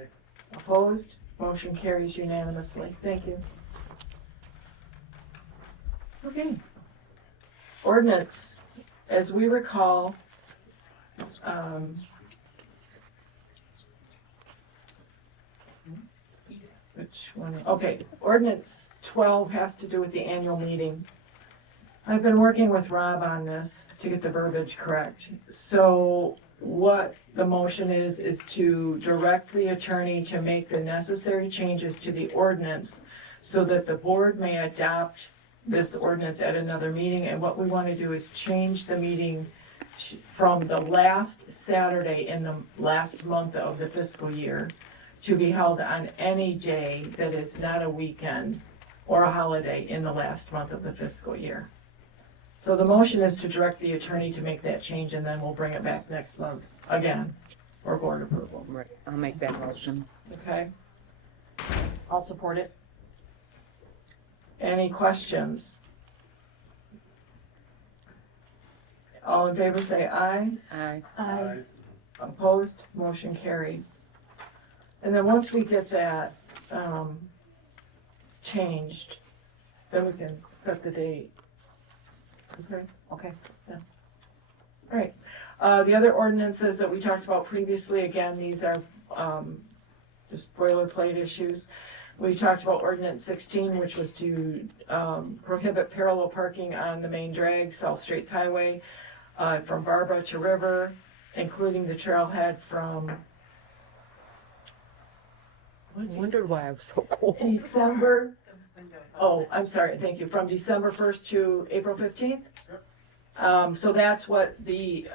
Opposed? Motion carries unanimously. Thank you. Okay. Ordinance, as we recall, which one? Okay, ordinance 12 has to do with the annual meeting. I've been working with Rob on this to get the verbiage correct. So what the motion is to direct the attorney to make the necessary changes to the ordinance so that the board may adopt this ordinance at another meeting. And what we want to do is change the meeting from the last Saturday in the last month of the fiscal year to be held on any day that is not a weekend or a holiday in the last month of the fiscal year. So the motion is to direct the attorney to make that change, and then we'll bring it back next month again for board approval. Right, I'll make that motion. Okay? I'll support it. Any questions? All in favor say aye. Aye. Aye. Opposed? Motion carries. And then once we get that changed, then we can set the date. Okay? Okay. Yeah. All right. The other ordinances that we talked about previously, again, these are just boilerplate issues. We talked about Ordinance 16, which was to prohibit parallel parking on the main drag, South Straits Highway, from Barbara to River, including the trailhead from I wondered why I was so cold. December. Oh, I'm sorry, thank you. From December 1st to April 15th? So that's what the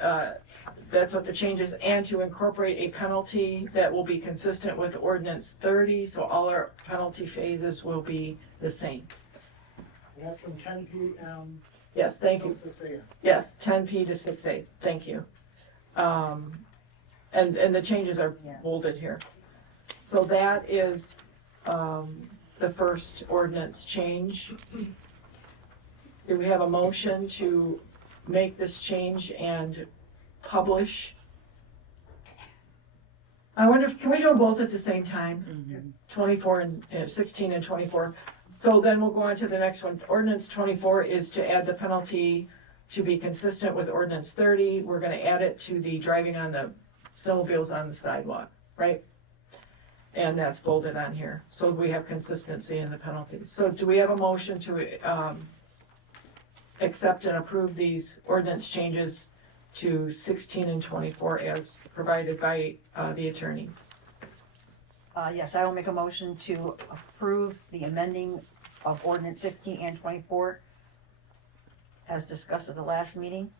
changes, and to incorporate a penalty that will be consistent with Ordinance 30, so all our penalty phases will be the same. That's from 10 p.m. Yes, thank you. till 6 a.m. Yes, 10p to 6a, thank you. And the changes are bolded here. So that is the first ordinance change. Do we have a motion to make this change and publish? I wonder, can we do them both at the same time? 24 and 16 and 24. So then we'll go on to the next one. Ordinance 24 is to add the penalty to be consistent with Ordinance 30. We're gonna add it to the driving on the snowmobiles on the sidewalk, right? And that's bolded on here. So we have consistency in the penalties. So do we have a motion to accept and approve these ordinance changes to 16 and 24 as provided by the attorney? Yes, I will make a motion to approve the amending of ordinance 16 and 24 as discussed at the last meeting.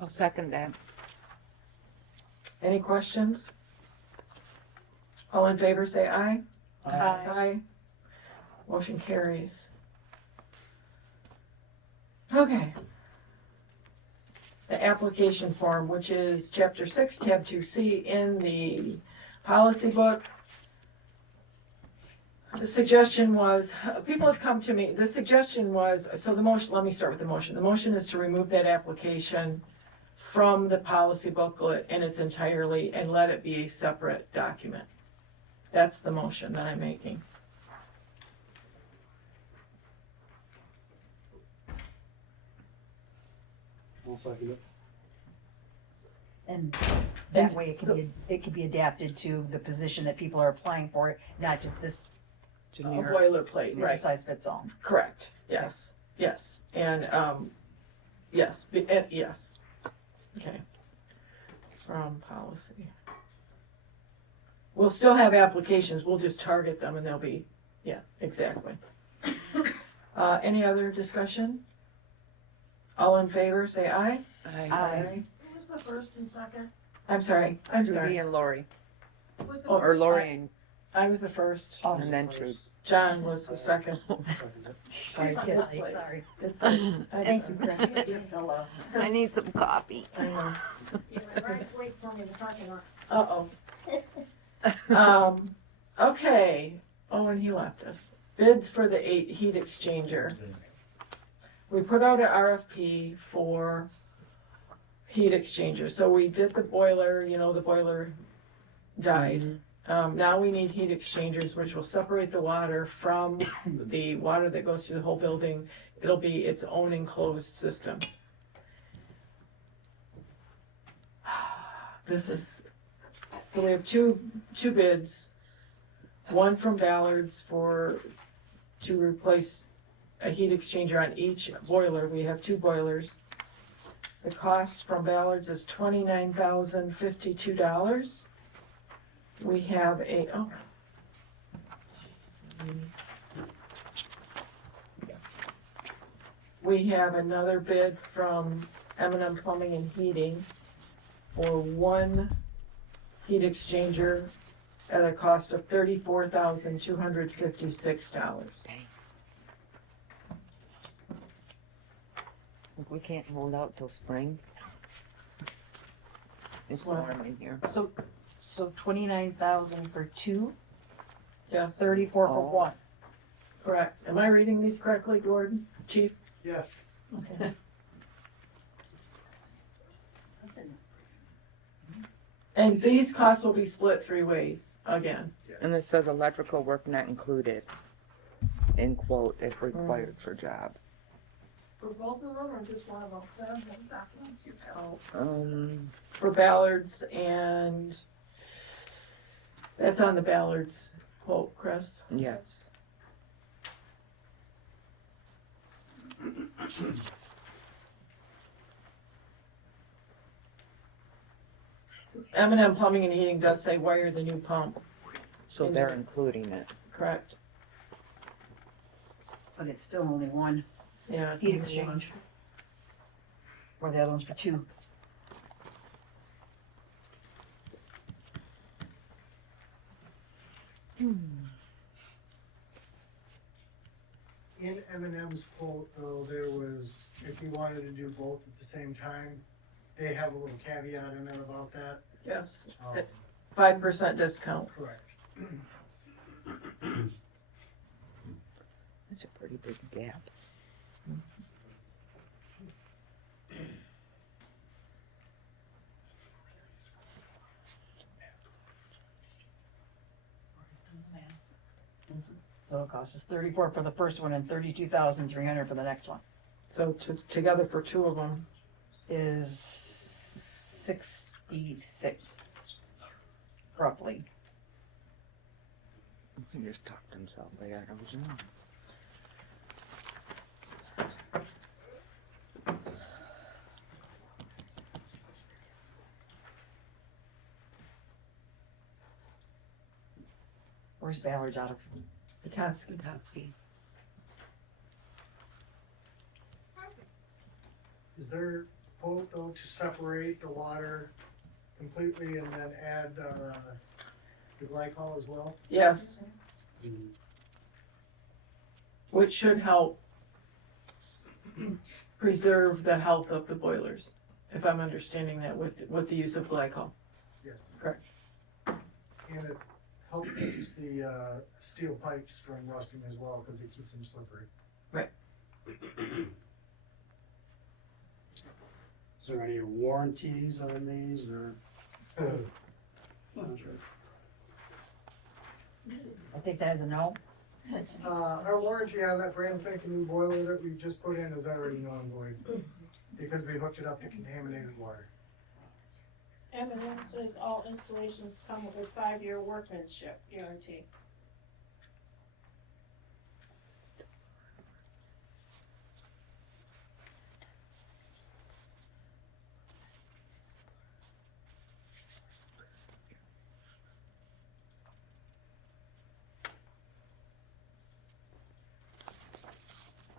I'll second that. Any questions? All in favor say aye. Aye. Aye. Motion carries. Okay. The application form, which is chapter 6, tab 2C in the policy book. The suggestion was, people have come to me, the suggestion was, so the motion, let me start with the motion. The motion is to remove that application from the policy booklet in its entirety and let it be a separate document. That's the motion that I'm making. I'll second it. And that way it can be adapted to the position that people are applying for, not just this Generic. Boilerplate, one right. size fits all. Correct, yes, yes, and, yes, yes. Okay. From policy. We'll still have applications, we'll just target them and they'll be, yeah, exactly. Any other discussion? All in favor, say aye. Aye. Who was the first and second? I'm sorry. Judy and Lori. Who was the Oh, Or Lori and, I was the first. and then Trude. John was the second. Sorry, kids, sorry. It's late. Thanks, Brenda. Hello. I need some coffee. I know. You were right, wait for me to talk about. Uh-oh. Okay. Oh, and he left us. Bids for the heat exchanger. We put out an RFP for heat exchanger. So we did the boiler, the boiler died. Now we need heat exchangers, which will separate the water from the water that goes through the whole building. It'll be its own enclosed system. So we have two bids. One from Ballard's to replace a heat exchanger on each boiler. We have two boilers. The cost from Ballards is $29,052. We have a, we have another bid from M&M Plumbing and Heating for one heat exchanger at a cost of $34,256. We can't hold out till spring. It's Well, warm in here. So 29,000 for two, Yes, 34 for Oh. one. correct. Am I reading these correctly, Gordon? Chief? Yes. Okay. And these costs will be split three ways, again. And it says electrical work not included, in quote, if required for job. For both of them, or just one of them? So I don't have the documents you have. For Ballards, and that's on the Ballards quote, Chris. Yes. M&M Plumbing and Heating does say wire the new pump, So they're including it. correct? But it's still only one Yeah. it's heat only one. exchange. Where the other one's for two. In M&M's quote, though, there was, if you wanted to do both at the same time, they have a little caveat in there about that. Yes, Um, 5% discount. Correct. That's a pretty big gap. So it costs us 34 for the first one and 32,300 for the next one. So together for two of them. Is 66, roughly. He just talked himself right out of his mouth. Where's Ballard's out of? Petoskey. Is there quote, though, to separate the water completely and then add, the glycol as well? Yes. Which should help preserve the health of the boilers, if I'm understanding that with the use of glycol. Yes. Correct. And it helps keeps the, steel pipes from rusting as well, because it keeps them slippery. Right. Is there any warranties on these, or? Not sure. I think that is a no. Our warranty on that brand spanking new boiler that we just put in is already null and void, because we hooked it up to contaminated water. M&M says all installations come with a 5-year workmanship guarantee.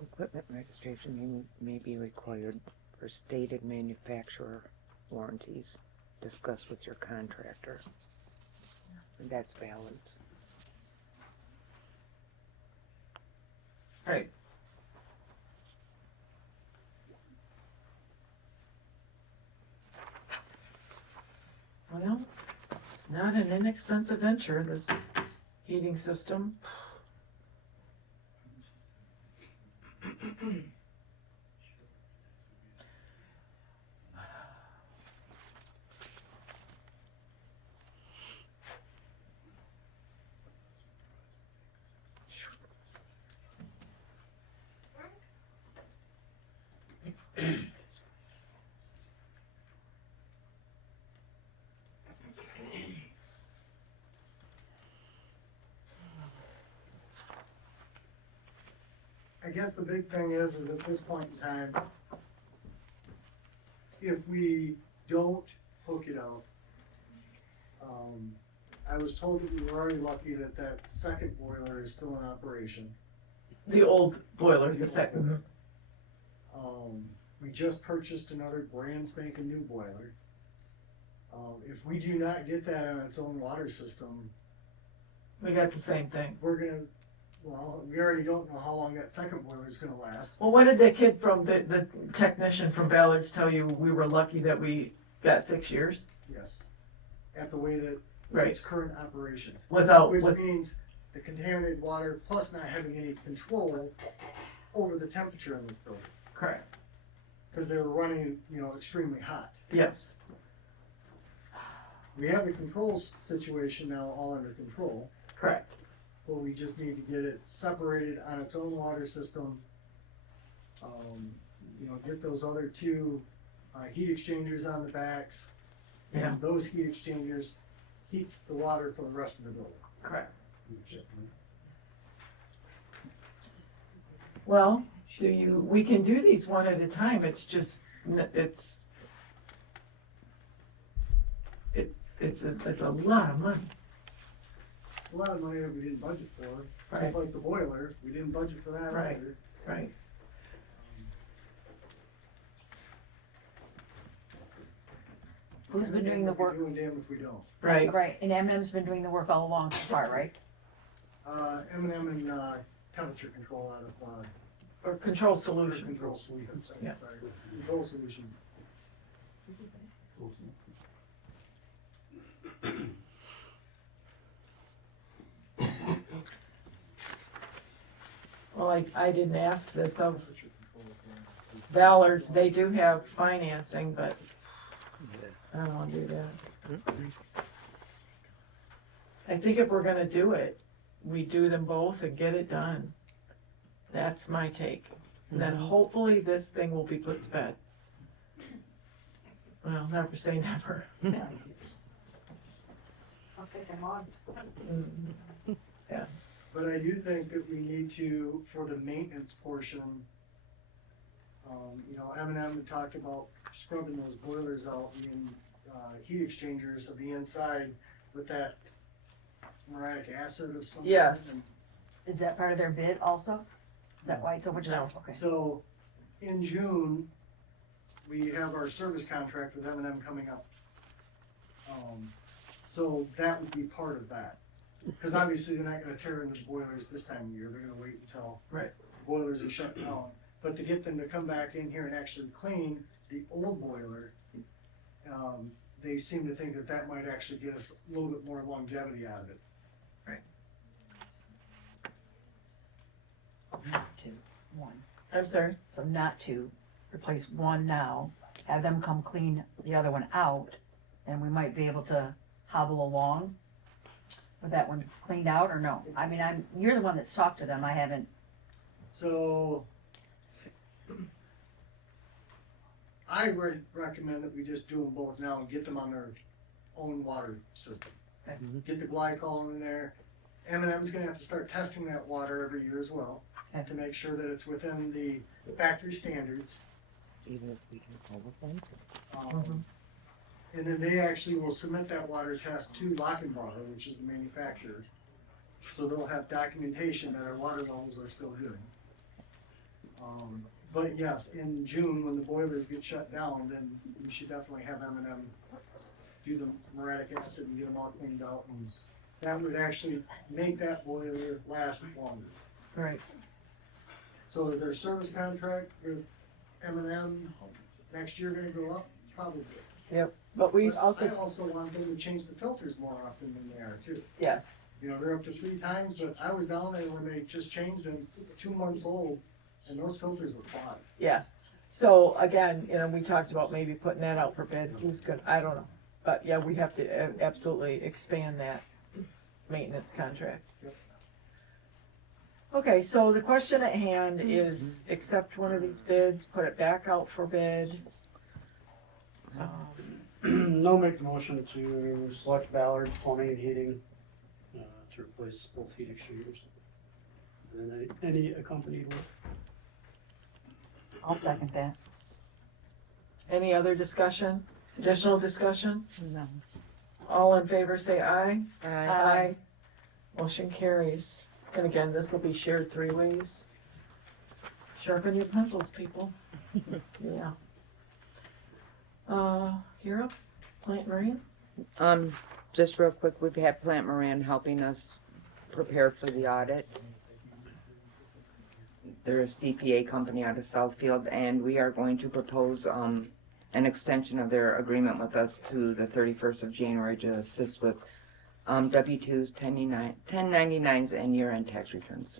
Equipment registration may be required for stated manufacturer warranties discussed with your contractor. And that's Ballard's. Right. Well, not an inexpensive venture, this heating system. I guess the big thing is at this point in time, if we don't hook it up, I was told that we were already lucky that that second boiler is still in operation. The old boiler, the second. We just purchased another brand spanking new boiler. If we do not get that on its own water system, We got the same thing. we're gonna, well, we already don't know how long that second boiler is gonna last. Well, what did the kid from, the technician from Ballard's tell you? We were lucky that we got 6 years? Yes. At the way that Right. its current operations. Without- Which means the contaminated water plus not having any control over the temperature in this building. Correct. Because they were running, extremely hot. Yes. We have the controls situation now all under control. Correct. But we just need to get it separated on its own water system. Get those other two heat exchangers on the backs. Yeah. And those heat exchangers heats the water for the rest of the building. Correct. Well, we can do these one at a time, it's just, it's a lot of money. A lot of money that we didn't budget for, Right. just like the boiler, we didn't budget for that Right. either. Right. Who's been doing the work? Doing damn if we don't. Right. Right, and M&M's been doing the work all along so far, right? M&M and temperature control out of Or control solution. Control Solutions. Yeah. Sorry, Control Solutions. Well, I didn't ask this of Ballard's, they do have financing, but I don't wanna do that. I think if we're gonna do it, we do them both and get it done. That's my take. And then hopefully this thing will be put to bed. Well, never say never. I'll take them on. Yeah. But I do think that we need to, for the maintenance portion, M&M had talked about scrubbing those boilers out and heat exchangers of the inside with that muriatic acid of some kind. Yes. And Is that part of their bid also? Is that why it's so much? No. Okay. so in June, we have our service contract with M&M coming up. So that would be part of that. Because obviously they're not gonna tear into the boilers this time of year, they're gonna wait until Right. the boilers are shut down. But to get them to come back in here and actually clean the old boiler, they seem to think that that might actually get us a little bit more longevity out of it. Not two, one. I'm sorry? So not two, replace one now, have them come clean the other one out, and we might be able to hobble along with that one cleaned out, or no? I mean, you're the one that's talked to them, I haven't. So I would recommend that we just do them both now and get them on their own water system. Okay. Get the glycol in there. M&M's gonna have to start testing that water every year as well, Okay. to make sure that it's within the factory standards. Even if we can call with them. And then they actually will submit that water test to Lochinvar, which is the manufacturer. So they'll have documentation that our water levels are still good. But yes, in June, when the boilers get shut down, then we should definitely have M&M do the muriatic acid and get them all cleaned out. And that would actually make that boiler last longer. Right. So is our service contract with M&M next year gonna go up? Probably. Yep, but we But I also, also want them to change the filters more often than they are too. yes. They're up to 3 times, but I was down there when they just changed them, 2 months old, and those filters were clogged. Yeah, so again, we talked about maybe putting that out for bid, who's good, I don't know. But yeah, we have to absolutely expand that maintenance contract. Yep. Okay, so the question at hand is accept one of these bids, put it back out for bid. No, make the motion to select Ballard Plumbing and Heating to replace both heat exchangers. And then any accompanied work. I'll second that. Any other discussion? Additional discussion? No. All in favor say aye. Aye. Motion carries. And again, this will be shared 3 ways. Sharpen your pencils, people. Yeah. You're up, Plante Moran. Just real quick, we've had Plante Moran helping us prepare for the audit. They're a CPA company out of Southfield, and we are going to propose, an extension of their agreement with us to the 31st of January to assist with, W-2s, 1099s, and year-end tax returns.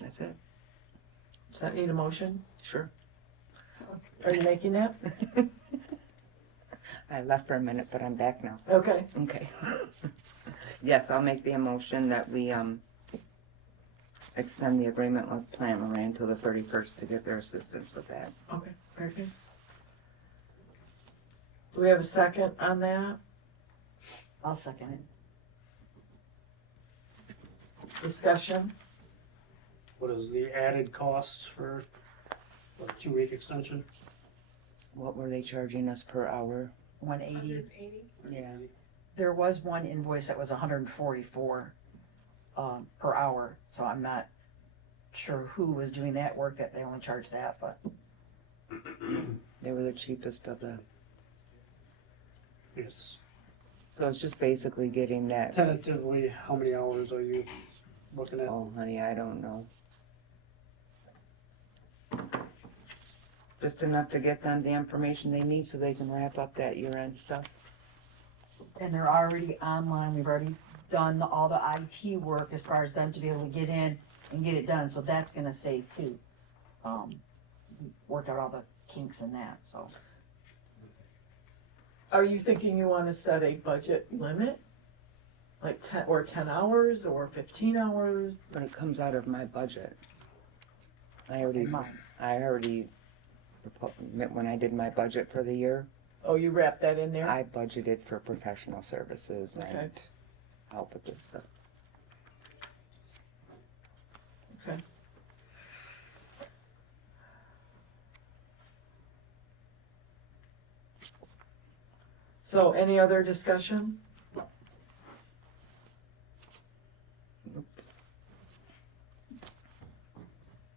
That's it. Does that need a motion? Sure. Are you making that? I left for a minute, but I'm back now. Okay. Okay. Yes, I'll make the motion that we, extend the agreement with Plante Moran till the 31st to get their assistance with that. Okay, very good. Do we have a second on that? I'll second it. Discussion? What is the added cost for a 2-week extension? What were they charging us per hour? 180. Yeah. There was one invoice that was 144 per hour, so I'm not sure who was doing that work that they only charged that, but They were the cheapest of the, Yes. so it's just basically getting that. Tentatively, how many hours are you looking at? Oh, honey, I don't know. Just enough to get them the information they need so they can wrap up that year-end stuff. and they're already online, we've already done all the IT work as far as them to be able to get in and get it done, so that's gonna save too. We worked out all the kinks in that, so. Are you thinking you want to set a budget limit? Like 10 hours or 15 hours? But it comes out of my budget. I already, when I did my budget for the year, Oh, you wrap that in there? I budgeted for professional services Okay. and help with this stuff. Okay. So any other discussion?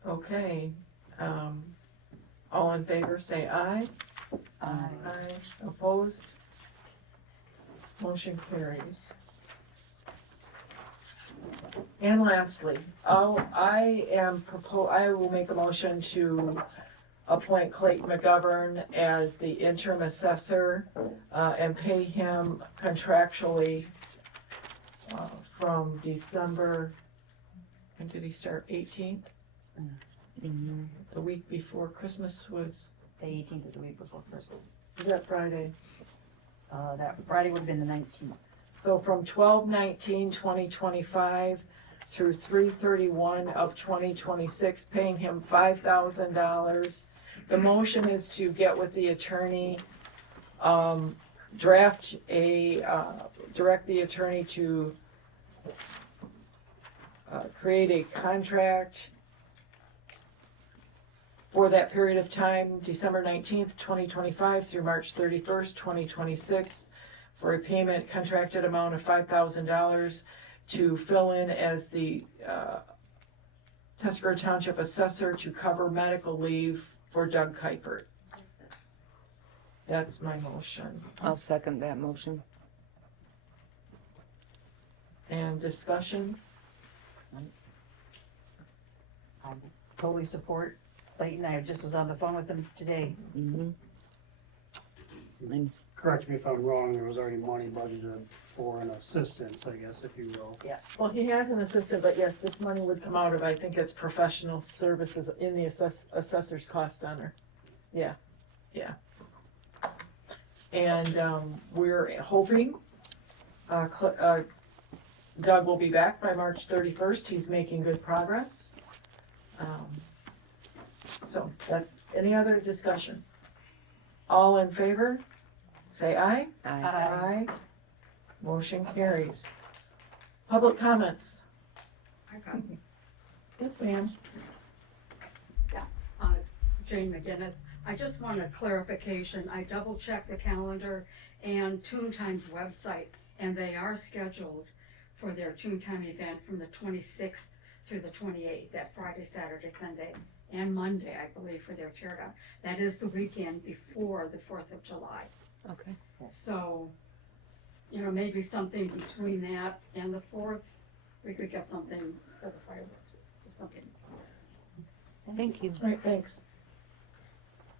Okay, all in favor, say aye. Aye. Opposed? Motion carries. And lastly, I will make a motion to appoint Clayton McGovern as the interim assessor, and pay him contractually, from December, when did he start, 18th? The week before Christmas was, The 18th is the week before Christmas. is that Friday? That Friday would have been the 19th. So from 12/19/2025 through 3/31 of 2026, paying him $5,000. The motion is to get with the attorney, direct the attorney to create a contract for that period of time, December 19th, 2025 through March 31st, 2026, for a payment contracted amount of $5,000 to fill in as the Tuscarora Township assessor to cover medical leave for Doug Kuipert. That's my motion. I'll second that motion. And discussion? I totally support Clayton, I just was on the phone with him today. Mm-hmm. Correct me if I'm wrong, there was already money budgeted for an assistant, I guess, if you will. Yes. Well, he has an assistant, but yes, this money would come out of, I think it's professional services in the assessor's cost center. Yeah, yeah. And we're hoping Doug will be back by March 31st. He's making good progress. So that's, any other discussion? All in favor? Say aye. Aye. Motion carries. Public comments? I got Yes, ma'am. Jane McGinnis. I just want a clarification. I double checked the calendar and Toontime's website, and they are scheduled for their Toontime event from the 26th through the 28th, that Friday, Saturday, Sunday, and Monday, I believe, for their teardown. That is the weekend before the 4th of July. Okay. So, you know, maybe something between that and the 4th, we could get something for the fireworks, just something. Thank you. All right, thanks.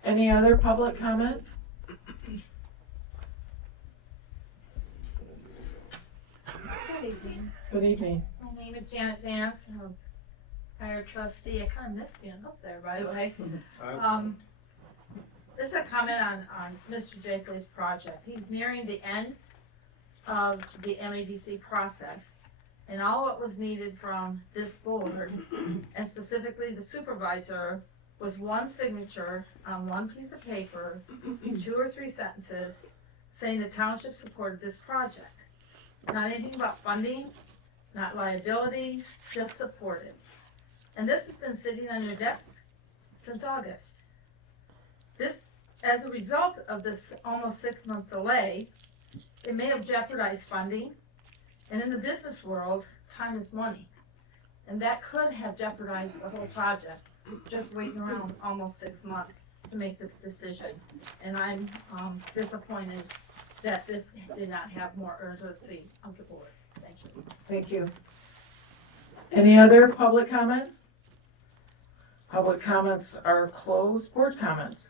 Any other public comment? Good evening. Good evening. My name is Janet Vance. I'm a prior trustee. I kind of missed being up there, by the way. This is a comment on Mr. Jakely's project. He's nearing the end of the MADC process. And all what was needed from this board, and specifically the supervisor, was one signature on one piece of paper, 2 or 3 sentences, saying the township supported this project. Not anything about funding, not liability, just supported. And this has been sitting on your desk since August. This, as a result of this almost 6-month delay, it may have jeopardized funding. And in the business world, time is money. And that could have jeopardized the whole project, just waiting around almost 6 months to make this decision. And I'm disappointed that this did not have more urgency of the board. Thank you. Thank you. Any other public comments? Public comments are closed. Board comments?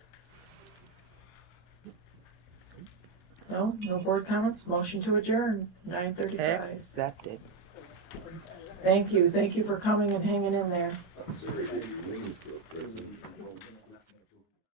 No board comments? Motion to adjourn, 9:35. Accepted. Thank you for coming and hanging in there.